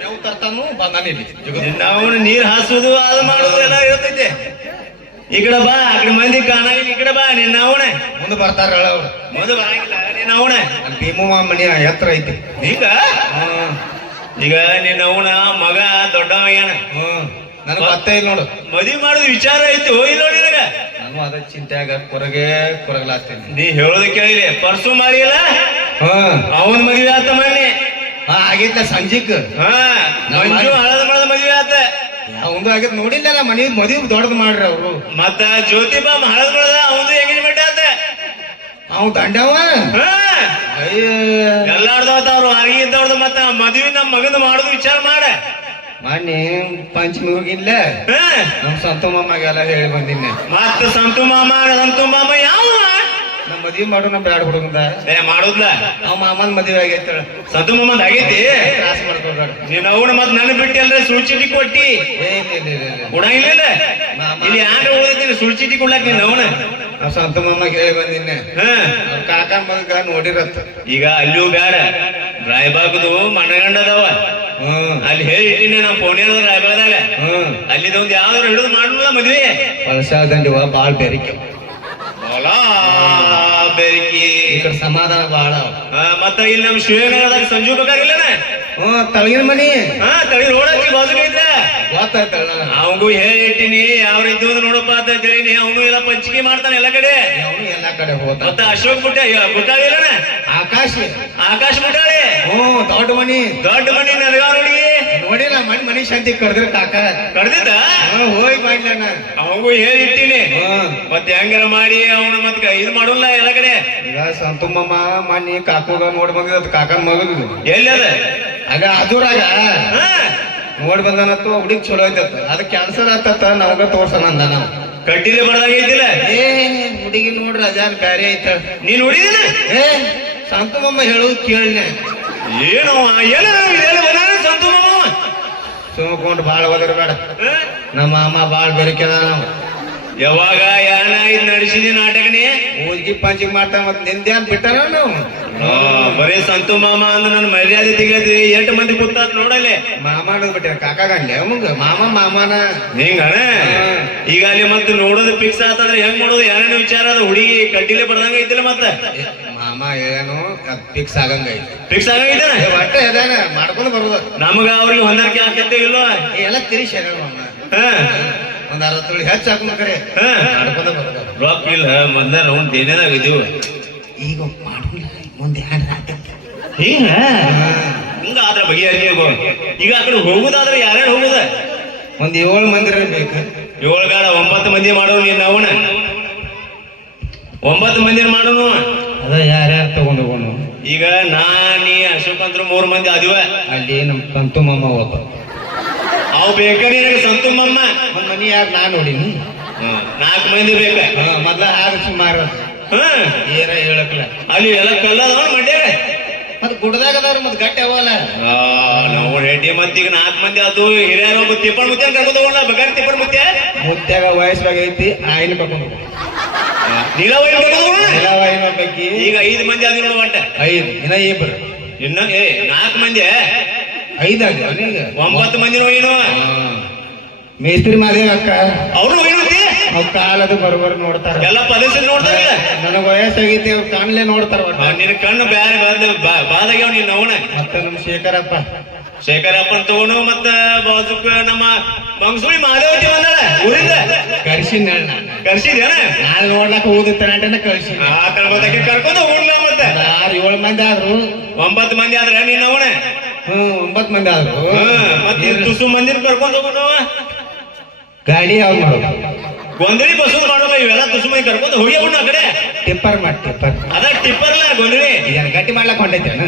ನೀವು ತರ್ತಾನು ಬಂದಾನೆ ಇಲ್ಲಿ ನಿನ್ನ ಅವನು ನೀರ್ ಹಾಸುದು ಅದು ಮಾಡುದು ಎಲ್ಲ ಇರ್ತೈತೆ ಈ ಕಡೆ ಬಾ ಆ ಕಡೆ ಮಂದಿ ಕಾಣಾಗಿಲ್ಲ ಈ ಕಡೆ ಬಾ ನಿನ್ನ ಅವನ ಮುಂದೆ ಬರ್ತಾರ ಅವ್ರು ಮೊದಲು ಬರಂಗಿಲ್ಲ ನಿನ್ನ ಅವನ ಅಲ್ಲಿ ಭೀಮವ್ವ ಮನಿ ಎತ್ತರ ಐತಿ ಈಗ ಈಗ ನಿನ್ನ ಅವನ ಮಗ ದೊಡ್ಡವಯ್ಯಾನ ನನಗೆ ಗೊತ್ತೇ ಇಲ್ಲ ನೋಡು ಮದ್ವಿ ಮಾಡೋದು ವಿಚಾರ ಆಯ್ತು ಇಲ್ಲ ನೋಡಿ ನಿನಗ ನಾನು ಅದ ಚಿಂತೆಯಾಗ ಕೊರಗಲಾಗ್ತೇನೆ ನೀ ಹೇಳೋದು ಕೇಳಿದೆ ಪರ್ಸು ಮಾಡಿಲ್ಲ ಅವನ್ ಮದ್ವೆ ಆತ ಮನೆ ಆಗಿತ್ತ ಸಂಜಿಕ್ ಮಂಜು ಹಳದ ಮಾಡದ ಮದ್ವೆ ಆತ ಅವಂದು ಆಗಿತ್ ನೋಡಿಲ್ಲ ನಾ ಮನಿ ಮದ್ವಿ ದೊಡ್ಡದು ಮಾಡ್ರಿ ಅವ್ರು ಮತ್ತ ಜ್ಯೋತಿಬಾ ಹಳದ ಮಾಡದ ಅವಂದು ಎಂಗೇಜ್ಮೆಂಟ್ ಆತ ಅವ್ ದಂಡವ ಎಲ್ಲಾರ್ದವತ್ತ ಅವ್ರು ಅರ್ಗಿ ಇದ್ದವ್ರದ್ದು ಮತ್ತ ಮದ್ವಿ ನಮ್ ಮಗನ ಮಾಡೋದು ವಿಚಾರ ಮಾಡ ಮೊನ್ನೆ ಪಂಚಮಿ ಹೋಗಿಲ್ಲ ನಮ್ ಸಂತು ಮಾಮಾಗೆಲ್ಲ ಹೇಳಿ ಬಂದಿನಿ ಮತ್ತ ಸಂತು ಮಾಮ ಯಾವ ನಮ್ ಮದ್ವಿ ಮಾಡು ನಮ್ ಬ್ಯಾಡ ಹುಡುಗಂದ ಮಾಡುದ್ಲ ಅವ್ ಮಾಮನ್ ಮದ್ವೆ ಆಗೈತೆ ಸಂತು ಮಾಮಂದ್ ಆಗೈತಿ ತ್ರಾಸ ಮಾಡ್ಕೊಬೇಡ ನೀನ್ ಅವನು ಮತ್ ನನ್ ಬಿಟ್ಟಿ ಅಲ್ರಿ ಸುಳ್ಚಿಟಿ ಕೊಟ್ಟಿ ಕೊಡಂಗಿಲ್ಲ ಇಲ್ಲಿ ಯಾರು ಉಳಿದೀನಿ ಸುಳ್ಚಿಟಿ ಕೊಡ್ಲಾಕ್ ನೀನ್ ಅವನ ನಾವ್ ಸಂತು ಮಾಮಾಗ ಹೇಳಿ ಬಂದಿನಿ ಕಾಕನ್ ಮಗ ನೋಡಿರತ್ತ ಈಗ ಅಲ್ಲಿಯೂ ಬ್ಯಾಡ ರಾಯಬಾಗದು ಮನಗಂಡದವ ಅಲ್ಲಿ ಹೇಳಿ ಇಟ್ಟಿನಿ ನಮ್ ಪೋಣಿಯದ ರಾಯಬಾಗದಾಗ ಅಲ್ಲಿದೊಂದ್ ಯಾವ್ದಾರು ಹಿಡಿದು ಮಾಡುಲ್ಲ ಮದ್ವೆ ವರ್ಷದಂಡಿವ ಬಾಳ್ ಬೆರಿಕೆ ಬೆರಿಕಿ ಈ ಕಡೆ ಸಮಾಧಾನ ಬಾಳ ಮತ್ತ ಇಲ್ಲಿ ನಮ್ ಶಿವನಗರದಾಗ ಸಂಜು ಬೇಕಾಗಿಲ್ಲನ ತಳಗಿನ ಮನಿ ತಳಿ ನೋಡಕ್ಕೆ ಬಾಜು ಇದ್ದ ಗೊತ್ತಾಯ್ತಲ್ಲ ಅವಂಗೂ ಹೇಳಿ ಇಟ್ಟಿನಿ ಯಾವ ರೀತಿ ನೋಡಪ್ಪ ಅಂತ ಹೇಳಿನಿ ಅವನು ಎಲ್ಲ ಪಂಚಿಕೆ ಮಾಡ್ತಾನೆ ಎಲ್ಲ ಕಡೆ ಅವನು ಎಲ್ಲಾ ಕಡೆ ಹೋದ ಮತ್ತ ಅಶೋಕ್ ಬುಟ್ಟಾಳಿ ಇಲ್ಲನ ಆಕಾಶ್ ಬುಟ್ಟಾಳಿ ದೊಡ್ಡ ಮನಿ ನಡಗಾವ್ ನೋಡಿ ನೋಡಿಲ್ಲ ಮನಿ ಶಾಂತಿ ಕರೆದ್ರೆ ಕಾಕ ಕಡ್ದಿದ್ದ ಹೋಗಿ ಮಾಡ್ಲ ಅವಂಗೂ ಹೇಳಿ ಇಟ್ಟಿನಿ ಮತ್ತೆ ಹೆಂಗಾರ ಮಾಡಿ ಅವನು ಮತ್ ಇದು ಮಾಡೋಲ್ಲ ಎಲ್ಲ ಕಡೆ ಈಗ ಸಂತುಮ್ಮಮ್ಮ ಮನಿ ಕಾಕೋಗ ನೋಡ್ ಬಂದಿದ ಕಾಕನ್ ಮಗದು ಎಲ್ಲಿ ಅದ ಆಗ ಅದೂರಾಗ ನೋಡ್ ಬಂದನತ್ತು ಹುಡುಗಿ ಚಲೋ ಐತತ್ತ ಅದ ಕ್ಯಾನ್ಸರ್ ಆತತ್ತ ನಮಗ ತೋರ್ಸನ ಅಂದ ನಾವು ಕಡ್ಡಿಲೆ ಬಡದಾಗೈತಿಲ್ಲ ಹುಡುಗಿ ನೋಡ್ರಿ ಅದ್ಯಾನ್ ಬ್ಯಾರೆ ಐತ ನೀನ್ ನೋಡಿದಿನ ಸಂತುಮ್ಮಮ್ಮ ಹೇಳೋದು ಕೇಳನೆ ಏನೋ ಸಂತು ಮಾಮ ಸುಮ್ಕೊಂಡು ಬಾಳ ಹೋದ್ರ ಬೇಡ ನಮ್ಮ ಮಾಮ ಬಾಳ್ ಬೆರಕೆದ ನಾವು ಯಾವಾಗ ಯಾನ ಇದು ನಡೆಸಿದಿ ನಾಟಕನೇ ಊದ್ಗಿ ಪಂಚಿಗೆ ಮಾಡ್ತಾ ಮತ್ ನಿಂದ್ಯಾನ್ ಬಿಟ್ಟಾರ ನಾವು ಬರೀ ಸಂತು ಮಾಮ ಅಂದ್ರ ನನ್ ಮರ್ಯಾದೆ ತೆಗಿಯದ್ರಿ 8 ಮಂದಿ ಕೂತಾತ್ ನೋಡಲೆ ಮಾಮ ಅನ್ನೋದ್ ಬಿಟ್ಟಾರ ಕಾಕ ಗಂಡೆ ಅವಂಗ ಮಾಮನ ಹಿಂಗಣ ಈಗ ಅಲ್ಲಿ ಮತ್ತೆ ನೋಡೋದು ಫಿಕ್ಸ್ ಆತಂದ್ರೆ ಹೆಂಗ್ ಮಾಡೋದು ಯಾರೇನು ವಿಚಾರ ಅದ ಹುಡುಗಿ ಕಡ್ಡಿಲೆ ಬರ್ದಂಗ ಐತಿಲ್ಲ ಮತ್ತ ಮಾಮ ಏನು ಫಿಕ್ಸ್ ಆಗಂಗ ಫಿಕ್ಸ್ ಆಗಂಗೈತೆ ಒಟ್ಟೆ ಅದೇನ ಮಾಡ್ಕೊಂಡು ಬರೋದು ನಮಗ ಅವ್ರಿಗೆ ಹೊಂದಾಣಿಕೆ ಆಗ್ತೈತೆ ಇಲ್ವಾ ಎಲ್ಲ ತಿರಿ ಶರ ಒಂದ್ 60 ತುಳಿ ಹೆಚ್ಚು ಹಾಕೊಂಡ್ರೆ ಮಾಡ್ಕೊಂಡು ಬರೋದು ರೊಕ್ಕ ಇಲ್ಲ ಮೊದ್ಲ ರೌಂಡ್ ದೇನೇದಾಗ ಇದೀವು ಈಗ ಮಾಡೋಣ ಮುಂದೆ ಹಿಂಗ ಆದ್ರ ಬಗೆಹರಿ ಈಗ ಆ ಕಡೆ ಹೋಗುದಾದ್ರೆ ಯಾರ್ಯಾರು ಹೋಗುದ ಒಂದ್ 7 ಮಂದಿ ಬೇಕು 7 ಗಾಡ 9 ಮಂದಿ ಮಾಡೋನು ನೀನ್ ಅವನ 9 ಮಂದಿ ಮಾಡೋನು ಅದ ಯಾರ್ಯಾರು ತಗೊಂಡ್ ಹೋಗೋಣ ಈಗ ನೀ ಅಶೋಕ್ ಅಂತ 3 ಮಂದಿ ಅದಿವ ಅಲ್ಲಿ ನಮ್ ಸಂತು ಮಾಮ ಹೋದ ಅವ್ ಬೇಕಾರಿ ಸಂತು ಮಮ್ಮ ಒಂದ್ ಮನಿ ಯಾರು ನಾ ನೋಡಿನಿ 4 ಮಂದಿ ಬೇಕ ಮೊದ್ಲ ಆಗ ಸುಮಾರು ಏರ ಹೇಳಕ್ಲ ಅಲ್ಲಿ ಎಲ್ಲ ಕಲ್ಲದ ಮಂಡ್ಯಾಗ ಮತ್ ಗುಡ್ದಾಗ ಅದಾರ ಮತ್ ಗಟ್ಟಿ ಅವಲ್ಲ ನಾವು ರೆಡ್ಡಿ ಮತ್ತೀಗ 4 ಮಂದಿ ಅದು ಹಿರಿಯರ ಒಬ್ಬ ತಿಪ್ಪಣ ಮುತ್ಯ ಕರ್ಕೊಂಡು ಹೋಗೋಣ ಬಗಾರ ತಿಪ್ಪಣ ಮುತ್ಯ ಮುತ್ಯಾಗ ವಯಸ್ಸಾಗ ಐತಿ ಆಯಿನ ಕರ್ಕೊಂಡು ನೀಲವಾಯಿ ನೀಲವಾಯಿನ ಹೋಗ್ಬೇಕಿ ಈಗ 5 ಮಂದಿ ಆದಿ ನೋಡ ಒಟ್ಟ 5 ಇನ್ನ ಇಬ್ರು ಇನ್ನ 4 ಮಂದಿ 5 ಆಗ ಅವನಿಗ 9 ಮಂದಿ ಏನು ಮೇಸ್ತ್ರಿ ಮಾದೇವ ಅಕ್ಕ ಅವ್ರು ಏನಂತಿ ಅವ್ ಕಾಲದು ಬರೋಬರ್ ನೋಡ್ತಾರ ಎಲ್ಲ ಪದೇಶ ನೋಡ್ತಾರ ನನಗ್ ವಯಸ್ಸಾಗೈತಿ ಅವ್ರು ಕಾಣ್ಲೆ ನೋಡ್ತಾರ ನಿನ್ ಕಣ್ಣು ಬ್ಯಾರೆ ಬಾದಾಗ್ಯಾವ ನೀನ್ ಅವನ ಮತ್ತೆ ನಮ್ ಶೇಖರಪ್ಪನ್ ತಗೊಂಡು ಮತ್ತ ಬಾಜುಕ್ ನಮ್ಮ ಮಂಗಸೂಳಿ ಮಾದೇವತಿ ಬಂದಾಳ ಊರಿಂದ ಕರ್ಸಿನ ಕರ್ಸಿದೇನ ನಾಳೆ ನೋಡ್ಲಕ್ಕ ಓದುತ್ತಾನೆ ಕಳ್ಸಿ ಕರ್ಕೊಂಡು ಹೋಗ್ಲ ಮತ್ತೆ 7 ಮಂದಿ ಆದ್ರು 9 ಮಂದಿ ಆದ್ರ ನೀನ್ ಅವನ 9 ಮಂದಿ ಆದ್ರು ಮತ್ತೆ ತುಸು ಮಂದಿನ ಕರ್ಕೊಂಡು ಹೋಗೋಣ ಗಾಡಿ ಯಾವ್ದು ಮಾಡೋದು ಗೊಂದಳಿ ಬಸೂಲ್ ಮಾಡೋಲ್ಲ ಇವೆಲ್ಲ ತುಸುಮೈ ಕರ್ಕೊಂಡು ಹೋಗಿ ಅವ್ನ ಆ ಕಡೆ ಟಿಪ್ಪರ್ ಮಾಡಿ ಟಿಪ್ಪರ್ ಅದ ಟಿಪ್ಪರ್ಲ ಗೊಂದಳಿ ಇದನ್ನ ಗಟ್ಟಿ ಮಾಡ್ಲಕ್ ಹೊಂಟೈತೇನ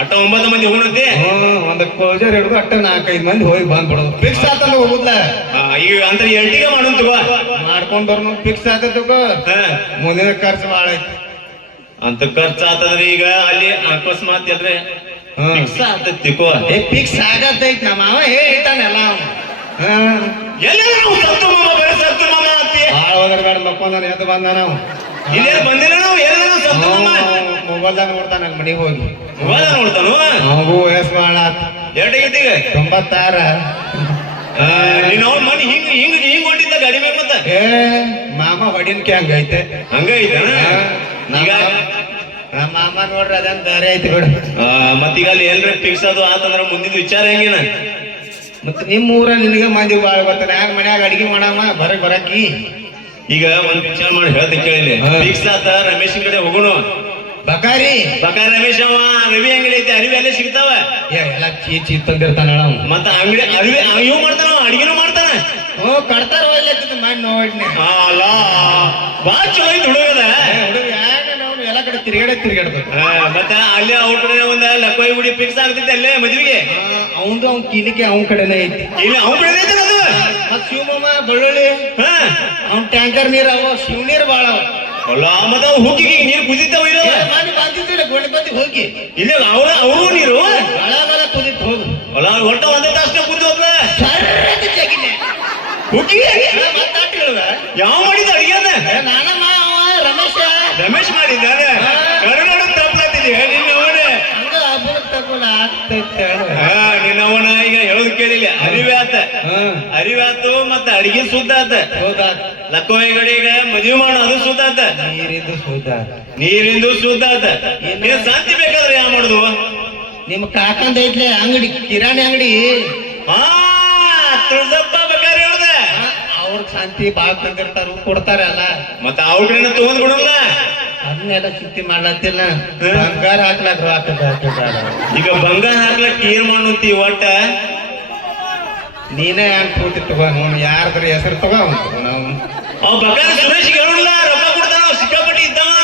ಅಟ್ಟ 9 ಮಂದಿ ಹೋಗಣಂತೆ ಒಂದು ಕ್ಲೋಸರ್ ಹಿಡಿದು ಅಟ್ಟ 4-5 ಮಂದಿ ಹೋಗಿ ಬಂದ್ಬಿಡೋದು ಫಿಕ್ಸ್ ಆತಂದ ಹೋಗುದ್ಲ ಈಗ ಅಂತ ಎಲ್ಟಿಗ ಮಾಡೋನ್ ತಗೋ ಮಾಡ್ಕೊಂಡ್ ಬರ್ನು ಫಿಕ್ಸ್ ಆತೋ ಮುಂದಿನ ಖರ್ಚು ಭಾಳ ಐತಿ ಅಂತ ಖರ್ಚು ಆತದ್ರಿ ಈಗ ಅಲ್ಲಿ ಅಕಸ್ಮಾತ್ ಎಲ್ರೆ ಫಿಕ್ಸ್ ಆತೈತಿಕೋ ಫಿಕ್ಸ್ ಆಗತೈತಿ ನಮ್ಮ ಅವ ಹೇಳಿತಾನೆಲ್ಲ ಎಲ್ಲ ನಾವು ಸತ್ತು ಮಾಮ ಬೇರೆ ಸತ್ತು ಮಾಮ ಅಂತಿ ಭಾಳ ಹೋಗರ್ಬೇಡ ಮಕ್ಕೊಂದ ಎದ್ದು ಬಂದ ನಾವು ಇಲ್ಲೇ ಬಂದಿಲ್ಲ ನಾವು ಎಲ್ಲ ಸತ್ತು ಮಾಮ ಮೊಬೈಲ್ದಾಗ ನೋಡ್ತಾನ ಅಲ್ಲಿ ಮನೆಗೆ ಹೋಗಿ ಮೊಬೈಲ್ ನೋಡ್ತಾನು ಅವಾಗೂ ವಯಸ್ಸು ಭಾಳ ಎರಡಾಗೈತಿಗ 96 ನೀನ್ ಅವ್ನ ಮನಿ ಹಿಂಗ್ ಹಿಂಗ್ ಹಿಂಗ್ ಹೊಂಟಿದ್ದ ಗಾಡಿ ಮ್ಯಾಗ ಮತ್ತ ಮಾಮ ಹೊಡಿನ್ಕೆ ಹಂಗೈತೆ ಹಂಗೈತ ಈಗ ನಮ್ಮ ಮಾಮ ನೋಡ್ರಿ ಅದಂತ ಬೇರೆ ಐತಿ ಬಿಡು ಮತ್ತೀಗ ಅಲ್ಲಿ ಎಲ್ರ ಫಿಕ್ಸ್ ಅದು ಆತಂದ್ರ ಮುಂದಿನ ವಿಚಾರ ಹೆಂಗೇನ ಮತ್ತ ನಿಮ್ಮ ಊರ ನಿನಗೆ ಮಂದಿ ಬಾಳ ಬರ್ತಾನೆ ಯಾಕೆ ಮನ್ಯಾಗ ಅಡಿಗೆ ಮಾಡಮ್ಮ ಬರಕಿ ಈಗ ಒಂದ್ ವಿಚಾರ ಮಾಡಿ ಹೇಳ್ತೀನಿ ಕೇಳಿಲ್ಲ ಫಿಕ್ಸ್ ಆತ ರಮೇಶ್ ಕಡೆ ಹೋಗೋಣ ಬಕಾರಿ ರಮೇಶ್ ಅವ ರವಿ ಅಂಗಡಿ ಐತಿ ಅರಿವಿ ಅಲ್ಲೇ ಸಿಗ್ತಾವ ಎಲ್ಲ ಚೀ ತಂದಿರ್ತಾನ ಮತ್ತ ಅಂಗಡಿ ಅರಿವಿ ಇವ್ ಮಾಡ್ತಾನ ಅಡಿಗೆನೂ ಮಾಡ್ತಾನ ಕಡ್ತಾರ ಮಾಡಿ ನೋಡ್ನಿ ಅಲ್ಲ ಬಾಳ ಚಲೋ ಐತಿ ಹುಡುಗದ ಹುಡುಗ ಯಾಕ ನಾವು ಎಲ್ಲ ಕಡೆ ತಿರ್ಗಾಡ್ಬೇಕು ಮತ್ತ ಅಲ್ಲಿ ಅವ್ರ ಕಡೆ ಒಂದ್ ಲಕ್ಕೋಯಿ ಗುಡಿ ಫಿಕ್ಸ್ ಆಗ್ತೈತಿ ಅಲ್ಲೇ ಮದ್ವಿಗೆ ಅವಂದು ಅವ್ನ ಕಿಲಿಕೆ ಅವನ ಕಡೆನೇ ಐತಿ ಇಲ್ಲ ಅವ್ನ ಕಡೆ ಐತಿ ಅದು ಮತ್ ಶಿವಮಾಮ ಬೆಳ್ಳುಳ್ಳಿ ಅವ್ನ ಟ್ಯಾಂಕರ್ ನೀರ್ ಅವ ಶಿವ ನೀರ್ ಬಾಳ ಅಲ್ಲ ಮತ್ತ ಹುಗ್ಗಿಗೆ ನೀರು ಕುದಿತಾವ ಇಲ್ಲ ಮಾಡಿ ಬಂದಿದ್ದಿಲ್ಲ ಗೋಣಿಪತಿ ಹೋಗಿ ಇಲ್ಲ ಅವರು ನೀರು ಬಳ ಕುದಿತ್ ಹೋಗು ಅಲ್ಲ ಒಟ್ಟ ಒಂದೇ ತಾಸನೆ ಕುದ್ದೋದ್ಲ ಹುಗ್ಗಿ ಯಾವ ಮಾಡಿದ ಅಡಿಗೆ ನಾನ ರಮೇಶ್ ಮಾಡಿದ್ದಾನೆ ಕರುನಾಡು ತಪ್ಪಲಾತಿದ್ವಿ ನಿನ್ನವನೇ ಹಂಗ ಹಬ್ಬದ ತಗೊಳ ಆಗ್ತೈತೆ ನಿನ್ನವನ ಈಗ ಹೇಳೋದ್ ಕೇಳಿಲ್ಲ ಅರಿವಾತು ಮತ್ತ ಅಡಿಗೆ ಸುದ್ದ ಆತ ಹೌದಾ ಲಕ್ಕೋಯಿ ಗಡಿಗ ಮದುವೆ ಮಾಡೋ ಅದು ಸುದ್ದ ಆತ ನೀರಿಂದು ಸುದ್ದ ಆತ ನೀನ್ ಶಾಂತಿ ಬೇಕಾದ್ರೆ ಯಾವ ಮಾಡುದು ನಿಮ್ ಕಾಕಂದ ಐತ್ಲೆ ಅಂಗಡಿ ಕಿರಾಣಿ ಅಂಗಡಿ ತುಳಸಪ್ಪ ಬೇಕಾದ್ರೆ ಹೇಳ್ದೆ ಅವ್ರ ಶಾಂತಿ ಬಾಳ್ ತಂದಿರ್ತಾರ ಕೊಡ್ತಾರ ಅಲ್ಲ ಮತ್ತ ಅವ್ರನ್ನ ತಗೊಂಡ್ ಬಿಡಲ್ಲ ಅದನ್ನೆಲ್ಲ ಚಿಂತೆ ಮಾಡ್ಲತ್ತಿಲ್ಲ ಬಂಗಾರ ಹಾಕ್ಲಾಕ ಈಗ ಬಂಗಾರ ಹಾಕ್ಲಕ್ ಏನ್ ಮಾಡುತ್ತಿ ಒಟ್ಟ ನೀನೇ ಯಾಕೆ ಕೂತಿ ತಗೋ ನೋಡ್ ಯಾರ್ದ್ರ ಹೆಸರು ತಗೋ ನಾವು ಅವ್ ಬಂಗಾರ ಸುರೇಶ್ ಹೇಳಲ್ಲ ರೊಕ್ಕ ಕೊಡ್ತಾನ ಸಿಕ್ಕಾಪಟ್ಟಿ ಇದ್ದಾವ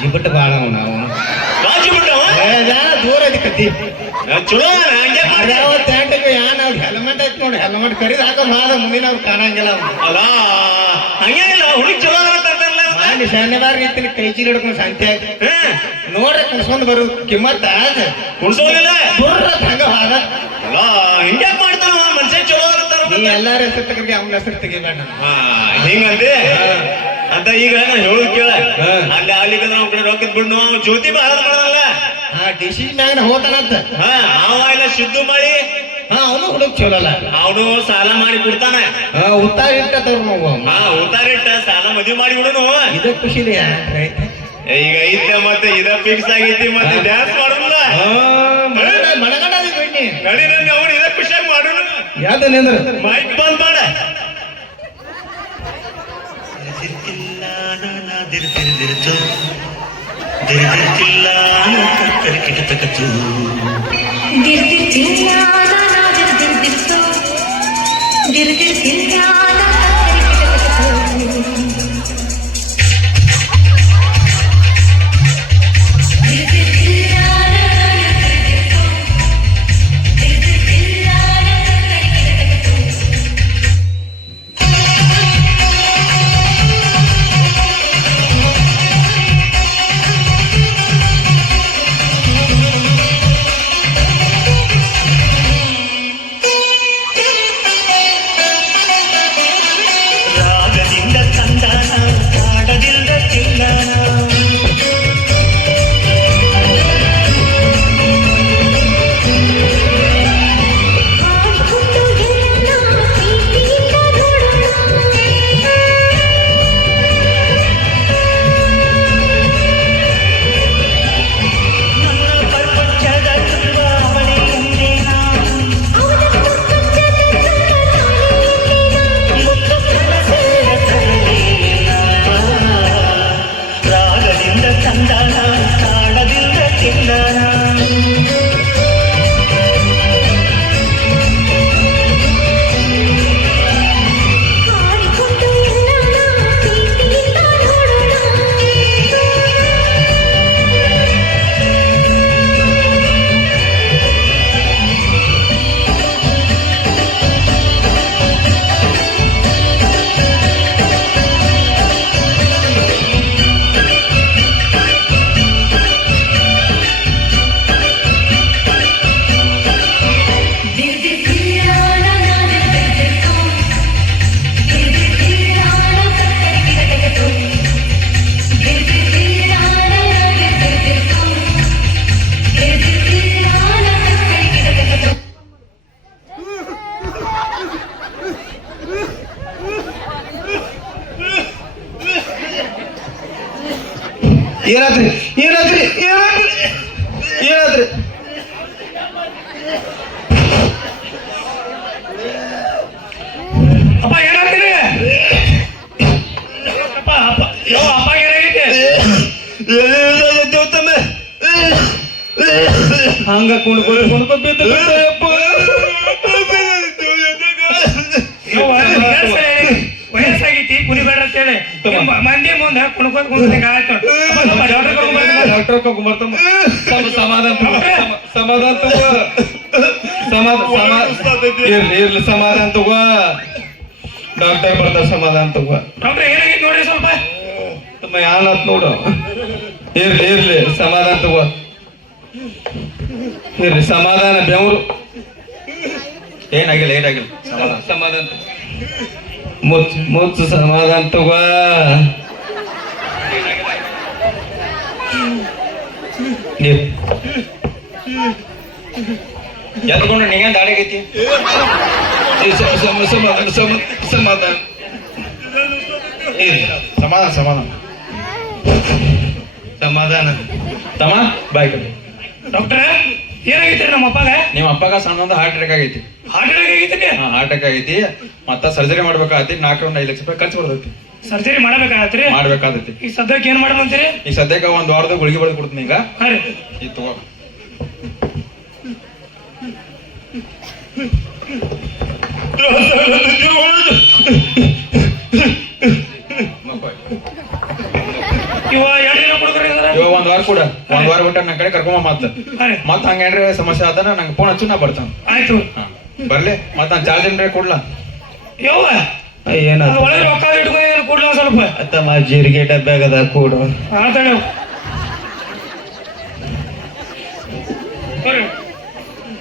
ಜಿಬಿಟ್ಟು ಬಾಳ ನಾವು ರಾಜು ಬಿಟ್ಟವ ದೂರ ಐತಿ ಚಲೋ ಹಂಗೆ ಯಾವ ತ್ಯಾಂಟಕ್ಕೆ ಯಾನ್ ಅವ್ರ ಹೆಲ್ಮೆಟ್ ಐತಿ ನೋಡಿ ಹೆಲ್ಮೆಟ್ ಕರಿದ್ ಹಾಕ ಮಾದ ಮುಂದಿನ ಅವ್ರು ಕಾಣಂಗಿಲ್ಲ ಅಲ್ಲ ಹಂಗೇನಿಲ್ಲ ಹುಡುಗಿ ಚಲೋ ಮಾಡಿ ಶನಿವಾರ ರೀತಿಲಿ ಕೈ ಚೀಲ ಹಿಡ್ಕೊಂಡು ಶಾಂತಿ ಆಗಿ ನೋಡ್ರಿ ಕುಣ್ಸ್ಕೊಂಡ್ ಬರೋದು ಕಿಮ್ಮತ್ತ ಕುಡ್ಸೋದಿಲ್ಲ ದುರ್ರ ಹಂಗ ಹಾದ ಅಲ್ಲ ಹಿಂಗ್ಯಾಕ್ ಮಾಡ್ತಾನ ಮನುಷ್ಯ ಚಲೋ ಇರ್ತಾರ ನೀ ಎಲ್ಲಾರ ಹೆಸರು ತೆಗ್ರಿ ಅವನ ಹೆಸರು ತೆಗಿಬೇಡ ಹಿಂಗಂತೆ ಅಂತ ಈಗ ನಾ ಹೇಳುದ್ ಕೇಳ ಅಲ್ಲಿ ಆಗ್ಲಿಕ್ಕಂದ್ರ ಅವ್ನ ಕಡೆ ರೊಕ್ಕದ್ ಬಿಡ್ ನಾವು ಜ್ಯೋತಿ ಬಹಳ ಮಾಡಲ್ಲ ಡಿಸಿಷನ್ ಮ್ಯಾಗ ಹೋತಾನಂತ ಅವ ಎಲ್ಲ ಸಿದ್ದು ಮಾಡಿ ಅವನು ಹುಡುಗ ಚಲೋಲ್ಲ ಅವನು ಸಾಲ ಮಾಡಿ ಕೊಡ್ತಾನ ಉತ್ತಾರ ಇಟ್ಟವ್ರು ನಾವು ಉತ್ತಾರಿಟ್ಟ ಸಾಲ ಮದುವೆ ಮಾಡಿ ಬಿಡೋನು ಇದ ಖುಷಿಲಿ ಈಗ ಐತೆ ಮತ್ತೆ ಇದ ಫಿಕ್ಸ್ ಆಗೈತಿ ಮತ್ತೆ ಡ್ಯಾನ್ಸ್ ಮಾಡೋಲ್ಲ ಮಣಗಂಡ ನಡಿ ನನ್ಗೆ ಅವ್ನು ಇದ ಖುಷಿಯಾಗಿ ಮಾಡೋಣ ಯಾವ್ದೇನೇಂದ್ರ ಮೈಕ್ ಬಂದ್ ಮಾಡ ಅಪ್ಪ ಏನಾಗ್ತೀರಿ? ಅಪ್ಪ ಅಪ್ಪ ಯೋ ಅಪ್ಪ ಏನಾಗೈತಿ? ಹಂಗ ಕುಣ್ಕೊಂಡು ಬಿದ್ದು ಬಿಟ್ಟೆಯಪ್ಪ. ಯವ್ವ, ವಯಸ್ಸಾಗೈತಿ ಕುಣಿಬೇಡ ಅಂತ ಹೇಳಿ ಮಂದಿ ಮುಂದೆ ಕುಣ್ಕೊಂಡ್ ಕುಂತ ಆಯ್ತು. ಡಾಕ್ಟರ್ ಕರ್ಕೊಂಬರ್ತಮ್ಮ. ಸಮಾಧಾನ ತಗೋ. ಇರ್ಲಿ ಸಮಾಧಾನ ತಗೋ. ಡಾಕ್ಟರ್ ಬರ್ತಾರ, ಸಮಾಧಾನ ತಗೋ. ಡಾಕ್ಟ್ರೆ ಏನಾಗೈತಿ ನೋಡ್ರಿ ಸ್ವಲ್ಪ. ತಮ್ಮ ಯಾನತ್ ನೋಡು. ಇರ್ಲಿ ಸಮಾಧಾನ ತಗೋ. ಇರ್ಲಿ ಸಮಾಧಾನ. ಬೆವರು ಏನಾಗಿಲ್ಲ ಸಮಾಧಾನ ತಗೋ. ಮುಚ್ಚು ಸಮಾಧಾನ ತಗೋ. ಎದ್ಕೊಂಡು ನೀಗೇನ್ ದಾಡಿಗೈತಿ? ಸಮಾಧಾನ ತಮ್ಮ ಬಾಯ್ ಕಡೆ. ಡಾಕ್ಟ್ರ ಏನಾಗೈತಿ ನಮ್ಮ ಅಪ್ಪಗ? ನಿಮ್ಮ ಅಪ್ಪಗ ಸಣ್ಣ ಒಂದು ಹಾರ್ಟ್ ಅಟ್ಯಾಕ್ ಆಗೈತಿ. ಹಾರ್ಟ್ ಅಟ್ಯಾಕ್ ಆಗೈತಿ? ಹಾರ್ಟ್ ಅಟ್ಯಾಕ್ ಆಗೈತಿ. ಮತ್ತ ಸರ್ಜರಿ ಮಾಡ್ಬೇಕಾಗತಿ. 4-5 ಲಕ್ಷ ರೂಪಾಯಿ ಖರ್ಚು ಬರ್ತೈತಿ. ಸರ್ಜರಿ ಮಾಡಬೇಕಾಗತ್ರಿ? ಮಾಡ್ಬೇಕಾದೈತಿ. ಈ ಸದ್ಯಕ್ಕೆ ಏನ್ ಮಾಡಂತೀರಿ? ಈ ಸದ್ಯಕ್ಕೆ 1 ವಾರದಾಗ ಗುಳಿಗೆ ಬರೆದು ಕೊಡ್ತೀನಿ. ಈಗ ಹಾ ರೀ, ಇದು ತಗೋ. ಇವ 2 ದಿನ ಕೊಡ್ತಾರೆ ಇವಾಗ 1 ವಾರ ಕೂಡ. 1 ವಾರ ಬಿಟ್ಟ ನನ್ನ ಕಡೆ ಕರ್ಕೊಂಬ. ಮತ್ತ ಹಂಗೇನ್ರಿ ಸಮಸ್ಯೆ ಆದನ ನಂಗೆ ಫೋನ್ ಹಚ್ಚು, ನಾ ಬರ್ತಾನ. ಆಯ್ತು ಬರ್ಲಿ. ಮತ್ತ ನಾನು ಚಾರ್ಜ್ ಏನ್ರಿ ಕೊಡ್ಲಾ? ಯವ್ವ ಏನ ಒಳಗೆ ರೊಕ್ಕ ಇಟ್ಕೊಂಡು ಕೊಡ್ಲ ಸ್ವಲ್ಪ. ಅತ್ತಮ್ಮ ಜೀರಿಗೆ ಡಬ್ಬ್ಯಾಗದ ಕೂಡು. ಆತಾಳೆ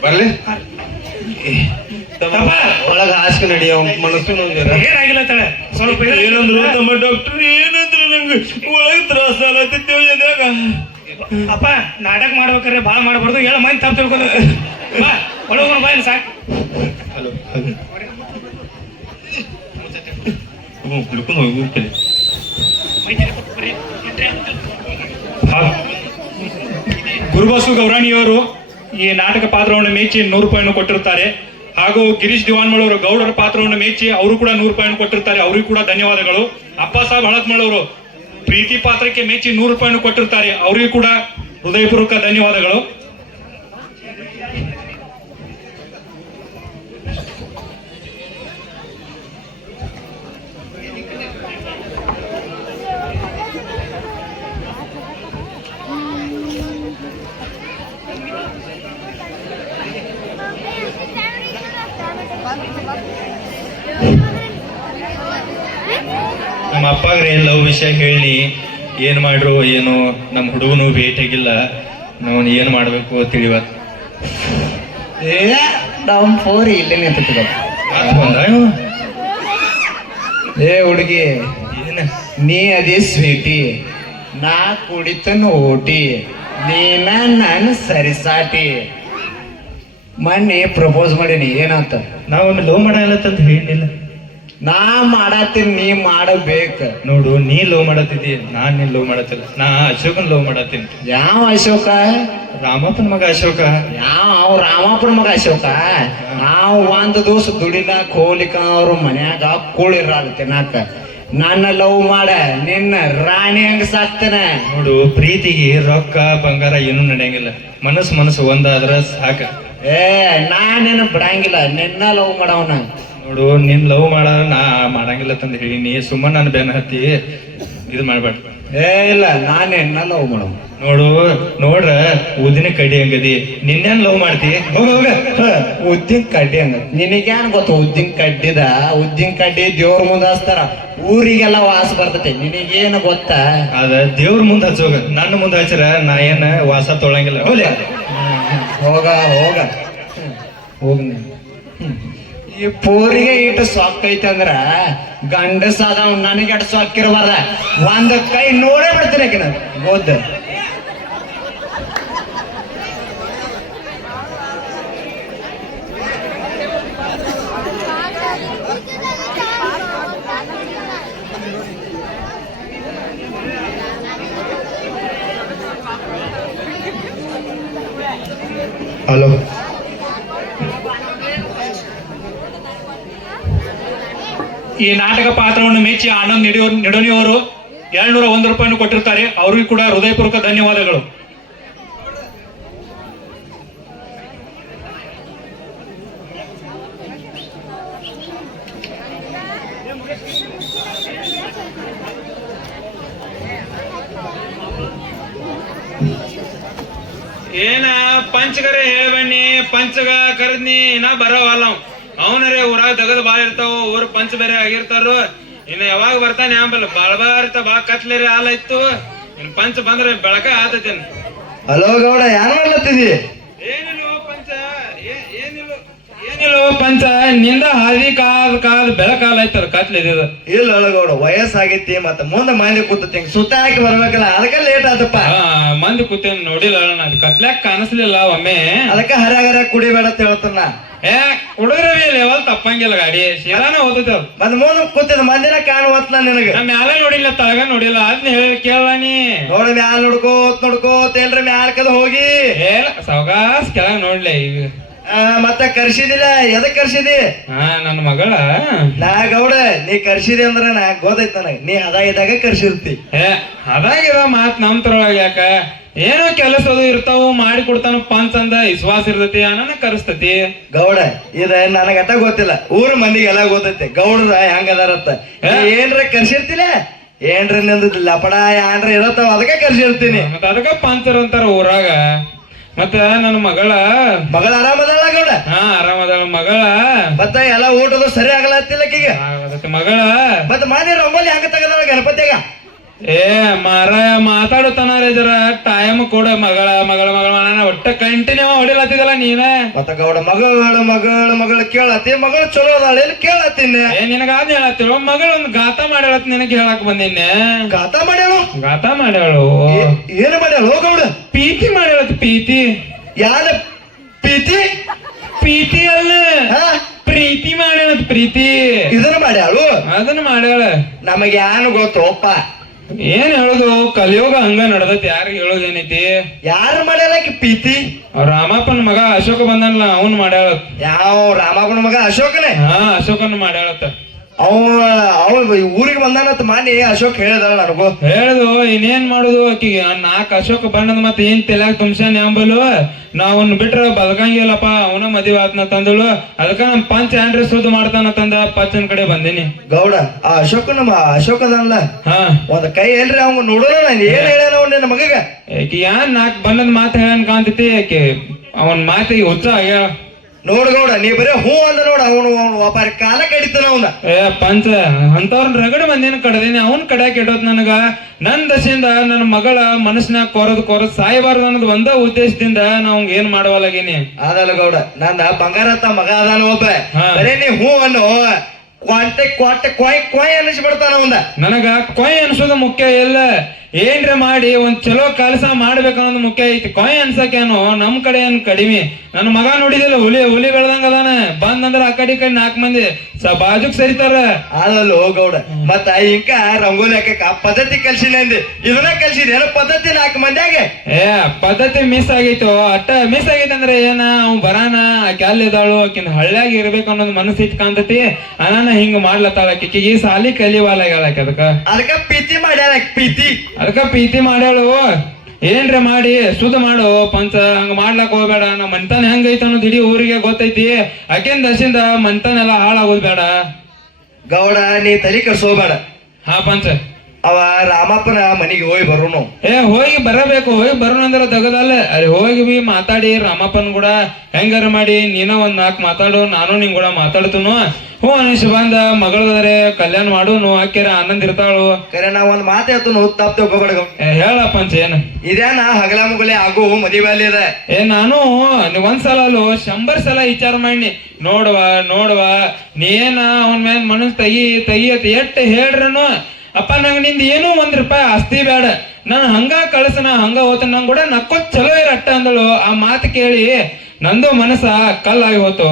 ಬರ್ಲಿ. ಒಳಗ ಹಾಸ್ಕ ನಡಿಯ ಮನಸ್ಸು ನೋಡ್ಯಾರ. ಏನಾಗಿಲ್ಲ ತಳೆ ಸ್ವಲ್ಪ ಏನಂದ್ರು ತಮ್ಮ ಡಾಕ್ಟರ್? ಏನಂದ್ರು ನಂಗೆ ಒಳಗೆ ತ್ರಾಸ ಆಗತ್ತಿದ್ದೇವೆ ಎದ್ಯಾಗ. ಅಪ್ಪ ನಾಟಕ ಮಾಡ್ಬೇಕಾರೆ ಭಾಳ ಮಾಡಬಾರ್ದು. ಹೇಳ ಮಂದಿ ತಪ್ಪು ತಿಳ್ಕೊಂಡು ಬಾ ಒಳಗೋಣ ಬಾ ಸಾಕು. ಹಲೋ ಗುರುಬಸು ಗೌರಾಣಿಯವರು ಈ ನಾಟಕ ಪಾತ್ರವನ್ನು ಮೆಚ್ಚಿ 100 ರೂಪಾಯಿಯನ್ನು ಕೊಟ್ಟಿರುತ್ತಾರೆ. ಹಾಗೂ ಗಿರೀಶ್ ದಿವಾನ್ಮಳವರು ಗೌಡರ ಪಾತ್ರವನ್ನು ಮೆಚ್ಚಿ ಅವರು ಕೂಡ 100 ರೂಪಾಯಿಯನ್ನು ಕೊಟ್ಟಿರ್ತಾರೆ. ಅವರಿಗೂ ಕೂಡ ಧನ್ಯವಾದಗಳು. ಅಪ್ಪ ಸಾಹೇಬ್ ಹಳತ್ಮಳವರು ಪ್ರೀತಿ ಪಾತ್ರಕ್ಕೆ ಮೆಚ್ಚಿ 100 ರೂಪಾಯಿಯನ್ನು ಕೊಟ್ಟಿರ್ತಾರೆ. ಅವರಿಗೂ ಕೂಡ ಹೃದಯಪೂರ್ವಕ ಧನ್ಯವಾದಗಳು. ನಮ್ಮ ಅಪ್ಪಗ್ರೆ ಲವ್ ವಿಷಯ ಹೇಳಿ ಏನ್ ಮಾಡ್ರು ಏನು. ನಮ್ಮ ಹುಡುಗನು ಭೇಟಿಯಾಗಿಲ್ಲ. ನಾವು ಏನ್ ಮಾಡ್ಬೇಕು ತಿಳಿವತ್. ನಮ್ ಫೋರಿ ಇಲ್ಲೇ ನಿಂತಿದ್ದ. ಏ ಹುಡುಗಿ, ನೀ ಅದೇ ಸ್ವೀಟಿ, ನಾ ಕುಡಿತನು ಓಟಿ, ನೀನ ನಾನು ಸರಿಸಾಟಿ. ಮೊನ್ನೆ ಪ್ರಪೋಸ್ ಮಾಡೀನಿ, ಏನಂತ? ನಾವೊಮ್ಮೆ ಲವ್ ಮಾಡಲ್ಲತ್ತಂತ ಹೇಳಿಲ್ಲ. ನಾ ಮಾಡತ್ತೀನಿ, ನೀ ಮಾಡಬೇಕ. ನೋಡು, ನೀ ಲವ್ ಮಾಡತ್ತಿದ್ದಿ, ನಾನ್ ನೀನ್ ಲವ್ ಮಾಡತ್ತಿಲ್ಲ. ನಾ ಅಶೋಕನ್ ಲವ್ ಮಾಡತ್ತೀನಿ. ಯಾವ ಅಶೋಕ? ರಾಮಪ್ಪನ ಮಗ ಅಶೋಕ. ಯಾವ ರಾಮಪ್ಪನ ಮಗ ಅಶೋಕ? ನಾವು ಒಂದು ದಿವಸ ದುಡಿಲಾಕ ಹೋಗ್ಲಿಕ್ಕ ಅವ್ರ ಮನ್ಯಾಗ ಕೂಳಿರಲ್ಲ ತಿನ್ನಾಕ. ನನ್ನ ಲವ್ ಮಾಡ, ನಿನ್ನ ರಾಣಿ ಹಂಗ ಸಾಕ್ತೇನೆ. ನೋಡು, ಪ್ರೀತಿಗೆ ರೊಕ್ಕ ಬಂಗಾರ ಏನೂ ನಡೆಯಂಗಿಲ್ಲ. ಮನಸ್ಸು ಒಂದಾದ್ರ ಸಾಕ. ಏ ನಾನೇನು ಬಿಡಂಗಿಲ್ಲ, ನಿನ್ನ ಲವ್ ಮಾಡವನ. ನೋಡು, ನಿನ್ ಲವ್ ಮಾಡ ನಾ ಮಾಡಂಗಿಲ್ಲ ತಂದ ಹೇಳಿ ನೀ ಸುಮ್ಮನೆ ನನ್ನ ಬೆನ್ನ ಹತ್ತಿ ಇದು ಮಾಡ್ಬೇಡ. ಏ ಇಲ್ಲ, ನಾನೇ ಲವ್ ಮಾಡವ. ನೋಡ್ರ ಉದ್ದಿನ ಕಡ್ಡಿ ಹಂಗದಿ. ನಿನ್ನೇನ್ ಲವ್ ಮಾಡ್ತಿ? ಉದ್ದಿನ ಕಡ್ಡಿ ಹಂಗ ನಿನಗ್ಯಾನ್ ಗೊತ್ತ? ಉದ್ದಿನ ಕಡ್ಡಿ ದೇವ್ರ ಮುಂದೆ ಹಚ್ತಾರ, ಊರಿಗೆಲ್ಲ ವಾಸ ಬರ್ತೈತಿ. ನಿನಗೇನು ಗೊತ್ತ? ಅದ ದೇವ್ರ ಮುಂದೆ ಹಚ್ಚೋಗ, ನನ್ನ ಮುಂದೆ ಹಚ್ಚರ ನಾ ಏನ ವಾಸ ತೊಳಂಗಿಲ್ಲ. ಹೋಗ ಈ ಪೋರಿಗೆ ಇಟ್ಟು ಸೊಕ್ಕ ಐತಂದ್ರ ಗಂಡಸಾದವ್ ನನಗೆ ಅಟ್ ಸೊಕ್ಕಿರಬಾರ್ದ. ಒಂದ್ ಕೈ ನೋಡೇ ಬಿಡ್ತೀನಿ ಆಕಿನ ಗೊತ್ತ. ಹಲೋ ಈ ನಾಟಕ ಪಾತ್ರವನ್ನು ಮೆಚ್ಚಿ ಆನಂದ್ ನಿಡೋನಿಯವರು 201 ರೂಪಾಯಿಯನ್ನು ಕೊಟ್ಟಿರ್ತಾರೆ. ಅವರಿಗೂ ಕೂಡ ಹೃದಯಪೂರ್ವಕ ಧನ್ಯವಾದಗಳು. ಏನ ಪಂಚಗರೆ ಹೇಳ್ಬಣ್ಣಿ ಪಂಚಗ ಕರೆದ್ನಿ ನಾ ಬರೋವಲ್ಲ ಅವನರೇ ಊರಾಗ ದಗದ ಬಾಳ ಇರ್ತಾವ ಊರ್ ಪಂಚ ಬೇರೆ ಆಗಿರ್ತಾರು. ಇನ್ನ ಯಾವಾಗ ಬರ್ತಾನೆ ಆಂಬಲ್ ಬಾಳ ಇರ್ತಾವ ಬಾ ಕತ್ಲೇರಿ ಹಾಲ ಇತ್ತು ಇನ್ ಪಂಚ ಬಂದ್ರೆ ಬೆಳಕ ಆತತೇನ್. ಹಲೋ ಗೌಡ ಯಾನ್ ಮಾಡ್ಲತ್ತಿದಿ? ಏನಿಲ್ಲೋ ಪಂಚ ಏನಿಲ್ಲೋ ಪಂಚ ನಿಂದ ಹಾದಿ ಕಾಲ್ ಬೆಳಕಾಲ ಆಯ್ತದ ಕತ್ಲಿದ. ಇಲ್ಲ ಗೌಡ ವಯಸ್ಸಾಗೈತಿ ಮತ್ತ ಮುಂದ ಮಂದಿ ಕೂತತಿ ಸುತ್ತ ಹಾಕಿ ಬರ್ಬೇಕಲ್ಲ ಅದಕ್ಕ ಲೇಟ್ ಆತಪ್ಪ. ಮಂದಿ ಕೂತೇನ್ ನೋಡಿಲ್ಲ ಅಣ್ಣ ಕತ್ಲ್ಯಾಕ ಕಾಣಿಸ್ಲಿಲ್ಲ ಒಮ್ಮೆ ಅದಕ್ಕ ಹರ್ಯಾಗ ಕುಡಿಬೇಡ ಅಂತ ಹೇಳ್ತಾನ. ಕುಡಿದ್ರೆ ಲೆವೆಲ್ ತಪ್ಪಂಗಿಲ್ಲ ಗಾಡಿ ಶಿರಾನ ಓದತ ಮತ್ ಮುಂದ ಕೂತಿದ ಮಂದಿನ ಕಾಣುವತ್ಲ ನಿನಗ. ನಾ ಮ್ಯಾಲ ನೋಡಿಲ್ಲ ತಳಗ ನೋಡಿಲ್ಲ ಅದ್ನ ಹೇಳಿ ಕೇಳ ನೀ ನೋಡ ಮ್ಯಾಲ ನೋಡ್ಕೋತ ಎಲ್ರ ಮ್ಯಾಲ ಕದ ಹೋಗಿ ಸಾವಕಾಸ್ ಕೆಳಗ ನೋಡ್ಲೆ ಈಗ ಮತ್ತ ಕರ್ಸಿದಿಲ್ಲ ಎದಕ್ ಕರ್ಸಿದಿ? ನನ್ನ ಮಗಳ ನಾ ಗೌಡ ನೀ ಕರ್ಸಿದಿ ಅಂದ್ರ ನಾ ಗೊತ್ತೈತ್ ನನಗ ನೀ ಹದ ಇದ್ದಾಗ ಕರ್ಸಿರ್ತಿ. ಅದಾಗಿರೋ ಮಾತ್ ನಮ್ ತರೊಳಗ ಯಾಕ ಏನೋ ಕೆಲಸ ಅದು ಇರ್ತಾವ ಮಾಡಿ ಕೊಡ್ತಾನ ಪಂಚ್ ಅಂದ ವಿಶ್ವಾಸ ಇರ್ತೈತಿ ಅನ್ನ ಕರೆಸ್ತತಿ. ಗೌಡ ಇದ ನನಗಟ್ಟ ಗೊತ್ತಿಲ್ಲ ಊರ ಮಂದಿಗೆಲ್ಲ ಗೊತ್ತೈತಿ ಗೌಡ್ರ ಹೆಂಗ ಅದಾರತ್ತ. ಏನ್ರ ಕರ್ಸಿರ್ತಿಲ್ಲ ಏನ್ರ ನಿಂದ ಲಪಡ ಏನ್ರ ಇರತ್ತಾವ ಅದಕ್ಕ ಕರ್ಸಿರ್ತೀನಿ. ಮತ್ತ ಅದಕ್ಕ ಪಂಚರ್ ಅಂತಾರ ಊರಾಗ. ಮತ್ತ ನನ್ನ ಮಗಳ ಆರಾಮದಲ್ಲ ಗೌಡ? ಆರಾಮದಾಳ ಮಗಳ. ಮತ್ತ ಎಲ್ಲಾ ಊಟದ ಸರಿ ಆಗಲತ್ತಿಲ್ಲ ಈಗ ಮಗಳ. ಮತ್ತ ಮಾನಿ ರಂಗೋಲಿ ಹೆಂಗ ತಗದಾಳ ಗಣಪತಿಗ? ಮಾರಾಯ ಮಾತಾಡುತ್ತಾನ ಜರ ಟೈಮ್ ಕೊಡ ಮಗಳ ಮಗಳ ಮಗಳ ಒಟ್ಟ ಕಂಟಿನ್ಯೂ ಹೊಡಿಲತ್ತಿದಲ್ಲ ನೀನ. ಮತ್ತ ಗೌಡ ಮಗಳು ಕೇಳತ್ತಿ ಮಗಳು ಚಲೋ ಅದಾಳ ಎಲ್ಲಿ ಕೇಳತ್ತೀನಿ. ನಿನಗ ಅದ್ ಹೇಳತ್ತಿರೋ ಮಗಳ ಒಂದ್ ಗಾತ ಮಾಡ್ಯಾಳತ್ ನಿನಗೆ ಹೇಳಕ್ ಬಂದಿನ್ನೆ. ಗಾತ ಮಾಡ್ಯಾಳು? ಗಾತ ಮಾಡ್ಯಾಳು ಏನು ಮಾಡ್ಯಾಳು ಗೌಡ? ಪ್ರೀತಿ ಮಾಡ್ಯಾಳತ್ ಪ್ರೀತಿ. ಯಾರ ಪ್ರೀತಿ? ಪ್ರೀತಿ ಅಲ್ಲ ಪ್ರೀತಿ ಮಾಡ್ಯಾಳತ್ ಪ್ರೀತಿ. ಇದನ್ನ ಮಾಡ್ಯಾಳು? ಅದನ್ನ ಮಾಡ್ಯಾಳ. ನಮಗೆ ಯಾನು ಗೊತ್ತೋಪ್ಪ. ಏನ್ ಹೇಳುದು ಕಲಿಯೋಗ ಹಂಗ ನಡ್ದೈತಿ ಯಾರಿಗೆ ಹೇಳೋದೇನೈತಿ. ಯಾರು ಮಾಡ್ಯಾಳಕಿ ಪ್ರೀತಿ? ಅವ್ರ ರಾಮಪ್ಪನ ಮಗ ಅಶೋಕ ಬಂದಲ್ಲ ಅವನ್ ಮಾಡ್ಯಾಳ. ಯಾವ ರಾಮಪ್ಪನ ಮಗ ಅಶೋಕನೇ? ಅಶೋಕನ್ ಮಾಡ್ಯಾಳತ್ತ. ಅವ ಊರಿಗೆ ಬಂದಾನತ್ ಮಾಡಿ ಅಶೋಕ್ ಹೇಳಿದಾಳ ನನಗೂ. ಹೇಳುದು ಇನ್ನೇನ್ ಮಾಡುದು ಆಕಿಗೆ 4 ಅಶೋಕ ಬಣ್ಣದ ಮತ್ತ ಏನ್ ತೆಲ್ಯಾಗ ತುಂಬ್ಸಾನ ಎಂಬಲು ನಾವನ್ ಬಿಟ್ರ ಬದಕಂಗಿಲ್ಲಪ್ಪ ಅವನ ಮದುವೆ ಆತ್ನ ತಂದಳು. ಅದಕ್ಕ ನಮ್ ಪಂಚ ಏನ್ರಿ ಸುದ್ದಿ ಮಾಡ್ತಾನ ತಂದ ಪಂಚನ್ ಕಡೆ ಬಂದಿನಿ. ಗೌಡ ಆ ಅಶೋಕ ಅದಲ್ಲ ಒಂದ್ ಕೈ ಹೇಳ್ರಿ ಅವ್ ನೋಡೋಣ ನಾನು ಏನ್ ಹೇಳ್ಯಾನ ಅವ್ ನಿನ್ನ ಮಗಗ? ಆಕಿ ಏನ್ 4 ಬಣ್ಣದ ಮಾತು ಹೇಳನ್ ಕಾಣ್ತೈತಿ. ಆಕಿ ಅವನ್ ಮಾತಿಗೆ ಹುಚ್ಚ ಆಗ್ಯಾಳ. ನೋಡ್ ಗೌಡ ನೀ ಬರೀ ಹೂ ಅಂದ ನೋಡ ಅವನು ವ್ಯಾಪಾರ ಕಾಲ ಕಡಿತಾನ ಅವನ. ಪಂಚ ಅಂತವ್ರನ್ ರಗಡ ಮಂದಿನ ಕಡದೀನಿ ಅವನ್ ಕಡ್ಯಾಕ ಇಡೋದ್ ನನಗ. ನನ್ ದಶೆಯಿಂದ ನನ್ನ ಮಗಳ ಮನಸ್ಸಿನಾಗ ಕೊರದ್ ಸಾಯಬಾರ್ದು ಅನ್ನೋದು ಒಂದ ಉದ್ದೇಶದಿಂದ ನಾವ್ ಏನ್ ಮಾಡವಲ್ಲಾಗೀನಿ. ಅದಲ್ಲ ಗೌಡ ನಂದ ಬಂಗಾರತ್ತ ಮಗ ಅದಾನ ಒಬ್ಬ. ಬರೇ ನೀ ಹೂ ಅನ್ನು ಕ್ವಾಯ್ ಅನ್ನಿಸ್ಬಿಡ್ತಾನ ಅವಂದ. ನನಗ ಕೊಯ್ ಅನ್ಸೋದು ಮುಖ್ಯ ಇಲ್ಲ. ಏನ್ರ ಮಾಡಿ ಒಂದ್ ಚಲೋ ಕೆಲಸ ಮಾಡ್ಬೇಕನ್ನೋದು ಮುಖ್ಯ ಐತಿ. ಕೊಯ್ ಅನ್ಸಕೇನು ನಮ್ ಕಡೆ ಏನ್ ಕಡಿಮೆ. ನನ್ನ ಮಗ ನೋಡಿದಿಲ್ಲ ಹುಲಿ ಬೆಳ್ದಂಗ ಅದಾನ. ಬಂದಂದ್ರ ಆ ಕಡೆ 4 ಮಂದಿ ಬಾಜುಕ್ ಸರಿತಾರ. ಅದಲ್ಲ ಗೌಡ ಮತ್ತ ಇಂಕ ರಂಗೋಲಿ ಹಾಕಕ ಪದ್ಧತಿ ಕಲ್ಸಿನಂದಿ ಇದನ್ನ ಕಲ್ಸಿದ ಏನೋ ಪದ್ಧತಿ 4 ಮಂದಿಯಾಗ. ಪದ್ಧತಿ ಮಿಸ್ ಆಗೈತೋ ಅಟ್ಟ ಮಿಸ್ ಆಗೈತೆ ಅಂದ್ರೆ ಏನ ಅವ್ ಬರಾನ ಆಕಿ ಅಲ್ಲಿದಾಳು ಆಕಿನ ಹಳ್ಳ್ಯಾಗ ಇರ್ಬೇಕು ಅನ್ನೋದು ಮನಸ್ಸು ಇಟ್ಕಾಂತತಿ. ಅನಾನ ಹಿಂಗ ಮಾಡ್ಲತ್ತಾಳ ಆಕಿಗೆ ಸಾಲಿ ಕಲಿವಾಲಾಗ್ಯಾಳ ಅದಕ್ಕ ಪ್ರೀತಿ ಮಾಡ್ಯಾಳ. ಅದಕ್ಕ ಪ್ರೀತಿ ಮಾಡ್ಯಾಳು. ಏನ್ರ ಮಾಡಿ ಸುದ್ದ ಮಾಡು ಪಂಚ ಹಂಗ ಮಾಡ್ಲಾಕ್ ಹೋಗ್ಬೇಡ. ನಮ್ ಮನ್ತಾನ ಹೆಂಗೈತ ಅನ್ನೋದು ಇಡೀ ಊರಿಗೆ ಗೊತ್ತೈತಿ. ಆಕಿನ ದಶಿಂದ ಮನ್ತಾನೆಲ್ಲ ಹಾಳಾಗೋದ್ ಬೇಡ. ಗೌಡ ನೀ ತಲೆ ಕರ್ಸೋಬೇಡ. ಪಂಚ ಅವ ರಾಮಪ್ಪನ ಮನಿಗೆ ಹೋಗಿ ಬರೋನು. ಹೋಗಿ ಬರಬೇಕು. ಹೋಗಿ ಬರೋಣ ಅಂದ್ರ ತಗದಲ್ಲ ಅಲ್ಲಿ ಹೋಗಿ ಮಾತಾಡಿ ರಾಮಪ್ಪನ್ ಕೂಡ ಹೆಂಗಾರ ಮಾಡಿ ನೀನ ಒಂದ್ 4 ಮಾತಾಡು ನಾನು ನಿಂಗ್ ಕೂಡ ಮಾತಾಡ್ತನು. ಹ್ಞೂ ಅನಿಶ್ ಬಂದ ಮಗಳದಾರೆ ಕಲ್ಯಾಣ ಮಾಡುನು ಆಕೆರ ಆನಂದ ಇರ್ತಾಳು. ಕರೆ ನಾ ಒಂದ್ ಮಾತು ಹೇಳ್ತು ತಪ್ಪ ತಿಳ್ಕೊಬೇಡ. ಹೇಳ ಪಂಚ ಏನ ಇದೇನ ಹಗಲ ಮುಗಲಿ ಆಗು ಮದುವೆ ಅಲ್ಲಿ ಅದ. ನಾನು ಒಂದ್ಸಲ 100 ಸಲ ವಿಚಾರ ಮಾಡಿ ನೋಡುವ ನೀನ ಅವನ್ ಮ್ಯಾಲ ಮನಸ್ ತೆಗಿಯತ್ ಎಷ್ಟ್ ಹೇಳ್ರನು ಅಪ್ಪ ನಂಗ ನಿಂದ ಏನೂ ₹1 ಆಸ್ತಿ ಬೇಡ ನಾನು ಹಂಗ ಕಳ್ಸನ ಹಂಗ ಹೋತ ನಂಗ್ ಕೂಡ ನಕ್ಕೋತ್ ಚಲೋ ಇರಟ್ಟ ಅಂದಳು. ಆ ಮಾತು ಕೇಳಿ ನಂದು ಮನಸ್ಸ ಕಲ್ಲಾಗಿ ಹೋತು.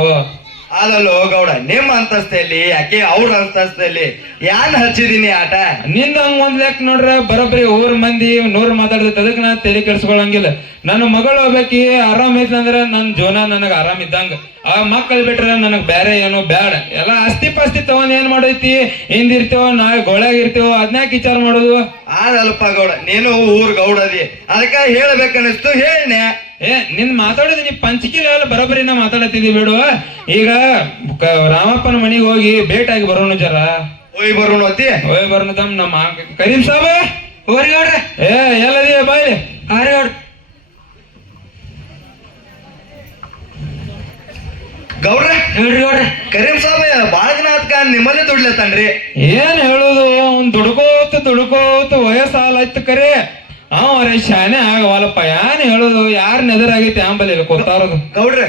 ಅಲ್ಲೋ ಗೌಡ ನಿಮ್ಮ ಅಂತಸ್ತಲ್ಲಿ ಆಕೆ ಅವ್ರ ಅಂತಸ್ತಲ್ಲಿ ಯಾನ್ ಹಚ್ಚಿದೀನಿ ಆಟ ನಿಂದ ಹಂಗ ಒಂದ್ ಲೆಕ್ಕ ನೋಡ್ರ ಬರೋಬ್ಬರಿ ಊರ್ ಮಂದಿ ನೂರ್ ಮಾತಾಡ್ತೈತೆ ಅದಕ್ಕೆ ನಾ ತಲೆ ಕೆಡ್ಸ್ಕೊಳಂಗಿಲ್ಲ. ನನ್ನ ಮಗಳು ಹೋಗ್ಬೇಕಿ ಆರಾಮ್ ಐತಂದ್ರ ನನ್ ಜೀವನ ನನಗ ಆರಾಮ್ ಇದ್ದಂಗ. ಆ ಮಕ್ಕಳು ಬಿಟ್ರ ನನಗ್ ಬೇರೆ ಏನೋ ಬ್ಯಾಡ. ಎಲ್ಲ ಆಸ್ತಿ ಪಾಸ್ತಿ ತಗೊಂಡ್ ಏನ್ ಮಾಡೈತಿ, ಹಿಂದಿರ್ತೇವ ನಾಳೆ ಗೋಳ್ಯಾಗ ಇರ್ತೇವ, ಅದ್ನ್ಯಾಕ ವಿಚಾರ ಮಾಡೋದು. ಆದಲ್ಪ ಗೌಡ ನೀನು ಊರ್ ಗೌಡದಿ, ಅದಕ್ಕ ಹೇಳ್ಬೇಕನ್ನಿಸ್ತು ಹೇಳ್ನೆ. ನಿನ್ ಮಾತಾಡೋದು ನೀ ಪಂಚಕಿಲ ಬರೋಬ್ಬರಿನ ಮಾತಾಡತ್ತಿದಿ ಬಿಡು. ಈಗ ರಾಮಪ್ಪನ ಮನಿಗೆ ಹೋಗಿ ಭೇಟಾಗಿ ಬರೋಣ ಜರ. ಹೋಯ್ ಬರೋಣ ಅತಿ ಹೋಯ್ ಬರೋಣ ತಮ್ಮ. ನಮ್ಮ ಕರೀಂ ಸಾಬ ಹೋಗ್ರಿ ಗೌಡ್ರೆ. ಎಲ್ಲದಿಯ ಬಾಯ್ ಹಾರಿ ಗೌಡ್ರ. ಗೌಡ್ರ ಹೇಳ್ರಿ ಗೌಡ್ರೆ. ಕರೀಂ ಸಾಬ್ ಬಾಳ ದಿನ ಆತ್ಕ ನಿಮ್ಮಲ್ಲೇ ದುಡ್ಲತ್ತನ್ರಿ. ಏನ್ ಹೇಳುದು, ಅವ್ನ್ ದುಡ್ಕೋತ ವಯಸ್ಸಾಲಾಯ್ತು ಕರೆ ಅವ್ರೆ ಶಾನೆ ಆಗವಲ್ಲಪ್ಪ. ಏನ್ ಹೇಳುದು, ಯಾರನ್ನ ಎದುರಾಗೈತಿ ಆಂಬಲಿ ಗೊತ್ತಾರೋದು. ಗೌಡ್ರ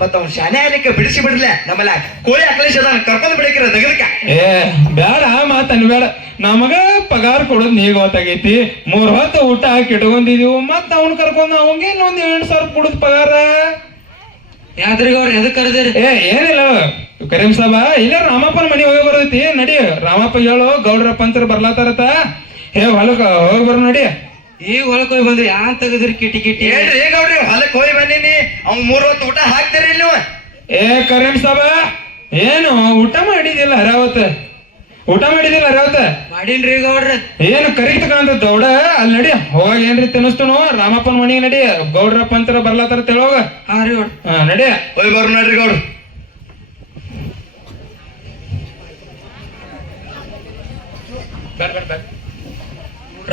ಮತ್ತ ಅವ್ನ ಶಾನೆ ಆಗ್ಲಿಕ್ಕೆ ಬಿಡಿಸಿ ಬಿಡ್ಲೆ ನಮ್ಮಲ್ಲ ಕೋಳಿ ಅಕ್ಲೇಶ್ ಅದಾನ ಕರ್ಕೊಂಡ್ ಬಿಡಕಿರ ತೆಗದಕ್ಕ. ಬ್ಯಾಡ ಮಾತನ್ ಬೇಡ. ನಮಗ ಪಗಾರ ಕೊಡೋದ್ ನೀಗ ಗೊತ್ತಾಗೈತಿ. 3 ಹೊತ್ತು ಊಟ ಹಾಕಿ ಇಟ್ಕೊಂಡಿದೀವಿ, ಮತ್ತ ಅವ್ನ ಕರ್ಕೊಂಡ್ ಅವಂಗೇನ್ ಒಂದ್ 8,000 ಕೊಡುದ್ ಪಗಾರ. ಯಾದ್ರಿ ಗೌಡ್ರ ಎದಕ್ ಕರೆದಿರಿ? ಏನಿಲ್ಲ ಕರೀಂ ಸಾಬ, ಇಲ್ಲ ರಾಮಪ್ಪನ ಮನೆ ಹೋಗಿ ಬರ್ತೈತಿ ನಡಿ. ರಾಮಪ್ಪ ಹೇಳು ಗೌಡ್ರ ಪಂಚರ್ ಬರ್ಲಾತಾರತ. ಹೊಲಕ್ಕ ಹೋಗಿ ಬರೋ ನಡಿ. ಈಗ ಹೊಲಕ್ ಹೋಗಿ ಬಂದ್ರಿ ಯಾನ್ ತೆಗದ್ರಿ ಕಿಟಿ ಕಿಟಿ? ಹೇಳ್ರಿ ಗೌಡ್ರಿ ಹೊಲಕ್ ಹೋಗಿ ಬಂದೀನಿ. ಅವ್ನ್ 3 ಹೊತ್ತು ಊಟ ಹಾಕ್ತೀರಿ ನೀವು? ಕರೀಂ ಸಾಬ ಏನು ಊಟ ಮಾಡಿದಿಲ್ಲ ಹರಾವತ್? ಊಟ ಮಾಡಿದಿಲ್ಲ ಹರಾವತ್? ಮಾಡಿನ್ರಿ ಗೌಡ್ರ. ಏನು ಕರಿತಕ್ಕಂತ ದೌಡ ಅಲ್ಲಿ ನಡಿ. ಹೋಗಿ ಏನ್ರಿ ತಿನ್ನಿಸ್ತನು ರಾಮಪ್ಪನ ಮನಿಗೆ ನಡಿ. ಗೌಡ್ರ ಪಂಚರ ಬರ್ಲಾತಾರ ತಿಳೋಗ. ಹಾ ರೀ ಗೌಡ್ರ. ಹಾ ನಡಿ. ಹೋಗಿ ಬರೋ ನಡ್ರಿ ಗೌಡ್ರ.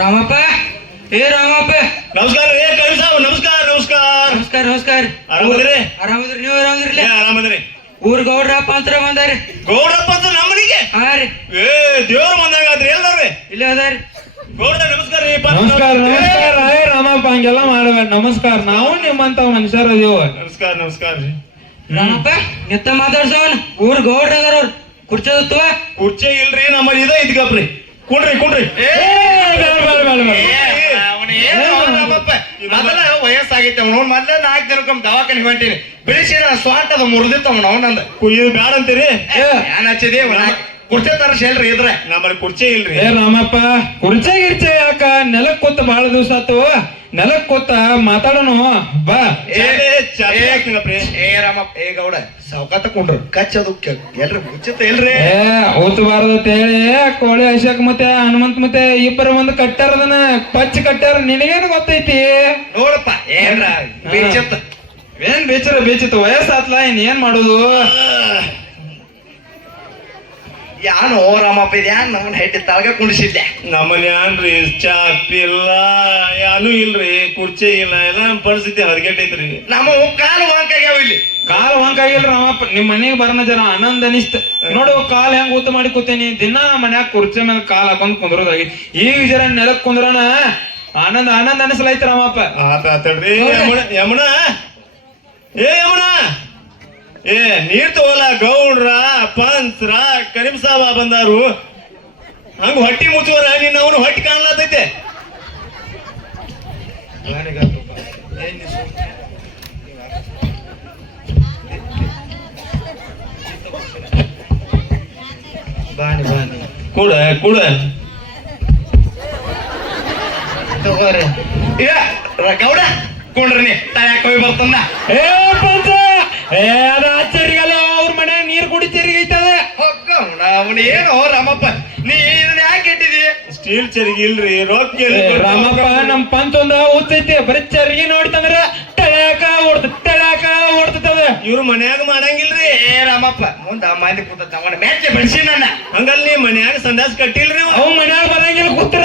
ರಾಮಪ್ಪ ರಾಮಪ್ಪ ನಮಸ್ಕಾರ ರೀ ಕವಿ ಸಾಬ್. ನಮಸ್ಕಾರ ನಮಸ್ಕಾರ ನಮಸ್ಕಾರ ನಮಸ್ಕಾರ. ಆರಾಮದ್ರಿ? ಆರಾಮದ್ರಿ ನೀವು ಆರಾಮದ್ರಿ? ಆರಾಮದ್ರಿ. ಊರ್ ಗೌಡ್ರ ಪಂತ್ರ ಬಂದಾರಿ. ಗೌಡಪ್ಪ ಅಂತ ನಮ್ಮನಿಗೆ ಹಾ ರೀ ದೇವ್ರ ಬಂದಾಗಾದ್ರಿ ಎಲ್ಲಾರ್ರಿ. ಇಲ್ಲೇ ಅದಾರಿ. ಗೌಡ ನಮಸ್ಕಾರ ರೀ. ನಮಸ್ಕಾರ ನಮಸ್ಕಾರ. ರಾಮಪ್ಪ ಹಂಗೆಲ್ಲ ಮಾಡಬೇಡ. ನಮಸ್ಕಾರ. ನಾವು ನಿಮ್ಮಂತ ಮನುಷ್ಯರ ಅದೀವ. ನಮಸ್ಕಾರ ನಮಸ್ಕಾರ ರೀ. ರಾಮಪ್ಪ ನಿತ್ತ ಮಾತಾಡ್ಸವನ್ ಊರ್ ಗೌಡ್ರ ಅದಾರ. ಅವ್ರು ಕುರ್ಚದತ್ವ ಕುರ್ಚಿ ಇಲ್ರಿ ನಮ್ಮಲ್ಲಿ ಇದ ಇದ್ಕಪ್ರಿ. ಕುಣ್ರಿ ಮೊದಲ ವಯಸ್ಸಾಗೈತೆ ಅವ್ನು ಮೊದ್ಲ 4 ದಿನಕ್ಕೊಮ್ಮೆ ದವಾಖಾನೆ ಹೊಂಟೀನಿ. ಬಿಡಿಸಿದ ಸ್ವಾಟದ ಮುರಿದಿತ್ತ ಅವನಂದ ಕುಯ್ಯೋದು ಬ್ಯಾಡ ಅಂತೀರಿ? ಏನ್ ಹಚ್ಚಿದಿ ಕುರ್ಚಿ ತರಸ್ ಹೇಳ್ರಿ ಇದ್ರೆ. ನಮ್ಮಲ್ಲಿ ಕುರ್ಚಿ ಇಲ್ರಿ. ರಾಮಪ್ಪ ಕುರ್ಚೆ ಗಿರ್ಚೆ ಯಾಕ? ನೆಲಕ್ ಕೂತ ಬಹಳ ದಿವಸ ಆತು. ನೆಲಕ್ ಕೂತ ಮಾತಾಡೋಣ ಬಾ. ರಾಮಪ್ಪ ಗೌಡ ಸಾವ್ಕಾತ ಕೊಂಡ್ರು ಕಚ್ಚದು ಎಲ್ರಿ ಮುಚ್ಚಿತ ಇಲ್ರಿ. ಊತಬಾರ್ದತ್ ಹೇಳಿ ಕೋಳಿ ಅಶೋಕ್ ಮತ್ತೆ ಹನುಮಂತ್ ಮತ್ತೆ ಇಬ್ಬರ ಒಂದು ಕಟ್ಟಾರ ಅದನ್ನ ಪಚ್ಚ ಕಟ್ಟಾರ. ನಿನಗೇನು ಗೊತ್ತೈತಿ? ನೋಡಪ್ಪ ಏನ್ರ ಬೇಚತ್ತ. ಏನ್ ಬೇಚಿತ್ತು ವಯಸ್ಸಾತ್ಲ ಏನ್ ಮಾಡುದು? ಯಾನು ರಾಮಪ್ಪ ಇದು ಯಾನ್ ನಮ್ಮನ್ನ ಹೆಟ್ಟಿ ತಳಗ ಕುಣಿಸಿದ್ದೆ. ನಮ್ಮಲ್ಲಿ ಏನ್ರಿ ಚಾಪ್ ಇಲ್ಲ, ಯಾನು ಇಲ್ರಿ, ಕುರ್ಚಿ ಇಲ್ಲ, ಎಲ್ಲ ನಮ್ ಪರಿಸ್ಥಿತಿ ಹದಗೆಟ್ಟೈತ್ರಿ. ನಮ್ಮ ಕಾಲು ವಾಂಕಾಗ್ಯಾವ ಇಲ್ಲಿ. ಕಾಲ್ ಹೊಂಕಾಗಿಲ್ಲ ರಾಮಪ್ಪ. ನಿಮ್ ಮನೆಗೆ ಬರೋಣ ಜನ ಆನಂದ ಅನಿಸ್ತ. ನೋಡು ಕಾಲ್ ಹೆಂಗ್ ಊತ ಮಾಡಿ ಕೂತೇನಿ. ದಿನ ಮನ್ಯಾಗ ಕುರ್ಚಿ ಮೇಲೆ ಕಾಲ್ ಹಾಕೊಂಡ್ ಕುಂದ್ರೋದಾಗಿ. ಈಗ ಜರ ನೆಲಕ್ ಕುಂದ್ರೋಣ ಆನಂದ ಆನಂದ ಅನಿಸ್ಲೈತಿ ರಾಮಪ್ಪ. ಆತಡ್ರಿ. ಯಮುನಾ ಯಮುನಾ ನೀರ್ ತಗೋಲ್ಲ. ಗೌಡ್ರ ಪಂಚ್ರ ಕರೀಂ ಸಾಬ ಬಂದಾರು. ಹಂಗ ಹೊಟ್ಟಿ ಮುಚ್ಚುವರ ನಿನ್ನ ಅವನು ಹೊಟ್ಟಿ ಕಾಣ್ಲತೈತೆ. ಕೂಡ ಕೂಡ ತಗೋರಿ ಗೌಡ ಕೊಂಡ್ರಿ ತಳ್ಯಾಕ ಹೋಗಿ ಬರ್ತಂದ. ಪಂಚ ಅದ ಆಶ್ಚರ್ಯಗಲ್ಲ. ಅವ್ರ ಮನೆ ನೀರ್ ಕುಡಿ ಚರಿಗೈತದ. ಅವನು ಏನು ರಾಮಪ್ಪ ನೀ ಇದನ್ನ ಯಾಕೆ ಇಟ್ಟಿದಿ? ಸ್ಟೀಲ್ ಚರಿಗೆ ಇಲ್ರಿ, ರೊಕ್ಕ ರಾಮಪ್ಪ ನಮ್ ಪಂಚ ಒಂದ ಉಚ್ಚೈತಿ. ಬರೀ ಚರಿಗೆ ನೋಡ್ತಂದ್ರ ಟಳ್ಯಾಕ ಓಡ್ತದ. ಇವ್ರು ಮನ್ಯಾಗ ಮಾಡಂಗಿಲ್ರಿ. ರಾಮಪ್ಪ ಮುಂದ ಮಂದಿ ಕೂತ ತಗೊಂಡ ಮ್ಯಾಚ್ ಬೆಳ್ಸಿ ನನ್ನ. ಹಂಗಲ್ಲಿ ಮನ್ಯಾಗ ಸಂದಾಸ್ ಕಟ್ಟಿಲ್ರಿ. ಅವ್ ಮನ್ಯಾಗ ಬರಂಗಿಲ್ಲ ಕೂತ್ರ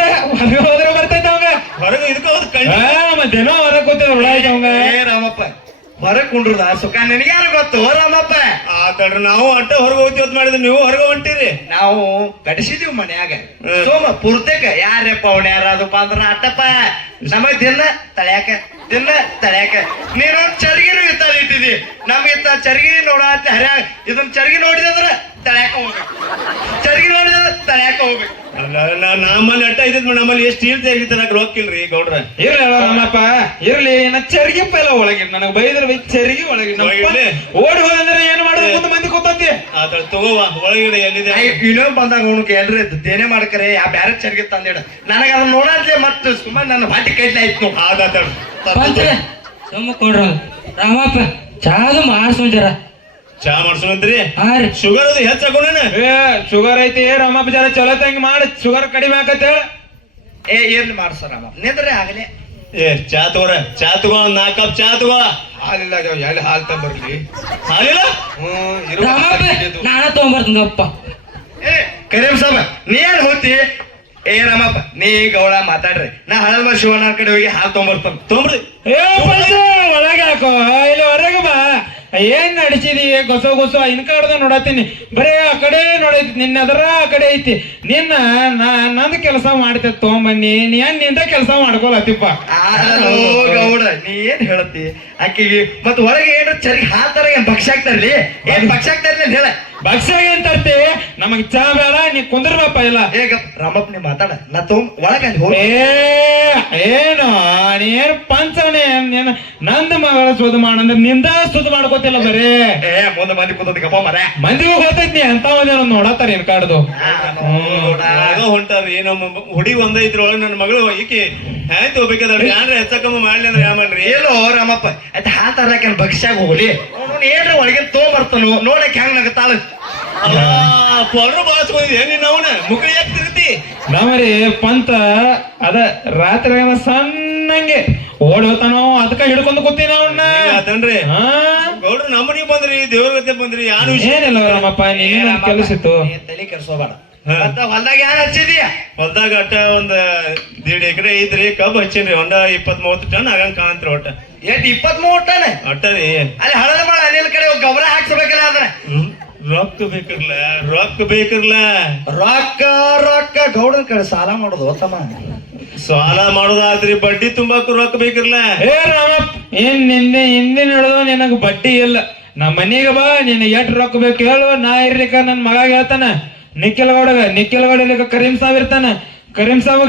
ಹೋದ್ರೆ ಬರ್ತೈತ ಅವಾಗ. ಹೊರಗೆ ಇದಕ್ಕ ಹೋದ್ ಮತ್ತೇನೋ ಹೊರಗ್ ಕೂತಿದ್ ಉಳಾಯ್ತ ಅವಂಗ. ರಾಮಪ್ಪ ಹೊರಗ್ ಕುಂಡ್ರದ ಸುಖ ನಿನಗೆ ಯಾರು ಗೊತ್ತು ರಾಮಪ್ಪ? ಆತಡ್ರಿ ನಾವು ಅಟ್ಟ ಹೊರಗೆ ಹೋಗ್ತೀವಿ ಅಂತ ಮಾಡಿದ್ರೆ ನೀವು ಹೊರಗೆ ಹೊಂಟಿರಿ. ನಾವು ಕಡಿಸಿದೀವಿ ಮನ್ಯಾಗ ಸೋಮ ಪೂರ್ತಕ ಯಾರಪ್ಪ ಅವನ ಯಾರದಪ್ಪ ಅಂದ್ರ ಅಟ್ಟಪ್ಪ ನಮಗ್ ದಿನ ತಳ್ಯಾಕ ನೀನು ಚರ್ಗಿನೂ ಇತ್ತ ಇಟ್ಟಿದಿ. ನಮ್ಗೆ ಇತ್ತ ಚರ್ಗಿ ನೋಡತ್ತ ಹರ್ಯಾಗ ಇದನ್ನ ಚರ್ಗಿ ನೋಡಿದಂದ್ರ ತಳ್ಯಾಕ ಹೋಗ್ಬೇಕು, ಚರ್ಗಿ ನೋಡಿದಂದ್ರ ತಳ್ಯಾಕ ಹೋಗ್ಬೇಕು. ನಮ್ಮಲ್ಲಿ ಅಟ್ಟ ಇದ್ ನಮ್ಮಲ್ಲಿ ಎಷ್ಟು ಸ್ಟೀಲ್ ತೆಗಿತಾರ ರೊಕ್ಕ ಇಲ್ರಿ ಗೌಡ್ರ. ಇರ್ಲಿ ರಾಮಪ್ಪ ಇರ್ಲಿ. ನಾ ಚರ್ಗಿ ಪೈಲ ಒಳಗೆ ನನಗ್ ಬೈದ್ರ ಚರ್ಗಿ ಒಳಗೆ ಓಡಿ ಹೋದಂದ್ರೆ ಏನ್ ಮಾಡೋದು? ಮುಂದೆ ಮಂದಿ ಗೊತ್ತೈತಿ ಆತರ ತಗೋವಾ ಒಳಗಡೆ ಎಲ್ಲಿದೆ ಇನ್ನೊಂದು ಬಂದಾಗ ಅವನಿಗೆ ಎಲ್ರಿ ದೇನೆ ಮಾಡ್ಕರೆ ಯಾ ಬ್ಯಾರೆ ಚರ್ಗಿ ತಂದಿಡ ನನಗೆ ಅದನ್ನ ನೋಡಾದ್ಲೆ ಮತ್ತೆ ಸುಮ್ಮನೆ ನನ್ನ ಬಾಟಿ ಕೈಲಿ ಆಯ್ತು ನೋಡು ಆದಾತ ಪಂಚ್ರೆ ಸುಮ್ಮ ಕೊಡ್ರ ರಾಮಪ್ಪ ಚಾದು ಮಾಡ್ಸೋಂಜರ ಚಾ ಮಾಡ್ಸೋಣಂತ್ರಿ ಹಾ ರೀ ಶುಗರ್ ಅದು ಹೆಚ್ಚಾಕೋಣ ಏ ಶುಗರ್ ಐತಿ ರಾಮಪ್ಪ ಜರ ಚಲೋ ತಂಗಿ ಮಾಡಿ ಶುಗರ್ ಕಡಿಮೆ ಆಕತ್ತ ಹೇಳ ಏನ್ ಮಾಡ್ಸರಮ್ಮ ನಿಂದ್ರೆ ಆಗಲೇ ಏ ಚಾ ತಗೋ 4 ಕಪ್ ಚಾ ತಗೋ ಹಾಲಿಲ್ಲ ಎಲ್ಲಿ ಹಾಲು ತಂಬರ್ಲಿ ಹಾಲಿಲ್ಲ ರಾಮಪ್ಪ ನಾನ ತಗೊಂಬರ್ತೀನಪ್ಪ ಏ ಕರೀಂ ಸಾಬ ನೀ ಏನ್ ಹೋಗ್ತಿ ಏ ರಾಮಪ್ಪ ನೀ ಗೌಡ ಮಾತಾಡ್ರಿ ನಾ ಹಳದ ಶಿವಣ್ಣ ಕಡೆ ಹೋಗಿ ಹಾಲು ತೊಗೊಂಬರ್ತಾನ ತೊಂಬ್ರಿ ಏ ಒಳಗೆ ಹಾಕೋ ಇಲ್ಲಿ ಹೊರಗೆ ಬಾ ಏನ್ ನಡಿಸಿದಿ ಗೊಸೋ ಇನ್ಕಾಡ್ದ ನೋಡತ್ತೀನಿ ಬರೇ ಆ ಕಡೆ ನೋಡೈತಿ ನಿನ್ನ ಅದರ ಆ ಕಡೆ ಐತಿ ನಿನ್ನ ನಂದು ಕೆಲಸ ಮಾಡ್ತೇನೆ ತೊಗೊಂಬನ್ನಿ ನೀನ್ ನಿಂದ ಕೆಲಸ ಮಾಡ್ಕೊಳತಿಪ್ಪ ಅಲೋ ಗೌಡ ನೀ ಏನ್ ಹೇಳತ್ತಿ ಆಕಿಗೆ ಮತ್ ಒಳಗೆ ಏನ್ರ ಚರಿ ಹಾತರ ಏನ್ ಭಕ್ಷ ಆಗ್ತಾರ್ಲಿ ಏನ್ ಭಕ್ಷ ಆಗ್ತಾರ್ಲಿ ಅಂತ ಹೇಳ ಭಕ್ಷ್ಯ ಏನ್ ತರ್ತಿ ನಮಗ್ ಚಾ ಬೇಡ ನೀ ಕುಂದ್ರಬಪ್ಪ ಇಲ್ಲ ಈಗ ರಾಮಪ್ಪ ನೀ ಮಾತಾಡ ನಾ ಒಳಗ ಅಲ್ಲಿ ಹೋಗಿ ಏನು ನೀನ್ ಪಂಚನೆ ನಂದ ಮಗಳ ಸುದ್ದ ಮಾಡಂದ್ರೆ ನಿಂದ ಸುದ್ದ ಮಾಡ್ಕೋತಿಲ್ಲ ಬರೀ ಏ ಮುಂದೆ ಮಂದಿ ಕೂತದ ಗಪ್ಪ ಮರ ಮಂದಿಗೂ ಗೊತ್ತೈತಿ ನೀ ಅಂತ ನೋಡತ್ತಾರ ಏನ್ ಕಾಡ್ದು ಹೊಂಟಾರ್ರಿ ನಮ್ಮ ಹುಡಿ ಒಂದೈತ್ರಿ ಒಳಗೆ ನನ್ನ ಮಗಳು ಈಕಿ ಹ್ಯಾಂಗ್ ಹೋಗ್ಬೇಕಾದ್ರೆ ಯಾನ್ರ ಹೆಚ್ಚಕಮ್ಮ ಮಾಡ್ಲಿ ಅಂದ್ರೆ ಯಾ ಮಾಡ್ರಿ ಎಲ್ಲೋ ರಾಮಪ್ಪ ಆಯ್ತು ಹಾತಾರಕೇನ್ ಭಕ್ಷ್ಯಾಗ ಹೋಗ್ಲಿ ಅವ್ನು ಏನ್ರ ಒಳಗೆ ತೊಗೊಂಬರ್ತಾನು ನೋಡಕ್ ಹೆಂಗ್ ನಗತಾಳ ಪೊರ್ರು ಬಾಳ್ಸ್ಕೊಂಡಿದ್ದೆ ನೀನ್ ಅವನ ಮುಖ ಯಾಕೆ ತಿರುತಿ ನಾವ್ರಿ ಪಂತ ಅದ ರಾತ್ರಿ ಸಣ್ಣಂಗೆ ಓಡ್ ಹೋತಾನೋ ಅದಕ್ಕ ಹಿಡ್ಕೊಂಡು ಕೂತೀನಿ ಅವನ್ನ ಆತನ್ರಿ ಹಾ ಗೌಡ್ರು ನಮ್ಮನಿಗೆ ಬಂದ್ರಿ ದೇವ್ರ ಗತೆ ಬಂದ್ರಿ ಯಾರು ಏನಿಲ್ಲ ರಾಮಪ್ಪ ನೀನು ಕೆಲಸ ಇತ್ತು ತಲೆ ಕೆಡ್ಸೋಬೇಡ ಮತ್ತ ಹೊಲ್ದಾಗ ಯಾರು ಹಚ್ಚಿದೀಯ ಹೊಲ್ದಾಗ ಅಟ್ಟ ಒಂದ್ 1.5 ಎಕರೆ ಐತ್ರಿ ಕಬ್ಬು ಹಚ್ಚೇನ್ರಿ ಒಂದ 20-30 ಟನ್ ಆಗಂಗ್ ಕಾಣತ್ರಿ ಒಟ್ಟ ಎಷ್ಟ್ 23 ಟನ್ ಅಟ್ಟ ರೀ ಅಲ್ಲಿ ಹಳದ ಮಾಡ ಅನಿಲ್ ಕಡೆ ಗೊಬ್ಬರ ಹಾಕ್ಸ್ಬೇಕಲ್ಲ ಅದ್ರ ರೊಕ್ಕ ಬೇಕಿರ್ಲ ರೊಕ್ಕ ಗೌಡನ ಕಡೆ ಸಾಲ ಮಾಡೋದು ತಮ್ಮ ಸಾಲ ಮಾಡೋದಾದ್ರಿ ಬಡ್ಡಿ ತುಂಬಾಕು ರೊಕ್ಕ ಬೇಕಿರ್ಲ ಏ ರಾಮಪ್ಪ ಏನ್ ಹಿಂದಿನ ಹಿಡಿದು ನಿನಗ ಬಡ್ಡಿ ಇಲ್ಲ ನಮ್ಮ ಮನೆಗೆ ಬಾ ನಿನ್ ಎಷ್ಟ್ ರೊಕ್ಕ ಬೇಕು ಹೇಳು ನಾ ಇರ್ಲಿಕ್ಕ ನನ್ ಮಗ ಹೇಳ್ತಾನ ನಿಖಿಲ್ ಗೌಡ ಇರ್ಲಿಕ್ಕ ಕರೀಂ ಸಾಬ್ ಇರ್ತಾನ ಕರೀಂ ಸಾಬ್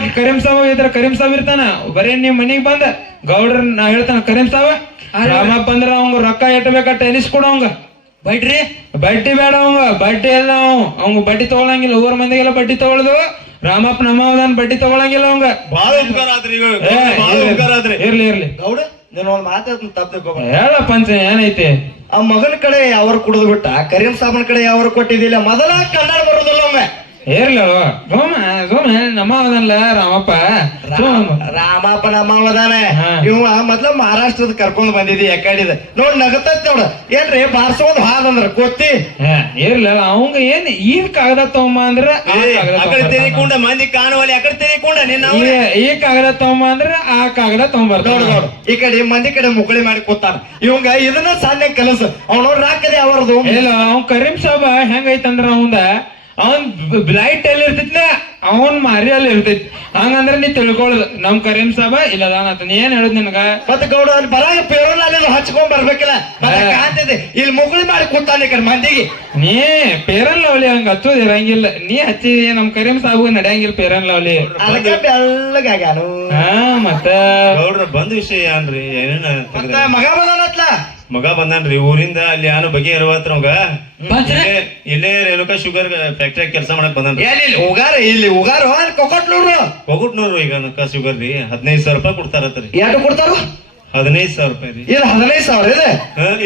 ಇದ್ರ ಕರೀಂ ಸಾಬ್ ಇರ್ತಾನ ಬರೀ ನಿಮ್ ಮನಿಗ್ ಬಂದ ಗೌಡ್ರ ನಾ ಹೇಳ್ತಾನ ಕರೀಂ ಸಾಬ್ ರಾಮಪ್ಪ ಅಂದ್ರ ಅವಂಗ ರೊಕ್ಕ ಎಟ್ ಬೇಕಟ್ಟ ಎನಿಸ್ಕೊಡು ಅವಂಗ ಬೈಡ್ರಿ ಬಡ್ಡಿ ಬೇಡ ಅವಂಗ ಬಡ್ಡಿ ಎಲ್ಲ ಅವಂಗ ಬಡ್ಡಿ ತಗೊಳಂಗಿಲ್ಲ ಊರ್ ಮಂದಿಗೆಲ್ಲ ಬಡ್ಡಿ ತಗೊಳ್ದು ರಾಮಪ್ಪ ನಮ್ಮವನ್ ಬಡ್ಡಿ ತಗೊಳಂಗಿಲ್ಲ ಅವಂಗ ಬಾಳ ಉಪಕಾರ ಆದ್ರಿ ಈಗ ಬಾಳ ಉಪಕಾರ ಆದ್ರಿ ಇರ್ಲಿ ಗೌಡ ನೀನ್ ಒಂದ್ ಮಾತಾಡ್ ತಪ್ಪ ಹೇಳ ಪಂಚ ಏನೈತಿ ಆ ಮಗನ ಕಡೆ ಯಾವ್ರ ಕುಡಿದು ಬಿಟ್ಟ ಕರೀಂ ಸಾಬನ್ ಕಡೆ ಯಾವ್ರ ಕೊಟ್ಟಿದ್ದಿಲ್ಲ ಮೊದಲ ಕನ್ನಡ ಬರೋದಿಲ್ಲ ಅವಂಗ ಇರ್ಲಿ ಸೋಮ ನಮ್ಮವನಲ್ಲ ರಾಮಪ್ಪ ರಾಮಪ್ಪ ನಮ್ಮವದಾನೆ ಹಾ. ಇವ ಮೊದ್ಲ ಮಹಾರಾಷ್ಟ್ರದ ಕರ್ಕೊಂಡ್ ಬಂದಿದ್ದಿ ಯಾಕಡಿದ ನೋಡ್ ನಗತೈತ್ ನೋಡ ಏನ್ರಿ ಬಾರ್ಸೋದ್ ಹಾದಂದ್ರ ಗೊತ್ತಿ ಇರ್ಲಿ ಅವಂಗ ಏನ್ ಈ ಕಾಗದ ತಗೊಂಬ ಅಂದ್ರ ಆ ಕಾಗದ ಅಕಡೆ ತಗೊಂಬರ್ತಾನ. ತೆರಿಕೊಂಡ ಮಂದಿ ಕಾಣುವಲ್ಲಿ ಅಕಡೆ ತೆರಿಕೊಂಡ ನಿನ್ನ ಈ ಕಾಗದ ತಗೊಂಬ ಅಂದ್ರ ಆ ಕಾಗದ ತಗೊಂಬರ್ತಾನ ನೋಡ್ ನೋಡು ಈ ಕಡೆ ಮಂದಿ ಕಡೆ ಮುಕಳಿ ಮಾಡಿ ಕೂತಾನ ಇವಂಗ ಇದನ್ನ ಸಾಧ್ಯ ಕೆಲಸ ಅವ್ನ ರಾಕದೆ ಅವರದು ಇಲ್ಲ ಅವ್ನ್ ಕರೀಂ ಸಾಬ ಹೆಂಗೈತಂದ್ರ ಅವಂದ ಅವನ್ ಬ್ಲೈಟ್ ಎಲ್ಲಿ ಇರ್ತೈತ್ಲ ಅವನ್ ಮಾರಿ ಅಲ್ಲಿ ಇರ್ತೈತಿ ಹಂಗಂದ್ರ ನೀ ತಿಳ್ಕೊಳ್ಳೋದು ನಮ್ ಕರೀಂ ಸಾಬ ಇಲ್ಲದಾನತ ನೀ ಏನ್ ಹೇಳುದ್ ನಿನಗ ಮತ್ತೆ ಗೌಡ ಅಲ್ಲಿ ಬರಾಗ ಪೇರೋಲ್ ಅಲ್ಲಿ ಹಚ್ಕೊಂಡ್ ಬರ್ಬೇಕಲ್ಲ ಮತ್ತೆ ಕಾಂತಿದೆ ಇಲ್ಲಿ ಮುಕಳಿ ಮಾಡಿ ಕೂತಾನ ಈ ಕಡೆ ಮಂದಿಗೆ ನೀ ಪೇರನ್ ಲವ್ಲಿ ಹಂಗ ಹಚ್ಚೋದ್ ಇರಂಗಿಲ್ಲ ನೀ ಹಚ್ಚಿ ನಮ್ ಕರೀಂ ಸಾಬು ನಡೆಯಂಗಿಲ್ಲ ಪೇರನ್ ಲವ್ಲಿ ಅದಕ್ಕೆ ಬೆಳ್ಳಗಾಗ್ಯಾನು ಹಾ ಮತ್ತ ಗೌಡ್ರ ಬಂದ ವಿಷಯ ಏನ್ರಿ ಏನೇನ ಮತ್ತ ಮಗ ಬಂದಾನತ್ಲ ಮಗ ಬಂದಾನ್ರಿ ಊರಿಂದ ಅಲ್ಲಿ ಯಾನು ಬಗೆ ಇರುವತ್ರ ಅವಂಗ ಪಂಚ್ರೆ ಇಲ್ಲೇ ರೇಣುಕಾ ಶುಗರ್ ಫ್ಯಾಕ್ಟ್ರಿ ಕೆಲಸ ಮಾಡಕ್ ಬಂದಾನ್ರಿ ಇಲ್ಲಿ ಉಗಾರ ಕೊಕೊಟ್ಲೂರು ಹೋಗುಟ್ನೂರು ಈಗ ನಕ್ಕ ಶುಗರ್ ರೀ 15,000 ರೂಪಾಯಿ ಕೊಡ್ತಾರತ್ರಿ ಎರಡು ಕೊಡ್ತಾರ 15,000 ರೂಪಾಯಿ ರೀ ಇದು 15,000 ಇದೆ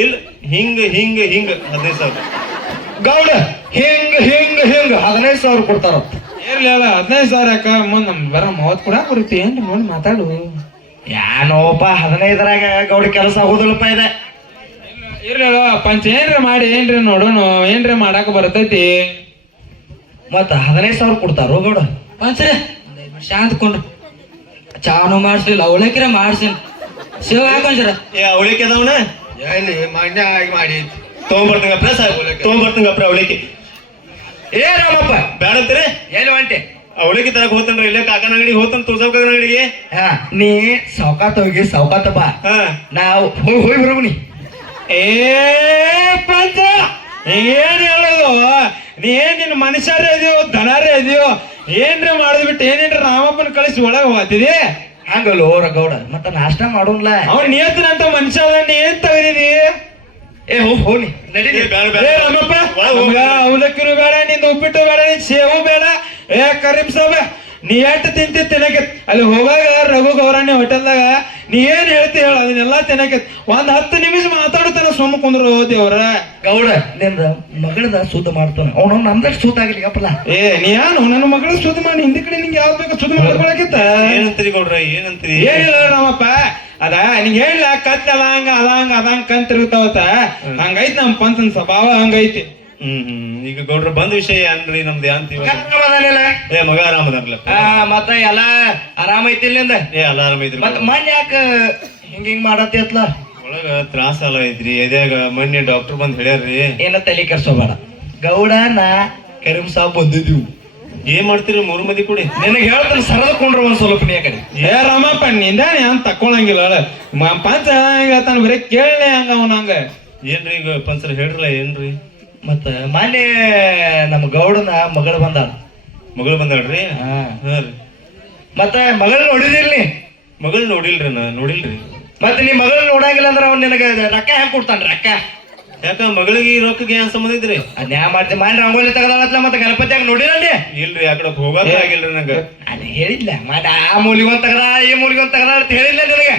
ಇಲ್ಲ ಹಿಂಗ 15,000 ಗೌಡ ಹಿಂಗ್ 15,000 ಕೊಡ್ತಾರ ಇರ್ಲಿ ಅಲ್ಲ 15,000 ಯಾಕ ಮುಂದ್ ನಮ್ ಬರ 30 ಕೂಡ ಬರುತ್ತೆ ಏನ್ರಿ ನೋಡಿ ಮಾತಾಡು ಯಾನೋಪ 15ರಾಗ ಗೌಡ ಕೆಲಸ ಆಗೋದಿಲ್ಲಪ್ಪ ಇದೆ ಇರ್ಲಿ ಪಂಚ ಏನ್ರಿ ಮಾಡಿ ಏನ್ರಿ ನೋಡೋಣ ಏನ್ರಿ ಮಾಡಾಕ ಬರ್ತೈತಿ ಮತ್ತ 15,000 ಕೊಡ್ತಾರೋ ಗೌಡ ಪಂಚ್ರೆ ಶಾಂತ ಕೊಂಡ್ರು ಚಾನು ಮಾಡ್ಸಿಲ್ಲ ಅವಳಕಿರ ಮಾಡ್ಸಿನ್ ಸೇವ್ ಹಾಕೊಂಡ್ರ ಏ ಅವಳಿಕೆ ಅದಾವಣ ಎಲ್ಲಿ ಮಣ್ಣ ಮಾಡಿ ತೊಗೊಂಬರ್ತಂಗಪ್ಪ ಅವಳಿಕೆ ಏ ರಾಮಪ್ಪ ಬೇಡಂತೀರಿ ಎಲ್ಲಿ ಹೊಂಟೆ ಅವಳಿಗೆ ತರಕ್ ಹೋತನ್ರಿ ಇಲ್ಲೇ ಕಾಕನ ಅಂಗಡಿಗೆ ಹೋತನ್ ತುಳ್ಸವ್ ಕಾಕನ ಅಂಗಡಿಗೆ ಹಾ ನೀ ಸಾವ್ಕಾತ ಬಾ ಹಾ ನಾವು ಹೋಗಿ ಬರೋನಿ ಏ ಪಂಚ ಏನ್ ಹೇಳೋದು ನೀ ಏನ್ ನಿನ್ ಮನುಷ್ಯರೇ ಇದೆಯೋ ದನರೇ ಇದೆಯೋ ಏನ್ರಿ ಮಾಡುದ್ ಬಿಟ್ಟು ಏನೇನ್ರಿ ರಾಮಪ್ಪನ ಕಳಿಸಿ ಒಳಗ ಹೋಗ್ತಿದಿ ಹಂಗಲ್ಲೋ ಗೌಡ ಮತ್ತ ನಾಷ್ಟ ಮಾಡೋನ್ಲ ಅವ್ನ ನಿಯತ್ತಿನಂತ ಮನುಷ್ಯ ಅದ ನೀ ಏನ್ ತಗದಿದಿ ಏ ಹೋಗಿ ನಡೀಲಿ ಬೇಡ ಏ ರಾಮಪ್ಪ ನಮ್ಗ ಅವಲಕ್ಕಿನೂ ಬೇಡ ನಿಂದ ಉಪ್ಪಿಟ್ಟು ಬೇಡ ನಿನ್ ಸೇವು ಬೇಡ. ಏ ಕರೀಂ ಸಾಬ ನೀ ಎಟ್ಟು ತಿಂತಿ ತಿನ್ನಕತ್ ಅಲ್ಲಿ ಹೋಗಾಗ ರಘು ಗೌರಾಣಿ ಹೋಟೆಲ್ದಾಗ ನೀ ಏನ್ ಹೇಳ್ತಿ ಹೇಳ ಅದನ್ನೆಲ್ಲಾ ತಿನ್ನಕತ್ 10 ನಿಮಿಷ ಮಾತಾಡ್ತಾನ ಸುಮ್ಮ ಕುಂದ್ರು ದೇವ್ರ. ಗೌಡ ನಿಂದ ಮಗಳದ ಶುದ್ಧ ಮಾಡ್ತಾನ ಅವನು ನಮ್ದಷ್ಟು ಶುದ್ಧ ಆಗ್ಲಿ ಅಪ್ಪಲ್ಲ. ಏ ನೀ ಯಾನು ನನ್ನ ಮಗಳ ಶುದ್ಧ ಮಾಡಿ ಹಿಂದಿ ಕಡೆ ನಿಂಗೆ ಯಾವ್ದು ಬೇಕು ಶುದ್ಧ ಮಾಡ್ಕೊಳಕಿತ್ತ. ಏನಂತೀರಿ ಗೌಡ್ರ ಏನಂತೀರಿ? ಏನಿಲ್ಲ ರಾಮಪ್ಪ ಅದ ನಿಂಗೆ ಹೇಳ ಕತ್ತಿ ಅದಂಗ ಕಂತಿರ್ತಾವತ್ತ ಹಂಗೈತಿ ನಮ್ ಪಂಚನ್ ಸ್ವಭಾವ ಹಂಗೈತಿ. ಈಗ ಗೌಡ್ರ ಬಂದ ವಿಷಯ ಏನ್ರಿ ನಮ್ದು ಅಂತೀವ? ಏ ಮಗ ಆರಾಮದಾರಲ್ಲ ಮತ್ತ ಎಲ್ಲ ಆರಾಮ ಐತಿಲ್ಲಿಂದ? ಏ ಎಲ್ಲ ಆರಾಮೈತ್ರಿ. ಮತ್ ಮನ್ ಯಾಕ ಹಿಂಗ್ ಮಾಡತ್ತಿ ಅತ್ಲ? ಒಳಗ ತ್ರಾಸ ಅಲ್ಲ ಐತ್ರಿ ಎದ್ಯಾಗ ಮೊನ್ನೆ ಡಾಕ್ಟರ್ ಬಂದ್ ಹೇಳ್ಯಾರ್ರಿ. ಏನ ತಲೆ ಕೆಡ್ಸೋಬೇಡ ಗೌಡ, ನಾ ಕರೀಂ ಸಾಬ್ ಬಂದಿದ್ದೀವಿ. ಏನ್ ಮಾಡ್ತೀರಿ 3 ಮಂದಿ ಕೂಡಿ? ನಿನಗೆ ಹೇಳ್ತಾನೆ ಸರದಕೊಂಡ್ರ ಒಂದ್ ಸ್ವಲ್ಪ ನೀ ಕಡೆ. ಏ ರಾಮಪ್ಪ ನಿಂದ ಅಂತ ತಕ್ಕೊಳಂಗಿಲ್ಲ ಪಂಚ ಹೇಳ್ತಾನ ಬರೀ ಕೇಳಲೆ ಹಂಗ ಅವನ ಹಂಗ. ಏನ್ರಿ ಈಗ ಪಂಚರ್ ಹೇಳ್ರಲ್ಲ ಏನ್ರಿ? ಮತ್ತ ಮೊನ್ನೆ ನಮ್ಮ ಗೌಡನ ಮಗಳು ಬಂದಾಳ. ಮಗಳು ಬಂದಾಳ್ರಿ? ಹಾ ರೀ. ಮತ್ತ ಮಗಳ ನೋಡಿದಿರ್ಲಿ? ಮಗಳು ನೋಡಿಲ್ರಿ ನಾ ನೋಡಿಲ್ರಿ. ಮತ್ತೆ ನೀ ಮಗಳ ನೋಡಂಗಿಲ್ಲ ಅಂದ್ರ ಅವ್ನ ನಿನಗ ರೊಕ್ಕ ಹೆಂಗ್ ಕೊಡ್ತಾನ? ರೊಕ್ಕ ಯಾಕ ಮಗಳಿಗೆ ರೊಕ್ಕಕ್ಕೆ ಏನ್ ಸಂಬಂಧ ಐತ್ರಿ? ಅದ್ಯಾ ಮಾಡ್ತಿ ಮಾಡಿ ರಂಗೋಲಿ ತೆಗದಾಳತ್ಲ ಮತ್ತೆ ಗಣಪತಿಯಾಗ ನೋಡಿರಲ್ಲಿ? ಇಲ್ರಿ ಆ ಕಡೆ ಹೋಗಕ್ ಆಗಿಲ್ರಿ ನಂಗ. ಅದ್ ಹೇಳಿಲ್ಲ ಮತ್ತೆ ಆ ಮೂಲಿಗೊಂದ್ ತೆಗದಾಳ ಈ ಮೂಲಿಗೊಂದ್ ತೆಗದಾಳ ಅಂತ ಹೇಳಿಲ್ಲ ನಿನಗೆ?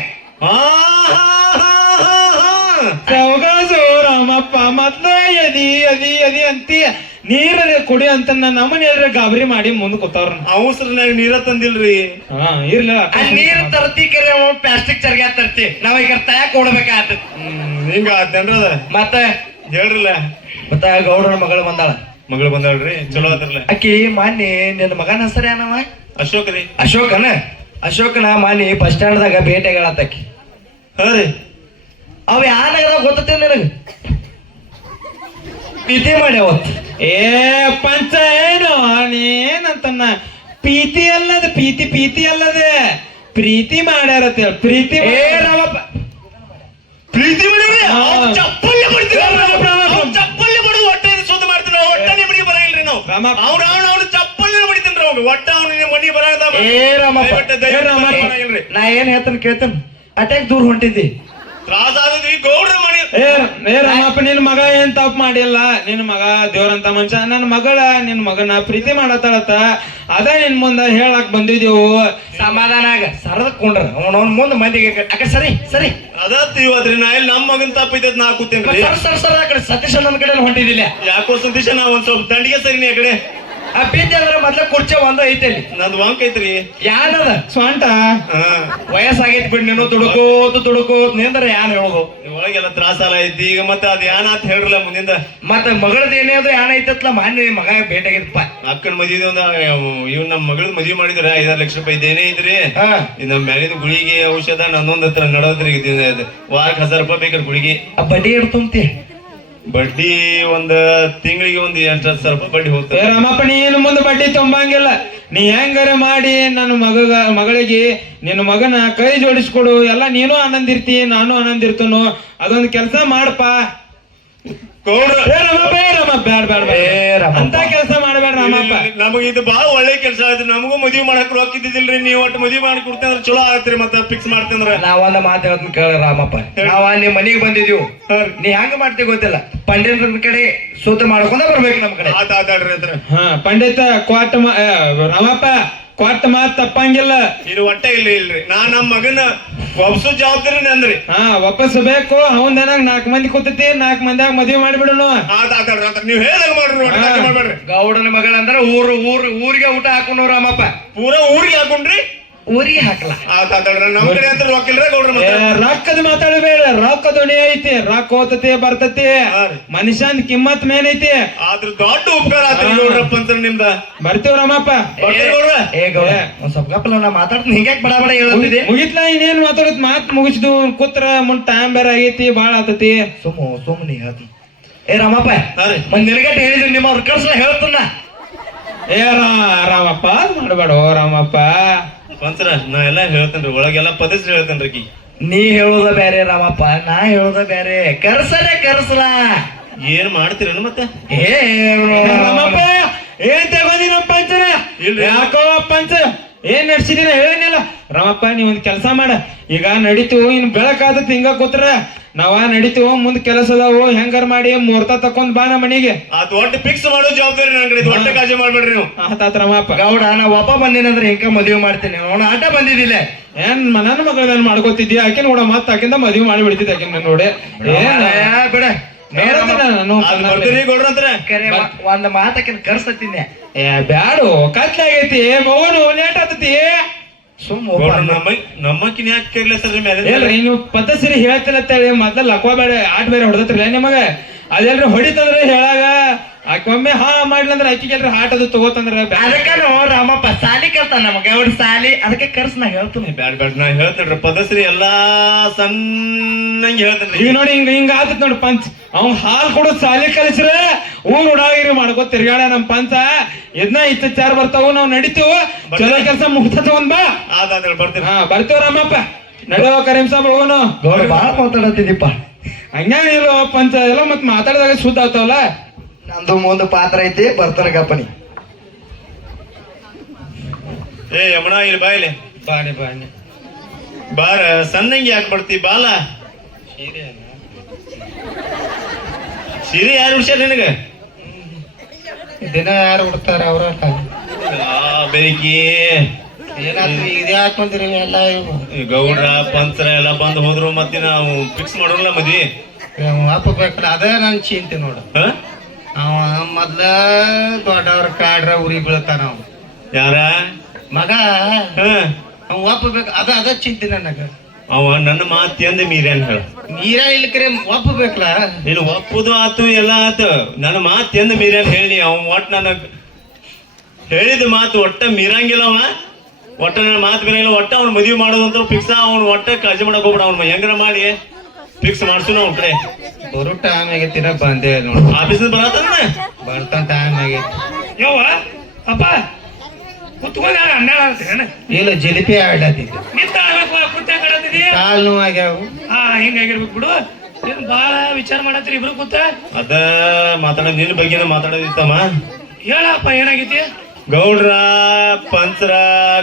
ಸಾವಕಾಸು ರಾಮಪ್ಪ ಮೊದ್ಲ ಎದಿ ಅದಿ ಅದಿ ಅಂತಿ ನೀರ ಕುಡಿ ಅಂತ ನಮ್ಮನೆ ಎಲ್ರ ಗಾಬರಿ ಮಾಡಿ ಮುಂದ್ ಕೂತವ್ರ. ಅವಸರನಾಗ ನೀರ ತಂದಿಲ್ರಿ. ಹಾ ಇರ್ಲ ನೀರ್ ತರ್ತಿ ಕರೆ ಪ್ಲಾಸ್ಟಿಕ್ ಚರ್ಗ್ಯಾ ತರ್ತಿ ನಾವ್ ಈಗ ತಯಾಕ್ ಕೊಡ್ಬೇಕಾಗ್ತದ. ಹಿಂಗ ಆತೇನ್ರದ? ಮತ್ತೆ ಹೇಳ್ರಲ್ಲ. ಮತ್ತ ಗೌಡನ ಮಗಳು ಬಂದಾಳ. ಮಗಳು ಬಂದಾಳ್ರಿ ಚಲೋ ಆತ್ರಲ್ಲ. ಅಕ್ಕಿ ಮಾನ್ಯ ನಿನ್ನ ಮಗನ ಹೆಸರು ಏನವ? ಅಶೋಕ್ ರೀ. ಅಶೋಕನ? ಅಶೋಕನ ಮಾನ್ಯ ಬಸ್ ಸ್ಟ್ಯಾಂಡ್ ದಾಗ ಭೇಟಿಗಳಾತಕ್ಕಿ. ಹಾ ರೀ. ಅವ ಯಾರಾಗದ ಗೊತ್ತೇವ ನಿನಗ? ಪ್ರೀತಿ ಮಾಡಿ ಅವತ್ತು. ಏ ಪಂಚ ಏನು ನೀನಂತನ್ನ ಪ್ರೀತಿ ಅಲ್ಲದ ಪ್ರೀತಿ ಅಲ್ಲದ ಪ್ರೀತಿ ಮಾಡ್ಯಾರತ್ತ ಪ್ರೀತಿ. ಏ ರಾಮಪ್ಪ ಪ್ರೀತಿ ಮಾಡಿದ್ರಿ? ಹಾ. ಚಪ್ಪಲ್ಲಿ ಬಿಡ್ತೀವಿ ಚಪ್ಪಲ್ಲಿ ಬಿಡುದು ಹೊಟ್ಟೆ ಶುದ್ಧ ಮಾಡ್ತೀವಿ ಹೊಟ್ಟೆ ನಿಮಗೆ ಬರಂಗಿಲ್ರಿ ನಾವು. ಅವ್ನು ಚಪ್ಪಲ್ಲಿ ಬಿಡ್ತೀನಿ ಅವಾಗ ಒಟ್ಟ ಅವ್ನು ಮನಿ ಬರಾಗ. ಏ ರಾಮಪ್ಪ ನಾ ಏನ್ ಹೇಳ್ತಾನೆ ಕೇಳ್ತಾನ ಅಟ್ಯಾಕ್ ದೂರ ಹೊಂಟಿದ್ದಿ ತ್ರಾಸ ಆದ್ರಿ ಗೌಡ್ರ ಮಾಡಿ. ಏ ರಾಮಪ್ಪ ನಿನ್ ಮಗ ಏನ್ ತಪ್ಪು ಮಾಡಿಲ್ಲ. ನಿನ್ ಮಗ ದೇವ್ರಂತ ಮನುಷ್ಯ. ನನ್ನ ಮಗಳ ನಿನ್ ಮಗನ ಪ್ರೀತಿ ಮಾಡತ್ತಾಳತ್ತ ಅದ ನಿನ್ ಮುಂದ ಹೇಳಕ್ ಬಂದಿದೀವು. ಸಮಾಧಾನ ಆಗ ಸರದಕೊಂಡ್ರ ಅವನ ಮುಂದೆ ಮಂದಿಗೆ ಅಕ್ಕ ಸರಿ ಸರಿ ಅದತ್ ಇವತ್ರಿ ನಾ ಇಲ್ಲಿ ನಮ್ಮ ಮಗನ್ ತಪ್ಪ ನಾ ಕೂತೇನ್ರಿ. ಸರ ಆ ಕಡೆ ಸತೀಶ್ ನನ್ನ ಕಡೆ ಹೊಂಟಿದಿಲ್ಲ ಯಾಕೋ ಸತೀಶ ನಾ ಒಂದ್ ಸ್ವಲ್ಪ ದಂಡಿಗೆ ಸರಿನಿ ಆ ಕಡೆ. ಆ ಬೀದಿ ಅಂದ್ರೆ ಮೊದ್ಲ ಕುರ್ಚಿ ಒಂದ ಐತೆ ಅಲ್ಲಿ. ನಂದು ವಾಂಕ್ ಐತ್ರಿ. ಯಾನದ ಸ್ವಂಟ ವಯಸ್ಸಾಗೈತಿ ಬಿಡ್ ನೀನು ದುಡುಕೋತ್ ನಿಂದ್ರ ಯಾನ್ ಹೇಳೋದು? ಒಳಗೆಲ್ಲ ತ್ರಾಸಾಲ ಐತಿ ಈಗ ಮತ್ತೆ ಅದ್ ಯಾನಾತ್ ಹೇಳ್ರಲ್ಲ ಮುಂದಿಂದ. ಮತ್ತ ಮಗಳದ ಏನೇ ಅದು ಯಾನ್ ಐತತ್ಲ ಮಾನ್ಯ ಮಗ ಭೇಟಿಯಾಗಿದ್ದಪ್ಪ. ಅಕ್ಕನ ಮದ್ವಿ ಒಂದ ಇವ್ ನಮ್ ಮಗಳ್ ಮದ್ವಿ ಮಾಡಿದ್ರ 5-6 ಲಕ್ಷ ರೂಪಾಯಿ ಇದೇನೇ ಐತ್ರಿ. ನಮ್ ಮ್ಯಾಲಿನ ಗುಳಿಗೆ ಔಷಧ ನನ್ನೊಂದ್ ಹತ್ರ ನಡೋದ್ರಿ ವಾರಕ್ಕೆ 1000 ರೂಪಾಯಿ ಬೇಕಾದ್ರೆ ಗುಳಿಗೆ. ಆ ಬಡ್ಡಿ ಎಷ್ಟು ತುಂಬತಿ? ಬಡ್ಡಿ ಒಂದ್ ತಿಂಗಳಿಗೆ 8-10 ರೂಪಾಯಿ ಬಡ್ಡಿ ಹೋಗ್ತದೆ. ರಾಮಪ್ಪ ನೀ ಏನು ಮುಂದೆ ಬಡ್ಡಿ ತುಂಬಂಗಿಲ್ಲ. ನೀ ಹೆಂಗಾರ ಮಾಡಿ ನನ್ನ ಮಗಳಿಗೆ ನಿನ್ನ ಮಗನ ಕೈ ಜೋಡಿಸ್ಕೊಡು. ಎಲ್ಲ ನೀನು ಆನಂದ ಇರ್ತಿ ನಾನು ಆನಂದ ಇರ್ತನು. ಅದೊಂದು ಕೆಲಸ ಮಾಡಪ್ಪ. ಅಂತ ಕೆಲಸ ಮಾಡಬೇಡ ರಾಮಪ್ಪ. ನಮಗ ಇದು ಬಾಳ ಒಳ್ಳೆ ಕೆಲಸ ಆಯ್ತು. ನಮಗೂ ಮದ್ವಿ ಮಾಡಕ್ ರೊಕ್ಕಿದ್ದಿಲ್ರಿ. ನೀವು ಒಟ್ಟು ಮದ್ವಿ ಮಾಡಿ ಕೊಡ್ತೇಂದ್ರ ಚಲೋ ಆಗತ್ರಿ. ಮತ್ತೆ ಫಿಕ್ಸ್ ಮಾಡ್ತೇಂದ್ರ ನಾವೊಂದ ಮಾತು ಹೇಳ್ತೀನಿ ಕೇಳ ರಾಮಪ್ಪ. ನಾವ ನಿಮ್ ಮನಿಗೆ ಬಂದಿದೀವಿ. ನೀ ಹೆಂಗ ಮಾಡ್ತೀವಿ ಗೊತ್ತಿಲ್ಲ. ಪಂಡಿತರ ಕಡೆ ಸೂತ ಮಾಡ್ಕೊಂಡ ಬರ್ಬೇಕು ನಮ್ ಕಡೆ. ಆತಾಡ್ರಿ ಅಂತ. ಹಾ ಪಂಡಿತ ರಾಮಪ್ಪ ಕೊಟ್ಟ ಮಾತ್ ತಪ್ಪಂಗಿಲ್ಲ. ಇದು ಒಟ್ಟೆ ಇಲ್ರಿ. ನಾ ನಮ್ ಮಗನ ಒಪ್ಸು ಜವಾಬ್ದಾರಿ ಅಂದ್ರಿ. ಹಾ ವಾಪಸ್ ಬೇಕು. ಅವನ್ದೇನಾಗ 4 ಮಂದಿ ಕೂತೈತಿ 4 ಮಂದಿಯಾಗ ಮದ್ವಿ ಮಾಡಿಬಿಡೋಣ. ಆತಾಡ್ರಿ ಅಂತ ನೀವ್ ಹೇಳ್ದಂಗ ಮಾಡ್ರಿ. ಗೌಡನ ಮಗಳಂದ್ರ ಊರಿಗೆ ಊಟ ಹಾಕೊಂಡ್ರು ರಾಮಪ್ಪ. ಪೂರಾ ಊರಿಗೆ ಹಾಕೊಂಡ್ರಿ? ಊರಿಗೆ ಹಾಕಲ್ಲ. ಆತಾಡ್ರಿ ನಮ್ ಕಡೆ ಅಂತ ರೊಕ್ಕ ಇಲ್ರ ಗೌಡ್ರ. ರೊಕ್ಕದ ಮಾತಾಡಬೇಡ. ರೊಕ್ಕ ದುಣಿ ಐತಿ. ರೊಕ್ಕ ಹೋತತಿ ಬರ್ತತಿ. ಮನುಷ್ಯನ್ ಕಿಮ್ಮತ್ ಮೇನ್ ಐತಿ. ಆದ್ರ ದೊಡ್ಡ ಉಪಕಾರ ಆತ್ರಿ ಗೌಡ್ರಪ್ಪ ಅಂತ ನಿಮ್ದ. ಬರ್ತೀವ ರಾಮಪ್ಪ. ಏ ಗೌಡ ಒಂದ್ ಸ್ವಲ್ಪ ಗಪ್ಪಲ ನಾ ಮಾತಾಡ್ತೀನಿ. ಹಿಂಗ್ಯಾಕ್ ಬಡ ಬಡ ಹೇಳತ್ತಿದೆ? ಮುಗಿತ್ಲಾ ಇನ್ನೇನ್ ಮಾತಾಡತ್ ಮಾತ್ ಮುಗಿಸಿದು ಕೂತ್ರ ಮುಂದ್ ಟೈಮ್ ಬೇರೆ ಆಗೈತಿ ಬಾಳ ಆತತಿ. ಸುಮ್ಮನೆ ಹೇಳ್ತೀನಿ. ಏ ರಾಮಪ್ಪ ಒಂದ್ ನಿನಗಟ್ಟು ಹೇಳಿದ್ರಿ ನಿಮ್ಮ ಅವ್ರ ಕಳ್ಸಲ ಹೇಳ್ತನ. ಏ ರಾಮಪ್ಪ ಮಾಡ್ಬೇಡ ರಾಮಪ್ಪ. ಪಂಚರ ನಾ ಎಲ್ಲಾ ಹೇಳ್ತೇನ್ರಿ. ಒಳಗೆಲ್ಲ ಪದಸ್ ಹೇಳ್ತೇನ್ರಿ. ನೀ ಹೇಳೋದ ಬ್ಯಾರೆ ರಾಮಪ್ಪ, ನಾ ಹೇಳೋದ ಬ್ಯಾರೆ. ಕರ್ಸಲ ಏನ್ ಮಾಡ್ತೀರೇನು ಮತ್ತೆ? ಏ ರಾಮಪ್ಪ ಏನ್ ತಗೊಂಡಿನ ಪಂಚನ? ಯಾಕೋ ಪಂಚ ಏನ್ ನಡ್ಸಿದೀನ ಹೇಳೇನಿಲ್ಲ. ರಾಮಪ್ಪ ನೀವ್ ಒಂದ್ ಕೆಲ್ಸ ಮಾಡ. ಈಗ ನಡೀತು ಇನ್ ಬೆಳಕಾದತ್ ಹಿಂಗ ಕೂತ್ರ ನಾವ ನಡಿತೀವೋ ಮುಂದ್ ಕೆಲಸ ಅದಾವು ಹೆಂಗಾರ ಮಾಡಿ ಮುಹೂರ್ತ ತಕೊಂಡ್ ಬಾ ನಮ್ಮ ಮನಿಗೆ. ಅದು ಒಟ್ಟು ಫಿಕ್ಸ್ ಮಾಡೋ ಜವಾಬ್ದಾರಿ ನನ್ ಕಡೆ, ಒಟ್ಟ ಕಾಳಜಿ ಮಾಡ್ಬೇಡ್ರಿ ನೀವು. ಆತಾತ್ ರಮಪ್ಪ. ಗೌಡ ನಾ ಒಬ್ಬ ಬಂದಿನಂದ್ರೆ ಹಿಂಗ ಮದುವೆ ಮಾಡ್ತೀನಿ, ಅವನು ಆಟ ಬಂದಿದ್ದಿಲ್ಲ. ಏನ್ ನನ್ನ ಮಗಳನ್ನ ಮಾಡ್ಕೋತಿದ್ಯಾ? ಆಕೆ ನೋಡ ಮತ್ತ ಆಕಿಂದ ಮದ್ವಿ ಮಾಡಿ ಬಿಡ್ತಿದ್ದೆ ಆಕಿನ ನೋಡೆ. ಬಿಡ ಅದ್ ಬರ್ತೀರಿ ಗೌಡ್ರಂತ್ರ? ಒಂದ್ ಮಾತಕಿನ ಕರ್ಸತ್ತಿದ್ದೆ. ಬ್ಯಾಡು ಕತ್ಲಾಗೈತಿ ಮಗನು ಲೇಟ್ ಆತತಿ. ನಮ್ಮಕ್ಕಿನ ಯಾಕೆ ಕೇರ್ಲೆಸ್ ಅದ್ರಿ ಮೇಲೆ? ಹೇಳ್ರಿ ನೀವು ಪದ್ಧತಿ ಹೇಳ್ತಿಲ್ಲ ಅಂತೇಳಿ ಮೊದ್ಲ ಲಕ್ವಾ ಬೇಡ ಆಟ ಬೇರೆ ಹೊಡೆದತ್ರಲ್ಲ ನಿಮಗ. ಅದೆಲ್ರಿ ಹೊಡಿತಂದ್ರೆ ಹೇಳಾಗ ಆಕೆ ಒಮ್ಮೆ ಹಾ ಮಾಡ್ಲಂದ್ರ ಆಕಿಗೆಲ್ರಿ ಹಾಟ್ ಅದು ತಗೋತಂದ್ರ ಅದಕ್ಕ ರಾಮಪ್ಪ ಸಾಲಿ ಕರ್ತಾನ ನಮ್ಮ ಗೌಡ ಸಾಲಿ, ಅದಕ್ಕೆ ಕರ್ಸ್ ನಾ ಹೇಳ್ತೀನಿ. ಬ್ಯಾಡ್ ನಾ ಹೇಳ್ತೇನ್ರಿ ಪದಶ್ರೀ ಎಲ್ಲಾ ಸಣ್ಣಂಗೆ ಹೇಳ್ತೇನ್ರಿ. ಈಗ ನೋಡಿ ಹಿಂಗ ಆತತ್ ನೋಡಿ ಪಂಚ್. ಅವ್ನ್ ಹಾಲ್ ಕೊಡೋದ್ ಸಾಲಿ ಕಲಿಸ್ರ ಊರ್ ಉಡಾಗಿರಿ ಮಾಡ್ಕೋ ತಿರ್ಗಾಡ ನಮ್ ಪಂಚ. ಇದನ್ನ ಇಚ್ಚಾರ ಬರ್ತಾವ, ನಾವ್ ನಡಿತೀವ. ಚಲೋ ಕೆಲಸ ಮುಗ್ತ ತಗೊಂಡ್ ಬಾ. ಬರ್ತೀನಿ. ಹಾ ಬರ್ತೀವ ರಾಮಪ್ಪ. ನಡೆಯುವ ಕರೀಂ ಸಾಬ್ ಹೋಗೋನು. ಗೌಡ ಬಾಳ ಮಾತಾಡತ್ತಿದ್ದೀಪ್ಪ. ಹಂಗೇನಿಲ್ಲ ಪಂಚ ಎಲ್ಲ ಮತ್ ಮಾತಾಡಿದಾಗ ಶುದ್ಧ ಆಗ್ತಾವಲ್ಲ. ನಂದು ಮುಂದ ಪಾತ್ರ ಐತಿ, ಬರ್ತಾನ ಗಪ್ಪನಿ. ಏ ಯಮಣ ಇಲ್ಲಿ ಬಾಯಿಲೆ ಬಾಣಿ ಬಾಣಿ ಬಾರ. ಸಣ್ಣಂಗೆ ಯಾಕೆ ಬರ್ತಿ ಬಾಲ? ಸೀರೆ ಯಾರು ಉಡ್ಸ್ಯಾರ ನಿನಗ? ದಿನ ಯಾರು ಉಡ್ತಾರ ಅವ್ರ ಬೆಳಿಗ್ಗೆ ಏನಾದ್ರು ಇದೇ ಹಾಕೊಂತೀರಿ ಎಲ್ಲ. ಗೌಡ್ರ ಪಂಚರ ಎಲ್ಲ ಬಂದ್ ಹೋದ್ರು ಮತ್ತೆ ನಾವು ಫಿಕ್ಸ್ ಮಾಡೋಲ್ಲ ಮದ್ವಿ. ಹಾಕ್ಬೇಕಲ್ಲ, ಅದೇ ನನ್ ಚಿಂತೆ ನೋಡು. ಅವ ಮೊದ್ಲ ದೊಡ್ಡವ್ರ ಕಾಡ್ರ ಉರಿ ಬೀಳ್ತಾನ. ಅವ ಯಾರ ಮಗ ಅವ್ ಒಪ್ಪಬೇಕು, ಅದ ಚಿಂತೆ ನನಗ. ಅವ ನನ್ನ ಮಾತಿ ಅಂದ ಮೀರ್ಯಾನ್ ಹೇಳ. ನೀರ ಇಲ್ಕರೆ ಒಪ್ಪಬೇಕಲ್ಲ. ನೀನು ಒಪ್ಪುದು ಆತು ಎಲ್ಲ ಆತು, ನನ್ನ ಮಾತಿ ಅಂದ ಮೀರ್ಯಾನ್ ಹೇಳಿ. ಅವ್ ಒಟ್ಟು ನನಗ್ ಹೇಳಿದ ಮಾತು ಒಟ್ಟ ಮೀರಂಗಿಲ್ಲ. ಅವ ಒಟ್ಟ ನನ್ನ ಮಾತು ಬೀರಂಗಿಲ್ಲ. ಒಟ್ಟ ಅವ್ನ ಮದ್ವಿ ಮಾಡೋದಂತ ಫಿಕ್ಸ್. ಅವ್ನು ಒಟ್ಟ ಕಾಳಜಿ ಮಾಡಕ್ ಹೋಗ್ಬಿಡ. ಅವ್ನ ಹೆಂಗಾರ ಮಾಡಿ ಫಿಕ್ಸ್ ಮಾಡ್ಸು. ನಾವು ಕಡೆ ಬರೋ ಟೈಮ್ ಆಗೈತಿ, ಬಂದೇ ನೋಡು. ಆಫೀಸ್ ಬರತ್ತ ಬರ್ತಾನ ಟೈಮ್ ಆಗೈತಿ. ಯವ್ವ ಅಪ್ಪ ಕುತ್ಕೊಂಡ್ ಹನ್ನೆರಡು ಆಗ್ತೇನೆ. ಇಲ್ಲ ಜಿಲಿಪಿ ಆಡತ್ತಿದ್ದೆ, ನಿಂತ ಕುತ್ತ ಕಡತಿದಿ. ಕಾಲ್ ನೋವಾಗ್ಯಾವ. ಹಾ ಹಿಂಗಾಗಿರ್ಬೇಕು ಬಿಡು. ಏನ್ ಬಾಳ ವಿಚಾರ ಮಾಡತ್ರಿ ಇಬ್ರು ಕೂತ? ಅದ ಮಾತಾಡೋದ್ ನಿನ್ನ ಬಗ್ಗೆ ಮಾತಾಡೋದಿತ್ತಮ್ಮ. ಹೇಳಪ್ಪ ಏನಾಗೈತಿ? ಗೌಡ್ರ ಪಂಚರ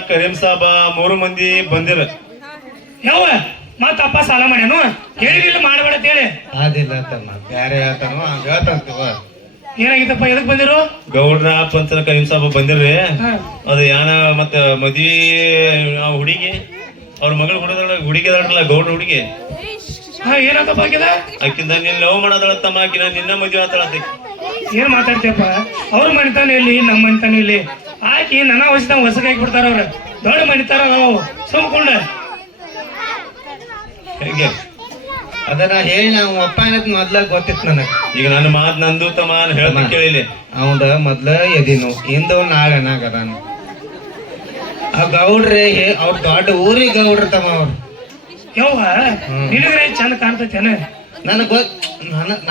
ಕರೀಂ ಸಾಬ 3 ಮಂದಿ ಬಂದಿರ. ಯವ್ವ ಮತ್ತ ಅಪ್ಪ ಸಾಲ ಮಾಡ್ಯಾನು? ಹೇಳಿದಿಲ್ಲ ಮಾಡಬೇಡ ಅಂತ ಹೇಳಿ. ಅದಿಲ್ಲ ತಮ್ಮ, ಬ್ಯಾರೆ ಹೇಳ್ತಾನು ಹೇಳ್ತಂತವ. ಏನಾಗಿತ್ತಪ್ಪ? ಎದಕ್ ಬಂದಿರು? ಗೌಡ್ರ ಪಂಚರ ಕರೀಂ ಸಾಬ ಬಂದಿರ್ರಿ. ಹಾ. ಅದು ಯಾನ ಮತ್ತ ಮದ್ವಿ ಆ ಹುಡುಗಿ ಅವ್ರ ಮಗಳು ಹುಡುಗಿ ಅದಾಳಲ್ಲ ಗೌಡ್ರ ಹುಡುಗಿ, ಹಾ ಏನಂತಪ್ಪ ಆಕಿದ? ಆಕಿಂದ ನೀನ್ ಲವ್ ಮಾಡೋದಳತ್ತಮ್ಮ. ಆಕಿನ ನಿನ್ನ ಮದ್ವೆ ಆತಳತ್ತ. ಏನ್ ಮಾತಾಡ್ತೀಯಪ್ಪ? ಅವ್ರ ಮನಿತಾನ ಇಲ್ಲಿ, ನಮ್ಮ ಮನಿತಾನ ಇಲ್ಲಿ. ಆಕಿ ನನ್ನ ವಯಸ್ಸಿನ ಹೊಸಕ್ ಹಾಕ್ಬಿಡ್ತಾರ. ಅವ್ರ ದೊಡ್ಡ ಮನಿತಾರ ಅವು ಸುಮ್ಕೊಂಡ. ಹೇಗೆ ಅದನ್ನ ಹೇಳಿ ನಾವು ಅಪ್ಪ ಅನ್ನೋದ್ ಮೊದ್ಲ ಗೊತ್ತಿತ್ತು ನನಗ. ಈಗ ನನ್ನ ಮಾತ್ ನಂದು ತಮ್ಮ ಹೇಳ್ದ ಕೇಳಿಲಿ. ಅವಂದ ಮೊದ್ಲ ಎದಿನು ಹಿಂದವ್ ನಾಳೆ ಅದಾನ. ಆ ಗೌಡ್ರೆ ಅವ್ರ ದೊಡ್ಡ ಊರಿಗೆ ಗೌಡ್ರ ತಮ್ಮ ಅವ್ರು. ಯವ್ವ ನಿನಗ್ರೆ ಚಂದ ಕಾಣ್ತೈತೇನ? ನನಗ್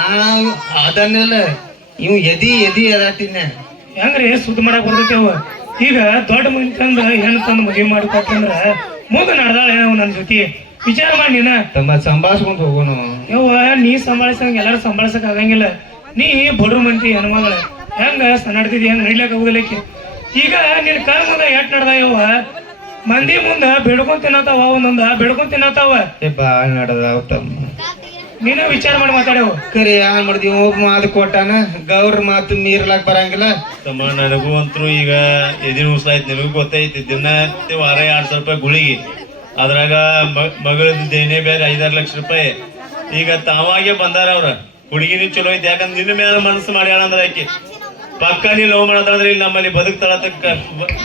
ನಾವು ಅದನ್ನೆಲ್ಲ ಇವ್ ಎದಿ ಅದಾಟಿನ ಹೆಂಗ್ರಿ ಸುದ್ದಿ ಮಾಡಕ್ ಬರ್ತೈತಿ. ಅವ ಈಗ ದೊಡ್ಡ ಮನಿ ತಂದ ಹೆಣ್ಣು ತಂದು ಮದುವೆ ಮಾಡ್ಕೊತಂದ್ರ ಮುಂದ ನಡ್ದಾಳ ಏನವ ನನ್ನ ಜೊತೆ. ವಿಚಾರ ಮಾಡಿ ನೀನ. ತಮ್ಮ ಸಂಭಾಷಿಸ್ಕೊಂಡ್ ಹೋಗೋನು. ಯವ್ವ ನೀ ಸಂಭಾಳಿಸಂಗ ಎಲ್ಲಾರು ಸಂಭಾಳಿಸಕ್ ಆಗಂಗಿಲ್ಲ. ನೀ ಬಡ್ರ ಮಂತಿ ಹೆಣ್ಮಗಳ ಹೆಂಗ ನಡ್ತಿದಿ, ಹೆಂಗ ನಡಿಲಕ್ ಹೋಗಲಿಕ್ಕೆ. ಈಗ ನಿನ್ ಕರ್ ಮುಂದ ಎಟ್ ನಡ್ದ ಯವ್ವ. ಮಂದಿ ಮುಂದ ಬೆಡ್ಕೊಂಡ್ ತಿನ್ನತಾವ, ಒಂದೊಂದ ಬೆಡ್ಕೊಂಡ್ ತಿನ್ನತಾವ. ಬಾಳ ನಡ್ದಾವ ತಮ್ಮ. ನೀನ ವಿಚಾರ ಮಾಡಿ ಮಾತಾಡ್ಯವ. ಕರಿ ಯಾನ್ ಮಾಡಿದ್ವಿ, ಒಬ್ಬ ಮಾತು ಕೊಟ್ಟಾನ, ಗೌಡ್ರ ಮಾತು ಮೀರ್ಲಾಕ್ ಬರಂಗಿಲ್ಲ. ತಮ್ಮ ನನಗೂ ಅಂತೂ ಈಗ ಎದಿನ ಉಸ್ಲಾಯ್ತು. ನಿನಗೂ ಗೊತ್ತೈತಿ ದಿನ ವಾರ 2,000 ರೂಪಾಯಿ ಗುಳಿಗೆ. ಅದ್ರಾಗ ಮಗಳದ್ದು ದೇನೇ ಬೇರೆ 5-6 ಲಕ್ಷ ರೂಪಾಯಿ. ಈಗ ತಾವಾಗೆ ಬಂದಾರ ಅವ್ರ. ಹುಡುಗಿನೂ ಚಲೋ ಐತಿ, ಯಾಕಂದ್ರೆ ನಿನ್ನ ಮೇಲೆ ಮನಸ್ಸು ಮಾಡ್ಯಾಳ ಅಂದ್ರೆ ಆಕಿ ಪಕ್ಕ ನೀ ಲವ್ ಮಾಡೋದಂದ್ರೆ ಇಲ್ಲಿ ನಮ್ಮಲ್ಲಿ ಬದುಕ್ತಾಳತ್ತ,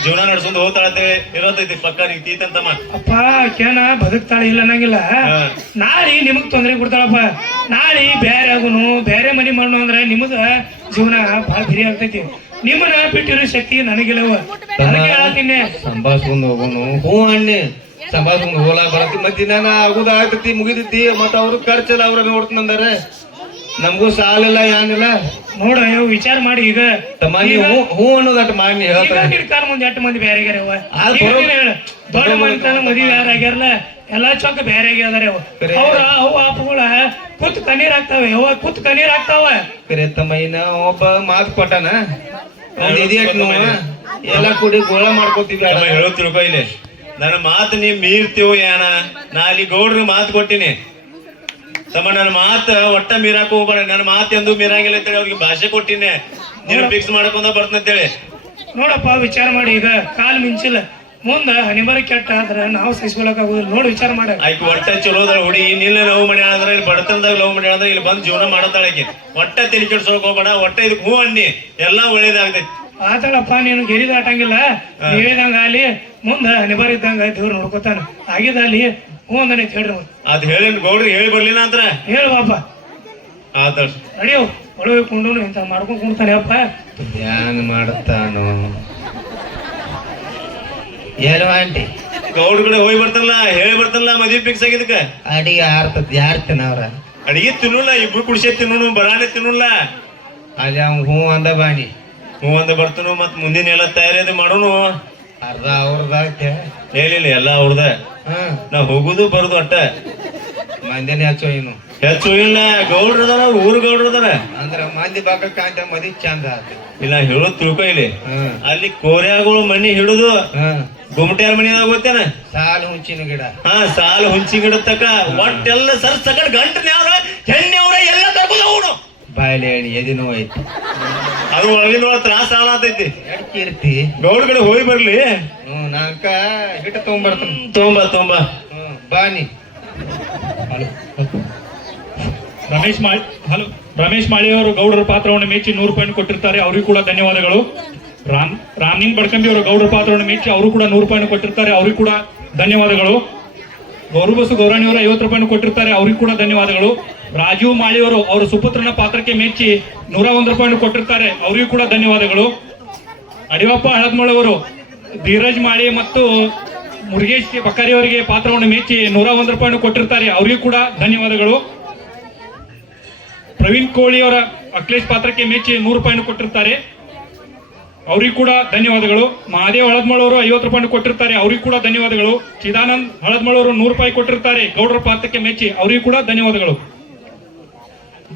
ಜೀವನ ನಡ್ಸ್ಕೊಂಡು ಹೋಗ್ತಾಳತ್ತೆ ಇರೋತೈತಿ ಪಕ್ಕ ನೀ ತೀತಂತಮ್ಮ. ಅಪ್ಪ ಆಕೆನ ಬದುಕ್ತಾಳೆ ಇಲ್ಲ ಅನ್ನಂಗಿಲ್ಲ. ನಾಳೆ ನಿಮಗ್ ತೊಂದ್ರೆ ಕೊಡ್ತಾಳಪ್ಪ. ನಾಳೆ ಬೇರೆ ಆಗುನು, ಬೇರೆ ಮನಿ ಮಾಡೋಣ ಅಂದ್ರೆ ನಿಮಗ ಜೀವನ ಬಹಳ ಬಿರಿ ಆಗ್ತೈತಿ. ನಿಮ್ಮನ್ನ ಬಿಟ್ಟಿರೋ ಶಕ್ತಿ ನನಗಿಲ್ಲವ. ಅದಕ್ಕೆ ಹೇಳತ್ತೀನಿ ಸಂಭಾಷಿಸ್ಕೊಂಡ್ ಹೋಗೋನು. ಹೂ ಅಣ್ಣೆ ಸಂಭಾಷಿಸ್ಕೊಂಡ್ ಹೋಗ್ಲಾಕ್ ಬರತಿ. ಮತ್ತೆ ನಾನು ಆಗುದಾಗ್ತೈತಿ, ಮುಗಿದೈತಿ. ಮತ್ತ ಅವ್ರ ಖರ್ಚೆಲ್ಲ ಅವ್ರ ನೋಡ್ತಂದಾರೆ. ನಮಗೂ ಸಾಲಿಲ್ಲ ಏನಿಲ್ಲ. ನೋಡ ವಿಚಾರ ಮಾಡಿ. ಈಗ ಹೂ ಅನ್ನೋದಟ್ ಮಾಡಿ ಹೇಳ್ತಾರೆ. ನಿರ್ಕಾರ ಮುಂದೆ 8 ಮಂದಿ ಬೇರೆ ಆಗ್ಯಾರವ. ದೊಡ್ಡ ಮನಿತನ ಮದುವೆ ಯಾರು ಆಗ್ಯಾರಲ್ಲ ಎಲ್ಲಾ ಚೊಕ್ಕ ಬೇರೆ ಆಗ್ಯಾರ. ಅವ್ರ ಅವು ಅಪ್ಪಗಳ ಕುತ್ ಕಣ್ಣೀರ್ ಆಗ್ತಾವೆ. ಅವ ಕುತ್ ಕಣ್ಣೀರ್ ಆಗ್ತಾವ. ಕರೆ ತಮ್ಮ ಇನ್ನ ಒಬ್ಬ ಮಾತು ಕೊಟ್ಟಾನ, ಎಲ್ಲ ಕೂಡಿ ಗೋಳ ಮಾಡ್ಕೋತೀವಿ. ಹೇಳೋ ತಿಳ್ಕೊ ಇಲ್ಲಿ. ನನ್ನ ಮಾತು ನೀ ಮೀರ್ತೀವೋ ಏನ? ನಾ ಅಲ್ಲಿ ಗೌಡ್ರಿಗೆ ಮಾತು ಕೊಟ್ಟಿನಿ. ತಮ್ಮ ನನ್ನ ಮಾತ ಒಟ್ಟ ಮೀರಾಕ ಹೋಗ್ಬೇಡ, ನನ್ನ ಮಾತು ಎಂದು ಮೀರಂಗಿಲ್ಲ ಅಂತೇಳಿ ಅವ್ರಿಗೆ ಭಾಷೆ ಕೊಟ್ಟಿನಿ, ನೀನು ಫಿಕ್ಸ್ ಮಾಡ್ಕೊಂಡ ಬರ್ತಂತೇಳಿ. ನೋಡಪ್ಪ ವಿಚಾರ ಮಾಡಿ, ಈಗ ಕಾಲ್ ಮಿಂಚಿಲ್ಲ, ಮುಂದ ಹನಿಬರ ಕೆಟ್ಟ ಆದ್ರ ನಾವು ಸಹಿಸ್ಕೊಳಕ್ ಆಗುದಿಲ್ಲ. ನೋಡಿ ವಿಚಾರ ಮಾಡ. ಆಯ್ತು ಒಟ್ಟ ಚಲೋದ ಹುಡಿ, ನಿನ್ನ ಲವ್ ಮಾಡ್ಯಾಳ ಅಂದ್ರೆ ಇಲ್ಲಿ ಬಡತನದಾಗ ಲವ್ ಮಾಡ್ಯಾಳ ಅಂದ್ರೆ ಇಲ್ಲಿ ಬಂದು ಜೀವನ ಮಾಡತಾಳಕಿ. ಒಟ್ಟ ತಲೆ ಕೆಡ್ಸೋಕ್ ಹೋಗ್ಬೇಡ, ಒಟ್ಟ ಇದಕ್ ಹೂ ಅನ್ನಿ, ಎಲ್ಲಾ ಒಳ್ಳೇದಾಗ್ತೈತಿ. ಆತಳಪ್ಪ, ನೀನು ಗೆರಿ ದಾಟಂಗಿಲ್ಲ, ಹೇಳಿದಂಗ ಅಲ್ಲಿ ಮುಂದ ಹನಿಬರ ಇದ್ದಂಗ ದೇವ್ರು ನೋಡ್ಕೊತಾನ. ಆಗಿದ ಅಲ್ಲಿ ಹೂ ಅಂದನೈತಿ ಹೇಳ್ರಿ. ಅದ್ ಹೇಳಿ ಗೌಡ್ರಿ ಹೇಳಿ ಬರ್ಲಿಲ್ಲ ಅಂದ್ರ ಹೇಳು ಬಾಪ. ಆತ ನಡಿಯೋ ಒಳಗೆ ಕೊಂಡು ಇಂತ ಮಾಡ್ಕೊಂಡ್ ಕುಣ್ತಾನೆ ಅಪ್ಪ. ಧ್ಯಾನ ಮಾಡುತ್ತಾನು ಏನು ಆಂಟಿ? ಗೌಡ್ರ ಕಡೆ ಹೋಗಿ ಬರ್ತಾರಲ್ಲ, ಹೇಳಿ ಬರ್ತಾರಲ್ಲ ಮದ್ವಿ ಫಿಕ್ಸ್ ಆಗಿದ್ದಕ್ಕ. ಅಡಿಗೆ ಆರ್ತದ ಯಾರು ತಿನ್ನವ್ರ? ಅಡಿಗೆ ತಿನ್ನಲ್ಲ, ಇಬ್ರು ಕುಡಿಸೇ ತಿನ್ನೋನು, ಬರಾನೆ ತಿನ್ನಲ್ಲ. ಅಲ್ಲಿ ಅವ್ನು ಹೂ ಅಂದ ಬಾಣಿ, ಹ್ಞೂ ಅಂದ ಬರ್ತನು, ಮತ್ ಮುಂದಿನ ಎಲ್ಲ ತಯಾರಿ ಮಾಡೋನು. ಅರ್ಧ ಅವ್ರದಾಗ ಹೇಳಿಲ್ಲ ಎಲ್ಲ ಅವ್ರದ. ನಾವ್ ಹೋಗುದು ಬರುದು ಅಟ್ಟ, ಮಂದಿನ ಹೆಚ್ಚು ಇನ್ನು ಹೆಚ್ಚು ಇಲ್ಲ. ಗೌಡ್ರದಾರ, ಊರ್ ಗೌಡ್ರದಾರ ಅಂದ್ರ ಮಂದಿ ಬಾಕಂತ ಮದಿ ಚಂದ ಆತ. ಇಲ್ಲ ಹೇಳೋದ್ ತಿಳ್ಕೊ. ಇಲ್ಲಿ ಅಲ್ಲಿ ಕೋರ್ಯಾಗಳು ಮಣ್ಣಿ ಹಿಡುದು ಗುಮಟ್ಯಾರ ಮನಿದಾಗ ಹೋಗ್ತೇನ, ಸಾಲು ಹುಂಚಿನ ಗಿಡ, ಸಾಲು ಹುಂಚಿ ಗಿಡ ತಕ ಒಟ್ಟೆಲ್ಲ ಸರ್ ಸಕಡ್ ಗಂಟನ್ಯಾವ್ರ ಹೆಣ್ಣೆವ್ರ ಎಲ್ಲ ಕರ್ಕೊಂಡು ಅವನು ಬಾಯಲ್ಲಿ ಹೇಳಿ ಎದಿ ನೋವು ಐತಿ, ಅದು ಒಳಗಿನೊಳಗ ತ್ರಾಸ ಆಗತೈತಿ. ಇರ್ತಿ ಗೌಡ್ರ ಕಡೆ ಹೋಗಿ ಬರ್ಲಿ. ನಾನ್ಕ ಹಿಟ್ಟ ತಗೊಂಡ್ಬರ್ತಾನ. ತೊಂಬ ಬಾನಿ. ರಮೇಶ್ ಮಾಳಿ ಅವರು ಗೌಡರ ಪಾತ್ರವನ್ನು ಮೆಚ್ಚಿ 100 ರೂಪಾಯಿ ಕೊಟ್ಟಿರ್ತಾರೆ, ಅವರಿಗೂ ಕೂಡ ಧನ್ಯವಾದಗಳು. ರಾಮಲಿಂಗ್ ಬಡ್ಕಂಬಿ ಅವರು ಗೌಡರ ಪಾತ್ರವನ್ನು ಮೆಚ್ಚಿ ಅವರು ಕೂಡ 100 ರೂಪಾಯಿ ಕೊಟ್ಟಿರ್ತಾರೆ, ಅವರಿಗೂ ಕೂಡ ಧನ್ಯವಾದಗಳು. ಗೌರಬಸು ಗೌರಾಣಿಯವರು 50 ರೂಪಾಯಿ ಕೊಟ್ಟಿರ್ತಾರೆ, ಅವರಿಗೂ ಕೂಡ ಧನ್ಯವಾದಗಳು. ರಾಜೀವ್ ಮಾಳಿಯವರು ಅವರ ಸುಪುತ್ರನ ಪಾತ್ರಕ್ಕೆ ಮೆಚ್ಚಿ 101 ರೂಪಾಯಿ ಕೊಟ್ಟಿರ್ತಾರೆ, ಅವರಿಗೂ ಕೂಡ ಧನ್ಯವಾದಗಳು. ಅಡಿವಪ್ಪ ಹಳದ್ಮಳವರು ಧೀರಜ್ ಮಾಳಿ ಮತ್ತು ಮುರುಗೇಶ್ ಬಕ್ಕಾರಿ ಅವರಿಗೆ ಪಾತ್ರವನ್ನು ಮೆಚ್ಚಿ 101 ರೂಪಾಯಿ ಕೊಟ್ಟಿರ್ತಾರೆ, ಅವರಿಗೂ ಕೂಡ ಧನ್ಯವಾದಗಳು. ಪ್ರವೀಣ್ ಕೋಳಿ ಅವರ ಅಖಿಲೇಶ್ ಪಾತ್ರಕ್ಕೆ ಮೆಚ್ಚಿ 100 ರೂಪಾಯಿ ಕೊಟ್ಟಿರ್ತಾರೆ, ಅವರಿಗೂ ಕೂಡ ಧನ್ಯವಾದಗಳು. ಮಹಾದೇವ್ ಹಳದ್ಮಳವರು 50 ರೂಪಾಯಿ ಕೊಟ್ಟಿರ್ತಾರೆ, ಅವರಿಗೂ ಕೂಡ ಧನ್ಯವಾದಗಳು. ಚಿದಾನಂದ್ ಹಳದ್ಮಳವರು 100 ರೂಪಾಯಿ ಕೊಟ್ಟಿರ್ತಾರೆ, ಗೌಡರ ಪಾತ್ರಕ್ಕೆ ಮೆಚ್ಚಿ, ಅವರಿಗೂ ಕೂಡ ಧನ್ಯವಾದಗಳು.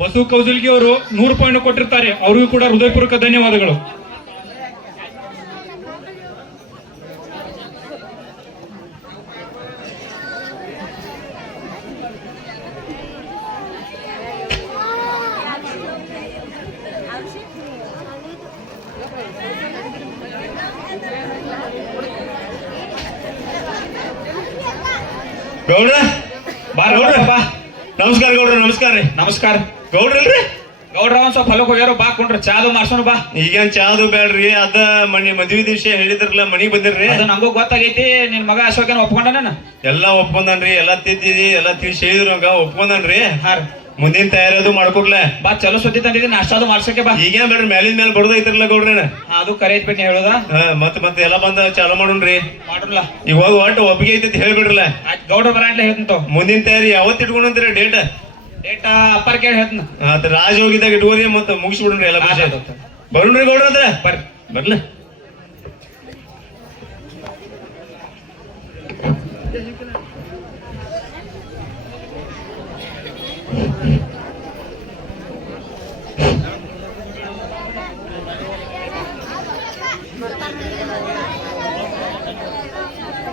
ಬಸು ಕೌಜಲ್ಗಿ ಅವರು 100 ರೂಪಾಯಿ ಕೊಟ್ಟಿರ್ತಾರೆ, ಅವರಿಗೂ ಕೂಡ ಹೃದಯಪೂರ್ವಕ ಧನ್ಯವಾದಗಳು. ಗೌಡ್ರ ಬಾ. ನಮಸ್ಕಾರ ಗೌಡ್ರ. ನಮಸ್ಕಾರ ರೀ. ನಮಸ್ಕಾರ. ಗೌಡ್ರಲ್ರಿ? ಗೌಡ್ರ ಒಂದ್ ಸ್ವಲ್ಪ ಹೊಲಕ್ ಹೋಗ್ಯಾರ, ಬಾ ಕುಂಡ್ರ ಚಾದು ಮಾಡ್ಸೋಣ ಬಾ. ಈಗೇನ್ ಚಾದು ಬ್ಯಾಡ್ರಿ, ಅದ ಮದ್ವಿ ದಿವಸ ಹೇಳಿದ್ರಲ್ಲ ಮನಿಗ್ ಬಂದಿರ್ರಿ. ಅದು ನಮಗೂ ಗೊತ್ತಾಗೈತಿ, ನಿನ್ ಮಗ ಅಶೋಕನ ಒಪ್ಕೊಂಡನ. ಎಲ್ಲಾ ಒಪ್ಕೊಂಡನ್ರಿ, ಎಲ್ಲಾ ತಿದ್ದಿದಿ, ಎಲ್ಲಾ ತಿಳಿಸಿ ಹೇಳಿದ್ರು ಹಂಗ ಒಪ್ಕೊಂಡನ್ರಿ. ಹಾ ರೀ. ಮುಂದಿನ ತಯಾರಿ ಅದು ಮಾಡ್ಕೊಡ್ಲ. ಬಾ ಚಲೋ ಸುದ್ದಿ ತಂದಿದ್ದೀನಿ, ನಾಷ್ಟ ಅದು ಮಾಡ್ಸಕ್ಕೆ ಬಾ. ಈಗೇನ್ ಬೇಡ್ರಿ, ಮ್ಯಾಲಿನ ಮೇಲೆ ಬಡದೈತ್ರಲ್ಲ ಗೌಡ್ರೇನ. ಅದು ಕರೆ ಐತ್ ಬಿಟ್ಟು ಹೇಳುದ. ಮತ್ತೆ ಎಲ್ಲಾ ಬಂದ ಚಾಲು ಮಾಡೋಣ್ರಿ. ಮಾಡ್ರಲ್ಲ. ಇವಾಗ ಒಟ್ಟು ಒಪ್ಪಿಗೆ ಐತಿ ಹೇಳ್ಬಿಡ್ರಲ್ಲ. ಆಯ್ತು ಗೌಡ್ರ ಬರಾಂಟ್ಲೆ ಹೇಳ್ತಂತ. ಮುಂದಿನ ತಯಾರಿ ಯಾವತ್ತು ಇಟ್ಕೊಂಡ್ರಿ ಡೇಟ್? ಡೇಟ್ ಅಪ್ಪರ್ ಕೇಳಿ ಹೇಳ್ತನ. ರಾಜ್ ಹೋಗಿದ್ದಾಗ ಇಟ್ಕೋರಿ, ಮತ್ತೆ ಮುಗಿಸ್ಬಿಡ್ರಿ ಎಲ್ಲ ಖುಷಿ. ಬರೋಣ್ರಿ ಗೌಡ್ರ ಹತ್ರ. ಬರ್ಲ.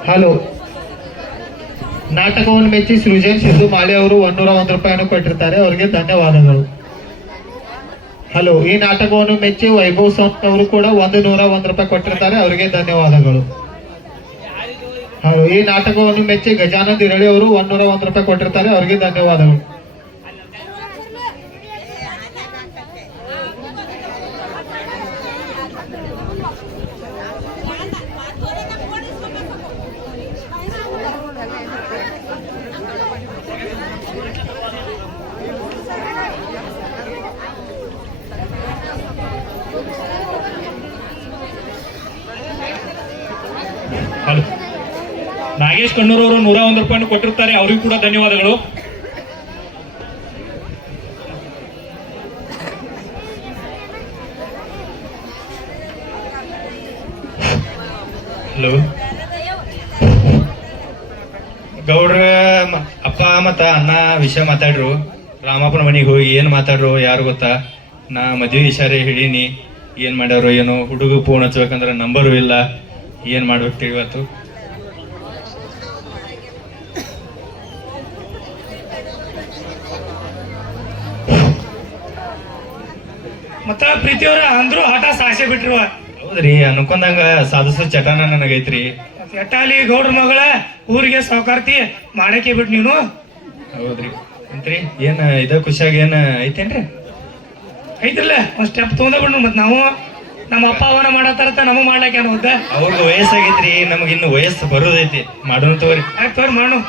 ಹಲೋ, ನಾಟಕವನ್ನು ಮೆಚ್ಚಿ ಸೃಜನ್ ಸಿದ್ದು ಮಾಳಿ ಅವರು 101 ರೂಪಾಯಿಯನ್ನು ಕೊಟ್ಟಿರ್ತಾರೆ, ಅವರಿಗೆ ಧನ್ಯವಾದಗಳು. ಹಲೋ, ಈ ನಾಟಕವನ್ನು ಮೆಚ್ಚಿ ವೈಭವ್ ಸೌಂದ್ ಅವರು ಕೂಡ 101 ರೂಪಾಯಿ ಕೊಟ್ಟಿರ್ತಾರೆ, ಅವರಿಗೆ ಧನ್ಯವಾದಗಳು. ಹಲೋ, ಈ ನಾಟಕವನ್ನು ಮೆಚ್ಚಿ ಗಜಾನಂದ್ ಇರಳಿ ಅವರು 101 ರೂಪಾಯಿ ಕೊಟ್ಟಿರ್ತಾರೆ, ಅವರಿಗೆ ಧನ್ಯವಾದಗಳು. ನಾಗೇಶ್ ಕಣ್ಣೂರ್ ಅವರು 101 ರೂಪಾಯಿ ಕೊಟ್ಟಿರ್ತಾರೆ, ಅವರಿಗೂ ಕೂಡ ಧನ್ಯವಾದಗಳು. ಹಲೋ, ಗೌಡ್ರ ಅಪ್ಪ ಮತ್ತ ಅಣ್ಣ ವಿಷಯ ಮಾತಾಡ್ರು. ರಾಮಪ್ಪನ ಮನೆಗೆ ಹೋಗಿ ಏನ್ ಮಾತಾಡ್ರು ಯಾರು ಗೊತ್ತಾ? ನಾ ಮದ್ವೆ ವಿಚಾರ ಹೇಳೀನಿ, ಏನ್ ಮಾಡ್ಯಾರೋ ಏನೋ. ಹುಡುಗ ಫೋನ್ ಹಚ್ಬೇಕಂದ್ರೆ ನಂಬರು ಇಲ್ಲ, ಏನ್ ಮಾಡ್ಬೇಕು ಇವತ್ತು? ಮತ್ತ ಪ್ರೀತಿಯವ್ರ ಅಂದ್ರು ಹಠ ಸಾಸೆ ಬಿಟ್ರುವ. ಹೌದ್ರಿ ಅನ್ಕೊಂಡಂಗ ಸಾಧಿಸೋ ಚಟನ ನನಗೈತ್ರಿ. ಎಟ್ಟಾಲಿ ಗೌಡ್ರ ಮಗಳ ಊರಿಗೆ ಸಾವುಕಾರ್ತಿ ಮಾಡಕ್ಕೆ ಬಿಟ್ ನೀನು. ಹೌದ್ರಿ ಅಂತ್ರಿ ಏನ್ ಇದ ಖುಷಿಯಾಗ ಏನ್ ಐತೇನ್ರಿ? ಐತಿರ್ಲ ಒಂದ್ ಸ್ಟೆಪ್ ತೊಗೊಂಡ ಬಿಡ್ನು. ಮತ್ ನಾವು ನಮ್ಮ ಅಪ್ಪ ಅವನ ಮಾಡತ್ತಾರತ್ತ ನಮಗ್ ಮಾಡ್ಲಾಕ ಏನು ಹೋದ. ಅವ್ರಿಗೆ ವಯಸ್ಸಾಗೈತ್ರಿ, ನಮಗ್ ಇನ್ನು ವಯಸ್ಸು ಬರೋದೈತಿ. ಮಾಡೋಣ ತಗೋರಿ. ಆಯ್ತು ತೋರಿ ಮಾಡು.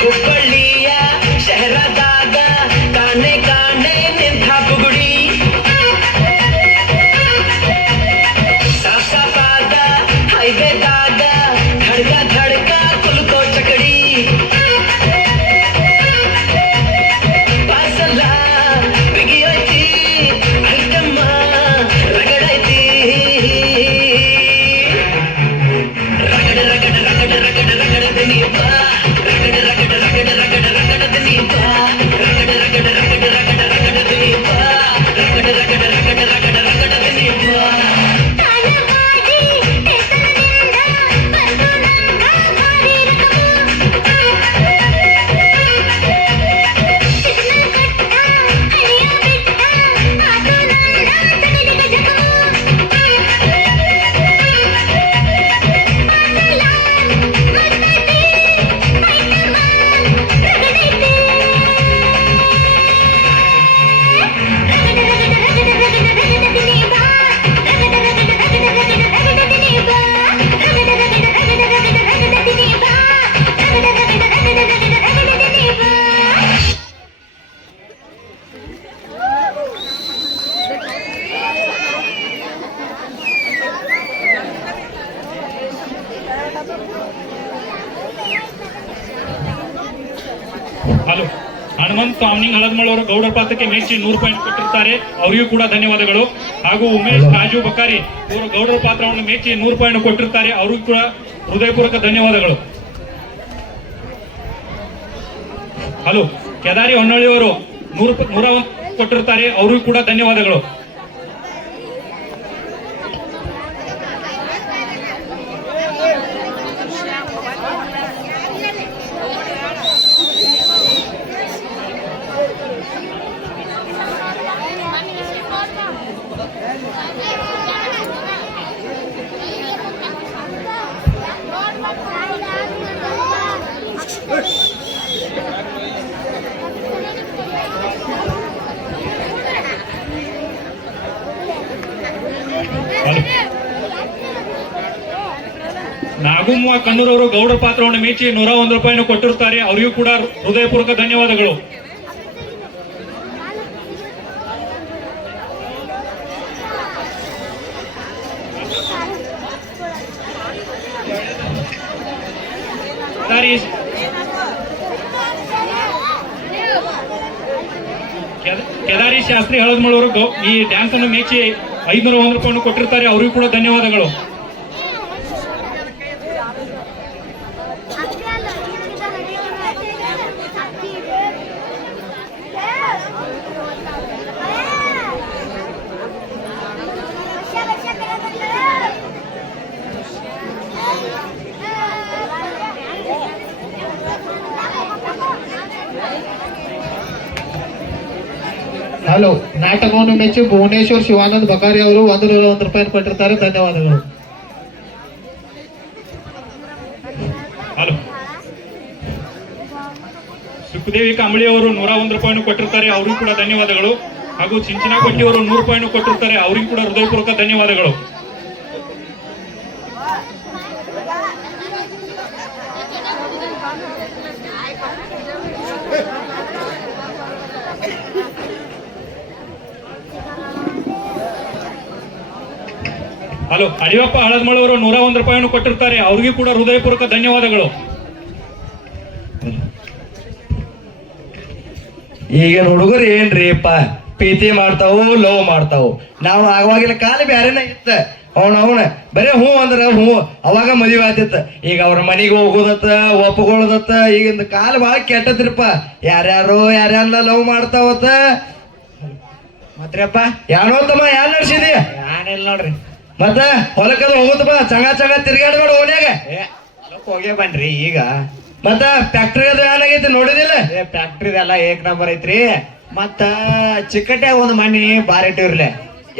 ಹುಬ್ಬಳ್ಳಿಯ ಶಹರದಾಗ ಕಾಣೆ ಕಾಣೆ ನಿಂತ ಬುಗುಡಿ ಸಾಸಾಪಾದ ಹೈವೇದಾಗ ಧಡ್ಕ ಧಡ್ಕ ಕುಲ್ಕೋ ಚಕಡಿ ಪಾಸಲ್ಲ ಬಿಗಿಯೈತಿ ಐಟಮ್ಮ ರಗಡೈತಿ ರಗಡ ರಗಡ ರಗಡ ರಗಡ ರಗಡ ನೀಪ ರಗಡ ರಗಡ ರಗಡ ರಗಡ ರಗಡ ನೀಪ ರಗಡ ರಗಡ ರಗಡ ರಗಡ ರಗಡ ನೀಪ ರಗಡ ರಗಡ ರಗಡ ರಗಡ ರಗಡ ನೀಪ ಹಲೋ, ಹನುಮಂತ್ ಆಮ್ನಿಂಗ್ ಹಳದ್ಮಳ್ ಅವರು ಗೌಡರ ಪಾತ್ರಕ್ಕೆ ಮೆಚ್ಚಿ 100 ರೂಪಾಯಿ ಕೊಟ್ಟಿರ್ತಾರೆ, ಅವರಿಗೂ ಕೂಡ ಧನ್ಯವಾದಗಳು. ಹಾಗೂ ಉಮೇಶ್ ರಾಜು ಬಕಾರಿ ಇವರು ಗೌಡರ ಪಾತ್ರವನ್ನು ಮೆಚ್ಚಿ 100 ರೂಪಾಯಿ ಕೊಟ್ಟಿರ್ತಾರೆ, ಅವರಿಗೂ ಕೂಡ ಹೃದಯಪೂರ್ವಕ ಧನ್ಯವಾದಗಳು. ಹಲೋ, ಕೆದಾರಿ ಹೊನ್ನಳ್ಳಿ ಅವರು 100 ಕೊಟ್ಟಿರ್ತಾರೆ, ಅವರಿಗೂ ಕೂಡ ಧನ್ಯವಾದಗಳು. ನಾಗುಮ್ಮ ಕಣ್ಣೂರವರು ಗೌಡರ ಪಾತ್ರವನ್ನು ಮೆಚ್ಚಿ 101 ರೂಪಾಯಿಯನ್ನು ಕೊಟ್ಟಿರುತ್ತಾರೆ, ಅವರಿಗೂ ಕೂಡ ಹೃದಯಪೂರ್ವಕ ಧನ್ಯವಾದಗಳು. ಕೆದಾರಿ ಶಾಸ್ತ್ರಿ ಹಳದ್ಮಳವರು ಈ ಡ್ಯಾನ್ಸ್ ಅನ್ನು ಮೆಚ್ಚಿ 501 ರೂಪಾಯಿಯನ್ನು ಕೊಟ್ಟಿರ್ತಾರೆ, ಅವರಿಗೂ ಕೂಡ ಧನ್ಯವಾದಗಳು. ಹಲೋ, ನಾಟಕವನ್ನು ಮೆಚ್ಚಿ ಭುವನೇಶ್ವರ್ ಶಿವಾನಂದ್ ಬಕಾರಿ ಅವರು 101 ರೂಪಾಯಿ ಕೊಟ್ಟಿರ್ತಾರೆ, ಧನ್ಯವಾದಗಳು. ಹಲೋ, ಸುಖದೇವಿ ಕಾಂಬಳಿ ಅವರು 101 ರೂಪಾಯಿಯನ್ನು ಕೊಟ್ಟಿರ್ತಾರೆ, ಅವರಿಗೂ ಕೂಡ ಧನ್ಯವಾದಗಳು. ಹಾಗೂ ಚಿಂಚನಕೊಟ್ಟಿ ಅವರು 100 ರೂಪಾಯಿಯನ್ನು ಕೊಟ್ಟಿರ್ತಾರೆ, ಅವರಿಗೂ ಕೂಡ ಹೃದಯಪೂರ್ವಕ ಧನ್ಯವಾದಗಳು. ಹಲೋ, ಅಡಿಯಪ್ಪ ಹಳದ್ಮಳ್ ಅವರು 101 ರೂಪಾಯಿಯನ್ನು ಕೊಟ್ಟಿರ್ತಾರೆ, ಅವ್ರಿಗೂ ಕೂಡ ಹೃದಯಪೂರ್ವಕ ಧನ್ಯವಾದಗಳು. ಈಗಿನ ಹುಡುಗರು ಏನ್ರಿಪ್ಪ, ಪ್ರೀತಿ ಮಾಡ್ತಾವು, ಲವ್ ಮಾಡ್ತಾವು. ನಾವು ಆವಾಗಿನ ಕಾಲ ಬ್ಯಾರೇನ ಇತ್ತ. ಅವನ ಬರೇ ಹೂ ಅಂದ್ರ ಹೂ, ಅವಾಗ ಮದುವೆ ಆತಿತ್ತ. ಈಗ ಅವ್ರ ಮನೆಗೆ ಹೋಗೋದತ್ತ, ಒಪ್ಪಗೊಳ್ಳದತ್ತ. ಈಗಿನ ಕಾಲ ಭಾಳ ಕೆಟ್ಟದ್ರಿಪ್ಪ. ಯಾರ್ಯಾರೆಲ್ಲ ಲವ್ ಮಾಡ್ತಾವತ್ತ. ಮತ್ರಿಯಪ್ಪ ಯಾನೋ ತಮ್ಮ ಯಾನ್ ನಡ್ಸಿದಿ? ನಾನಿಲ್ಲ ನೋಡ್ರಿ. ಮತ್ತ ಹೊಲಕ್ಕದ ಹೋಗುತ್ತಪ್ಪ, ಚಂಗ ತಿರ್ಗಾಡ್ಬೇಡ ಓನ್ಯಾಗ. ಹೋಗೇ ಬನ್ರಿ ಈಗ. ಮತ್ತ ಫ್ಯಾಕ್ಟ್ರಿ ಅದು ಏನಾಗೈತಿ ನೋಡಿದಿಲ್ಲ? ಫ್ಯಾಕ್ಟ್ರಿದೆಲ್ಲ ಏಕ್ ನಂಬರ್ ಐತ್ರಿ. ಮತ್ತ ಚಿಕ್ಕಟ್ಯಾಗ ಒಂದು ಮನಿ ಬಾರ್ ಇಟ್ಟಿರ್ಲೆ.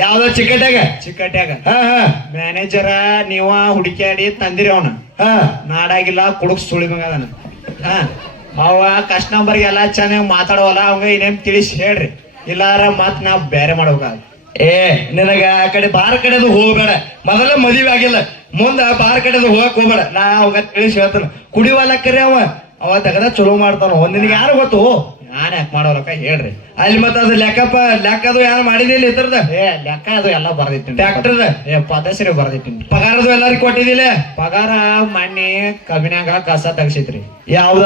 ಯಾವ್ದೋ ಚಿಕ್ಕಟ್ಯಾಗ ಹಾ ಮ್ಯಾನೇಜರ ನೀವ ಹುಡುಕ್ಯಾಡಿ ತಂದಿರಿ ಅವನ. ಹಾ ನಾಡಾಗಿಲ್ಲ ಕುಡುಕ್ ಸುಳಿ ಮಗ ಅದನ್ನ. ಅವ ಕಸ್ಟಮರ್ಗೆಲ್ಲ ಚೆನ್ನಾಗಿ ಮಾತಾಡೋಲ್ಲ. ಅವಂಗ ಏನೇನ್ ತಿಳಿಸಿ ಹೇಳ್ರಿ, ಇಲ್ಲಾರ ಮತ್ ನಾವ್ ಬೇರೆ ಮಾಡ್ಬೇಕಾಗ. ನಿನಗ ಆ ಕಡೆ ಬಾರ್ ಕಡೆದು ಹೋಗ್ಬೇಡ. ಮೊದಲ ಮದುವೆ ಆಗಿಲ್ಲ, ಮುಂದ ಬಾರ್ ಕಡೆದು ಹೋಗಕ್ ಹೋಗ್ಬೇಡ. ನಾ ಅವಾಗ ತಿಳಿಸಿ ಹೇಳ್ತಾನ, ಕುಡಿವಲ್ಲ ಕರಿ ಅವ ತಗದ ಚಲೋ ಮಾಡ್ತಾನ. ನಿನಗೆ ಯಾರು ಗೊತ್ತು? ನಾನ್ ಯಾಕೆ ಮಾಡೋಲಕ್ಕ ಹೇಳ್ರಿ. ಅಲ್ಲಿ ಮತ್ತ ಅದು ಲೆಕ್ಕದು ಯಾರು ಮಾಡಿದಿಲ್ಲ ಇದ್ರದ? ಲೆಕ್ಕ ಅದು ಎಲ್ಲ ಬರ್ದಿಟ್ಟಿನಿ. ಟ್ಯಾಕ್ಟರ್ದ ಪದಸರಿ ಬರ್ದಿಟ್ಟಿನಿ. ಪಗಾರದು ಎಲ್ಲಾರಿಗೂ ಕೊಟ್ಟಿದಿಲ್ಲ? ಪಗಾರ ಮಣ್ಣಿ ಕಬ್ಬಿನಾಗ ಕಸ ತೆಗ್ಸಿತ್ರಿ. ಯಾವ್ದ?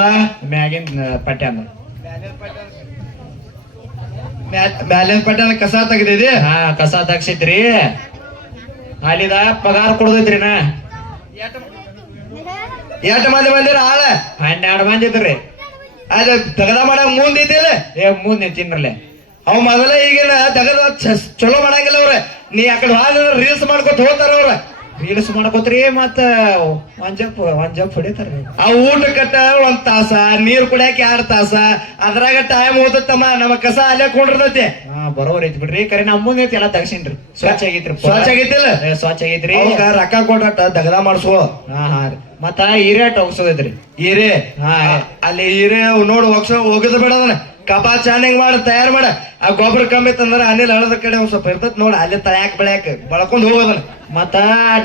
ಮ್ಯಾಗಿನ ಪಟ್ಯ ಅಂದ. ಮ್ಯಾಲಿನ ಪಟ್ಯಾನ ಕಸ ತೆಗ್ದಿದಿ? ಕಸ ತೆಗ್ಸಿತ್ರಿ. ಅಲ್ಲಿದ ಪಗಾರ ಕೊಡದೈತ್ರಿ. ಎಷ್ಟು ಮಂದಿ ಬಂದಿರ ಆಳ? 12 ಮಂದಿ ಇದ್ರಿ. ಅದು ತಗದ ಮಾಡಕ್ ಮುಂದ್ ಇದ್ದಿಲ್ಲ? ಮುಂದ್ ನಿಂತಿನ್ರಲ್ಲೇ. ಅವ್ ಮೊದಲ ಈಗಿನ ತಗದ ಚಲೋ ಮಾಡಂಗಿಲ್ಲ ಅವ್ರ. ನೀ ಆ ಕಡೆ ಹೋದ್ರ ರೀಲ್ಸ್ ಮಾಡ್ಕೊತ ಹೋಗ್ತಾರ ಅವ್ರ. ರೀಲ್ಸ್ ಮಾಡ್ಕೋತ್ರಿ, ಮತ್ತ ಒಂದ್ ಜಪ್ ಹೊಡಿತಾರ್ರಿ. ಆ ಊಟ ಕಟ್ಟ 1 ತಾಸ, ನೀರ್ ಕುಡಿಯಾಕ 2 ತಾಸ, ಅದ್ರಾಗ ಟೈಮ್ ಹೋದತ್ತಮ್ಮ. ನಮ್ಮ ಕಸ ಅಲ್ಲೇ ಕೊಂಡಿರ್ತೈತಿ. ಬರೋರ್ ಐತಿ ಬಿಡ್ರಿ. ಕರೆ ನಮ್ಮ ಮುಂದೆ ಎಲ್ಲ ತೆಗ್ಸಿನ್ರಿ. ಸ್ವಚ್ಛ ಆಗೈತ್ರಿ. ಸ್ವಚ್ಛ ಆಗೈತಿಲ್ಲ? ಸ್ವಚ್ಛ ಆಗೈತ್ರಿ. ರೊಕ್ಕ ಕೊಟ್ಟ ದಗದ ಮಾಡ್ಸೋ. ಹಾ ರೀ. ಮತ್ತ ಹಿರಿಯಾಟ ಹೋಗ್ಸೋದೈತ್ರಿ. ಹೀರೆ ಅಲ್ಲಿ ಹೀರೆ ನೋಡು ಹೋಗದ ಬೇಡ. ಅದನ್ನ ಕಬಾ ಚೆನ್ನಾಗಿ ಮಾಡಿ ತಯಾರು ಮಾಡ. ಆ ಗೊಬ್ಬರ ಕಮ್ಮಿ ಇತ್ತಂದ್ರ ಅನಿಲ್ ಹಳದ ಕಡೆ ಒಂದ್ ಸ್ವಲ್ಪ ಇರ್ತತ್ ನೋಡ, ಅಲ್ಲಿ ತಳ್ಯಾಕ ಬೆಳ್ಯಾಕ ಬಳಕೊಂಡ್ ಹೋಗೋದನ್ನ. ಮತ್ತ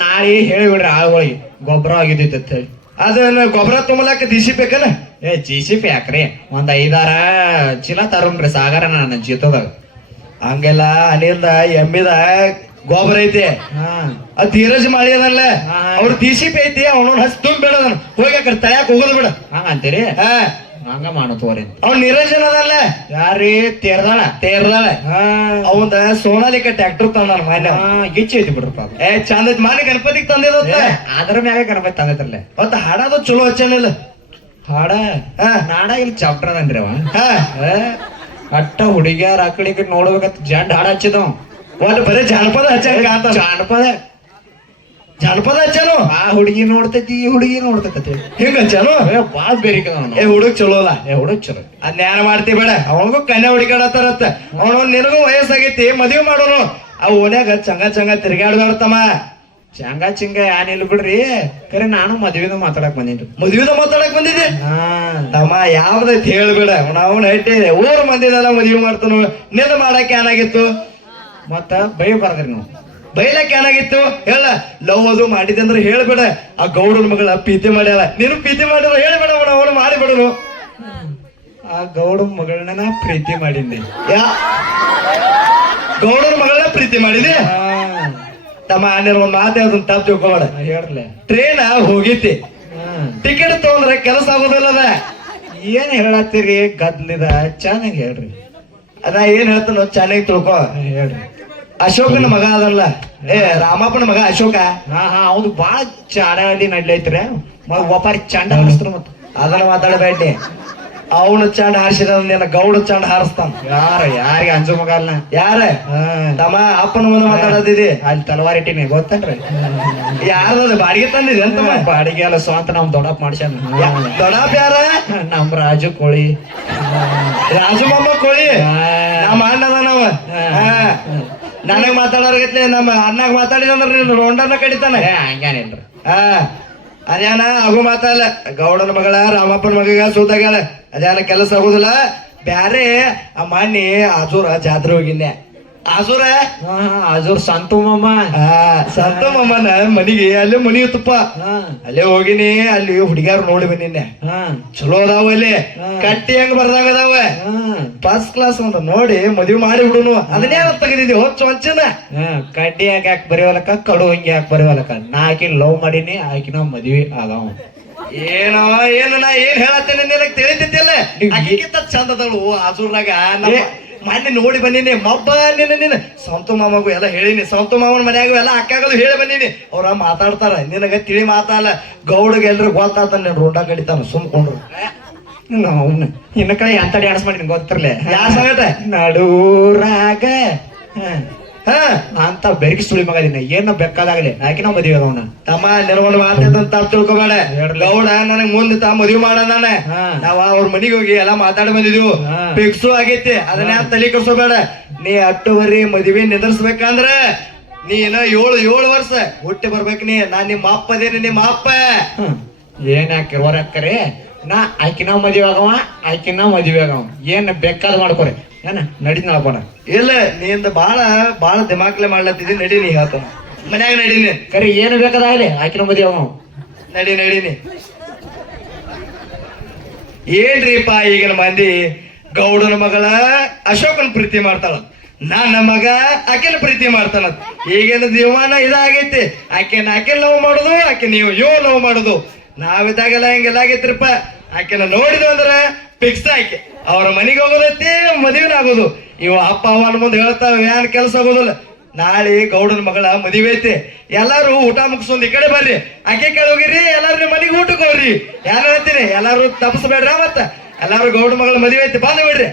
ನಾಳೆ ಹೇಳಿಬಿಡ್ರಿ ಆಳುಗಳಿಗೆ ಗೊಬ್ಬರ ಆಗಿದ್ದೈತಿ ಅಂತ ಹೇಳಿ. ಅದನ್ನ ಗೊಬ್ಬರ ತುಂಬಲಾಕ ದಿಸಿ ಬೇಕನ? JCP ಯಾಕ್ರಿ, ಒಂದ್ 5-6 ಚೀಲ ತರುಣ್ರಿ ಸಾಗರ ನನ್ನ ಜೀತದಾಗ. ಹಂಗೆಲ್ಲ ಅನಿಲ್ದ ಎಮ್ಮಿದ ಗೊಬ್ಬರ ಐತಿ. ಅದ್ ಧೀರಜ್ ಮಾಡಿ ಅದಲ್ಲ, ಅವ್ರ ದಿಸಿಪಿ ಐತಿ. ಅವನೊಂದ್ ಹಸಿ ತುಂಬ ಬೇಡ, ಅದನ್ನ ಹೋಗಿ ಆ ಕಡೆ ತಳ್ಯಾಕ ಹೋಗೋದು ಬೇಡ. ಹಂಗ ಅಂತೀರಿ? ಹಂಗ ಮಾಡು ತೋರಿ. ಅವ್ನ ನಿರಂಜನ್ ಅದಲ್ಲ ಯಾರೀ? ತೇರ್ದಾಳ. ಅವಂದ ಸೋನಾಲಿಕ ಟ್ರ್ಯಾಕ್ಟರ್ ತಂದ ಮಾನ್ಯ. ಗಿಚ್ಚಿ ಐತಿ ಬಿಡ್ರಪ್ಪ. ಚಂದ ಐತಿ. ಮಾನ್ಯ ಗಣಪತಿಗೆ ತಂದಿದ ಅದ್ರ ಮ್ಯಾಗ ಗಣಪತಿ ತಂದೈತ್ರಲ್ಲ. ಮತ್ತ ಹಾಡೋದು ಚಲೋ ಹಚ್ಚನಿಲ್ಲ. ಹಾಡ ನಾಡ ಇಲ್ಲಿ ಚಾಪ್ಟರ್ ಅದನ್ರಿ ಅವ. ಅಟ್ಟ ಹುಡುಗಿಯಾರ ಆ ಕಡೆ ನೋಡ್ಬೇಕಂತ ಜಂಡ್ ಹಾಡ ಹಚ್ಚಿದವ್. ಒಟ್ಟು ಬರೀ ಜಾನಪದ ಹಚ್ಚಂಗ ಅಂತ. ಜಾನಪದ ಹಚ್ಚಾನು. ಆ ಹುಡುಗಿ ನೋಡ್ತೈತಿ, ಈ ಹುಡುಗಿ ನೋಡ್ತೈತಿ. ಹಿಂಗ ಹಚ್ಚಾನು. ಬಾಳ ಬೇರಿಕ ಹುಡುಗ ಚಲೋ ಅಲ್ಲ. ಹುಡುಗ ಚಲೋ. ಅದ್ನ್ಯಾನ ಮಾಡ್ತಿ ಬೇಡ. ಅವನಿಗೂ ಕನ್ಯಾ ಹುಡುಗಾಡತ್ತಾರತ್ತ. ಅವನು ನಿನಗೂ ವಯಸ್ಸಾಗೈತಿ, ಮದುವೆ ಮಾಡೋನು. ಆ ಓಣ್ಯಾಗ ಚಂಗ ತಿರ್ಗಾಡ್ಬೇಡ್ತಮ್ಮ. ಚಿಂಗ ಏನಿಲ್ಲ ಬಿಡ್ರಿ. ಕರೆ ನಾನು ಮದ್ವಿದ ಮಾತಾಡಕ್ ಬಂದಿನ್ರಿ. ಮದ್ವಿದ ಮಾತಾಡಕ್ ಬಂದಿದ್ದೆ ತಮ್ಮ? ಯಾವ್ದೈತಿ ಹೇಳ್ಬೇಡ. ಅವನ ಹಟ್ಟಿ ಊರ್ ಮಂದಿದೆಲ್ಲ ಮದ್ವಿ ಮಾಡ್ತಾನು. ನಿನ್ನ ಮಾಡಕ್ ಏನಾಗಿತ್ತು? ಮತ್ತ ಬೈ ಬರ್ದ್ರಿ ನಾವು. ಬೈಲಕ್ ಏನಾಗಿತ್ತು ಹೇಳ? ಲವ್ ಅದು ಮಾಡಿದೆ ಅಂದ್ರೆ ಹೇಳ್ಬೇಡ. ಆ ಗೌಡನ ಮಗಳ ಪ್ರೀತಿ ಮಾಡ್ಯಾರ, ನೀನು ಪ್ರೀತಿ ಮಾಡಿರ ಹೇಳ್ಬೇಡ. ಅವನು ಮಾಡಿಬಿಡನು. ಆ ಗೌಡ ಮಗಳನ್ನ ಪ್ರೀತಿ ಮಾಡಿದ್ದೆ. ಗೌಡನ ಮಗಳನ್ನ ಪ್ರೀತಿ ಮಾಡಿದೆ ತಮ್ಮ. ನೀನು ಒಂದ್ ಮಾತು ಅದನ್ನ ತಪ್ಪು ತಿಳ್ಕೊಬೇಡ. ಹೇಳ್ರಲ್ಲ, ಟ್ರೈನ್ ಹೋಗೈತಿ, ಟಿಕೆಟ್ ತಗೊಂಡ್ರೆ ಕೆಲಸ ಆಗೋದಿಲ್ಲ. ಅದ ಏನ್ ಹೇಳತ್ತೀರಿ? ಗದ್ಲಿದ ಚೆನ್ನಾಗಿ ಹೇಳ್ರಿ. ಅದ ಏನ್ ಹೇಳ್ತಾನೋ ಚೆನ್ನಾಗಿ ತಿಳ್ಕೊ. ಹೇಳ್ರಿ. ಅಶೋಕನ ಮಗ ಅದಲ್ಲ, ರಾಮಪ್ಪನ ಮಗ ಅಶೋಕ. ಅವ್ದು ಬಾಳ ಚಾಡಿ ನಡ್ಲೈತ್ರಿ. ಒಪಾರಿ ಚಂಡ ಹಾರಿಸ್ತಾರ. ಮತ್ತ ಅದನ್ನ ಮಾತಾಡಬೇಡಿ. ಅವನು ಚಂಡ ಹಾರಿಸಿದ ಗೌಡ ಚಂಡ ಹಾರಿಸ್ತಾನ. ಯಾರಿಗೆ ಅಂಜು ಮಗ ಅಲ್ಲ. ಯಾರ ತಮ್ಮ? ಅಪ್ಪನ ಮುಂದೆ ಮಾತಾಡೋದಿದೆ. ಅಲ್ಲಿ ತಲವಾರ್ ಇಟ್ಟಿನಿ ಗೊತ್ತೇನ್ರಿ? ಯಾರದ ಬಾಡಿಗೆ ತಂದಿದೆ ಅಂತ? ಬಾಡಿಗೆ ಅಲ್ಲ, ಸ್ವಂತ ನಮ್ ದೊಡ್ಡಪ್ಪ ಮಾಡ್ಸ್ಯಾನ. ದೊಡ್ಡಪ್ಪ ಯಾರ? ನಮ್ ರಾಜು ಕೋಳಿ. ರಾಜು ಮಾಮ ಕೋಳಿ ನಮ್ಮ ಅಣ್ಣದ. ನಾವ ನನಗ್ ಮಾತಾಡೋರ್ಗತ್ಲೆ ನಮ್ಮ ಅಣ್ಣಾಗ ಮಾತಾಡಿದಂದ್ರ ನೀನು ರೋಂಡನ್ನ ಕಡಿತಾನೆ. ಹಂಗೇನಿಲ್ರಿ. ಅದ್ಯಾನ ಆಗು ಮಾತಲ್ಲ. ಗೌಡನ ಮಗಳ ರಾಮಪ್ಪನ ಮಗ ಸೂತಾಗ್ಯಾಳ. ಅದ್ಯಾನ ಕೆಲಸ ಆಗುದಿಲ್ಲ. ಬ್ಯಾರೆ ಆ ಮಾನ್ಯ ಆಜೂರ ಜಾತ್ರೆ ಹೋಗಿನ್ನೆ. ಆಸೂರ ಅಜೂರ್ ಸಂತು ಮಾಮ ಸಂತ ಮಾಮನ ಮನಿಗೆ ಅಲ್ಲೇ ಮನಿ ಇತ್ತಪ್ಪ ಅಲ್ಲೇ ಹೋಗಿನಿ ಅಲ್ಲಿ ಹುಡುಗ್ಯಾರ ನೋಡಿ ಬನ್ನಿನ್ನೆ ಚಲೋ ಅದಾವ ಅಲ್ಲಿ ಕಟ್ಟಿ ಹೆಂಗ್ ಬರ್ದಾಗ ಅದಾವ ಫಸ್ಟ್ ಕ್ಲಾಸ್ ಅಂತ ನೋಡಿ ಮದ್ವಿ ಮಾಡಿ ಬಿಡುನು ಅದನ್ನೇ ತೆಗೆದಿದ್ವಿ ಹೊಚ್ಚನ ಕಡ್ಡಿ ಯಾಕೆ ಬರೀವಲಕ್ಕ ಕಡು ಹಂಗೆ ಯಾಕೆ ಬರೀವಲಕ್ಕ ನಾ ಆಕಿನ ಲವ್ ಮಾಡೀನಿ ಆಕಿನ ಮದ್ವಿ ಆಗವ ಏನೋ ಏನು ನಾ ಏನ್ ಹೇಳತ್ತೇನೆ ನಿನಗ್ ತಿಳಿತಿದ್ದಿಲ್ಲ ಆಕಿಗಿಂತ ಚಂದ ಅದಳು ಆಸೂರ್ನಾಗ ಮೊನ್ನೆ ನೋಡಿ ಬಂದೀನಿ ಮಬ್ಬ ನಿನ್ನ ಸಂತು ಮಾಮಗೂ ಎಲ್ಲ ಹೇಳಿನಿ ಸಂತು ಮಾಮನ ಮನ್ಯಾಗ ಎಲ್ಲ ಅಕ್ಕಾಗದು ಹೇಳಿ ಬಂದೀನಿ ಅವ್ರ ಮಾತಾಡ್ತಾರ ನಿನಗ ತಿಳಿ ಮಾತಾಡಲ್ಲ ಗೌಡಗೆ ಎಲ್ರು ಗೊತ್ತಾತ ನೀನ್ ರೋಡ ಕಡಿತಾನ ಸುಮ್ಕೊಂಡ್ರು ಇನ್ನ ಕಡೆ ಅಂತಡಿ ಅಣಸ್ ಮಾಡಿ ಗೊತ್ತಿರ್ಲೆ ಯಾರ ಸಂಗಟ ನಡೂರಾಗ ಅಂತ ಬೆರಗಿ ಸುಳಿ ಮಗದಿನ ಏನ ಬೇಕಾದಾಗಲಿ ಆಕಿನ ಮದ್ವೆ ಅವನ ತಮ್ಮ ನೆರವನ್ನು ಮಾತಾಡ್ತಂತ ತಪ್ಪು ತಿಳ್ಕೊಬೇಡ ಗೌಡ ನನಗ್ ಮುಂದೆ ತಾ ಮದ್ವಿ ಮಾಡ ನಾನ ನಾವ್ ಅವ್ರ ಮನಿಗೆ ಹೋಗಿ ಎಲ್ಲಾ ಮಾತಾಡಿ ಬಂದಿದ್ವು ಫಿಕ್ಸು ಆಗೈತಿ ಅದನ್ನ ಯಾಕೆ ತಲೆ ಕೆಡ್ಸೋಬೇಡ ನೀ ಅಟ್ಟುವರಿ ಮದ್ವಿ ನಿಂದರ್ಸ್ಬೇಕಂದ್ರ ನೀನ ಏಳು ವರ್ಷ ಹುಟ್ಟಿ ಬರ್ಬೇಕ್ ನೀ ನಾನ್ ನಿಮ್ಮ ಅಪ್ಪ ಅದೇನಿ ನಿಮ್ಮ ಅಪ್ಪ ಏನ್ ಹಾಕಿರ್ವರ ಹಾಕರಿ ನಾ ಆಕಿನ ಮದ್ವೆ ಆಗವ ಆಕಿನ ಮದ್ವೆ ಆಗವ ಏನ್ ಬೇಕಾದ ಮಾಡ್ಕೊರಿ ಏನ ನಡೀದ್ ನಡ್ಕೋಣ ಇಲ್ಲ ನೀಂದ ಬಾಳ ದಿಮಾಕ್ಲೆ ಮಾಡ್ಲತ್ತಿದಿ ನಡೀನಿ ಹೇಳ್ತಾನ ಮನ್ಯಾಗ ನಡೀನಿ ಕರಿ ಏನು ಬೇಕಾದಾಗಲಿ ಆಕಿನ ಮದ್ವೆ ಆಗವ ನಡೀನಿ ಏನ್ರಿಪ್ಪ ಈಗಿನ ಮಂದಿ ಗೌಡನ ಮಗಳ ಅಶೋಕನ ಪ್ರೀತಿ ಮಾಡ್ತಾಳ ನನ್ನ ಮಗ ಆಕೆನ ಪ್ರೀತಿ ಮಾಡ್ತಾನ ಈಗಿನ ಜೀವಮಾನ ಇದಾಗೈತಿ ಆಕೆನ ನೋವು ಮಾಡುದು ಆಕೆ ನೀವು ನೋವು ಮಾಡುದು ನಾವಿದ್ದಾಗೆಲ್ಲ ಹಿಂಗೆಲ್ಲ ಆಗೈತ್ರಿಪ್ಪ ಆಕೆನ ನೋಡಿದ ಅಂದ್ರ ಫಿಕ್ಸ್ ಆಕೆ ಅವ್ರ ಮನೆಗೆ ಹೋಗೋದೈತಿ ಮದುವೆನ ಆಗೋದು ಇವ ಅಪ್ಪ ಅವನ ಮುಂದೆ ಹೇಳ್ತಾವ ಏನ್ ಕೆಲಸ ಆಗೋದಿಲ್ಲ ನಾಳೆ ಗೌಡನ ಮಗಳ ಮದುವೆ ಐತಿ ಎಲ್ಲಾರು ಊಟ ಮುಗಿಸ್ಕೊಂಡ್ ಈ ಕಡೆ ಬರ್ರಿ ಆಕೆ ಕಡೆ ಹೋಗಿರಿ ಎಲ್ಲಾರು ನಿಮ್ಮ ಮನೆಗೆ ಊಟಕ್ಕೆ ಹೋಗ್ರಿ ಯಾರು ಹೇಳ್ತೀನಿ ಎಲ್ಲಾರು ತಪ್ಪಿಸ್ಬೇಡ್ರ ಮತ್ತ ಎಲ್ಲಾರು ಗೌಡನ ಮಗಳ ಮದುವೆ ಐತಿ ಬಂದ್ ಬಿಡ್ರಿ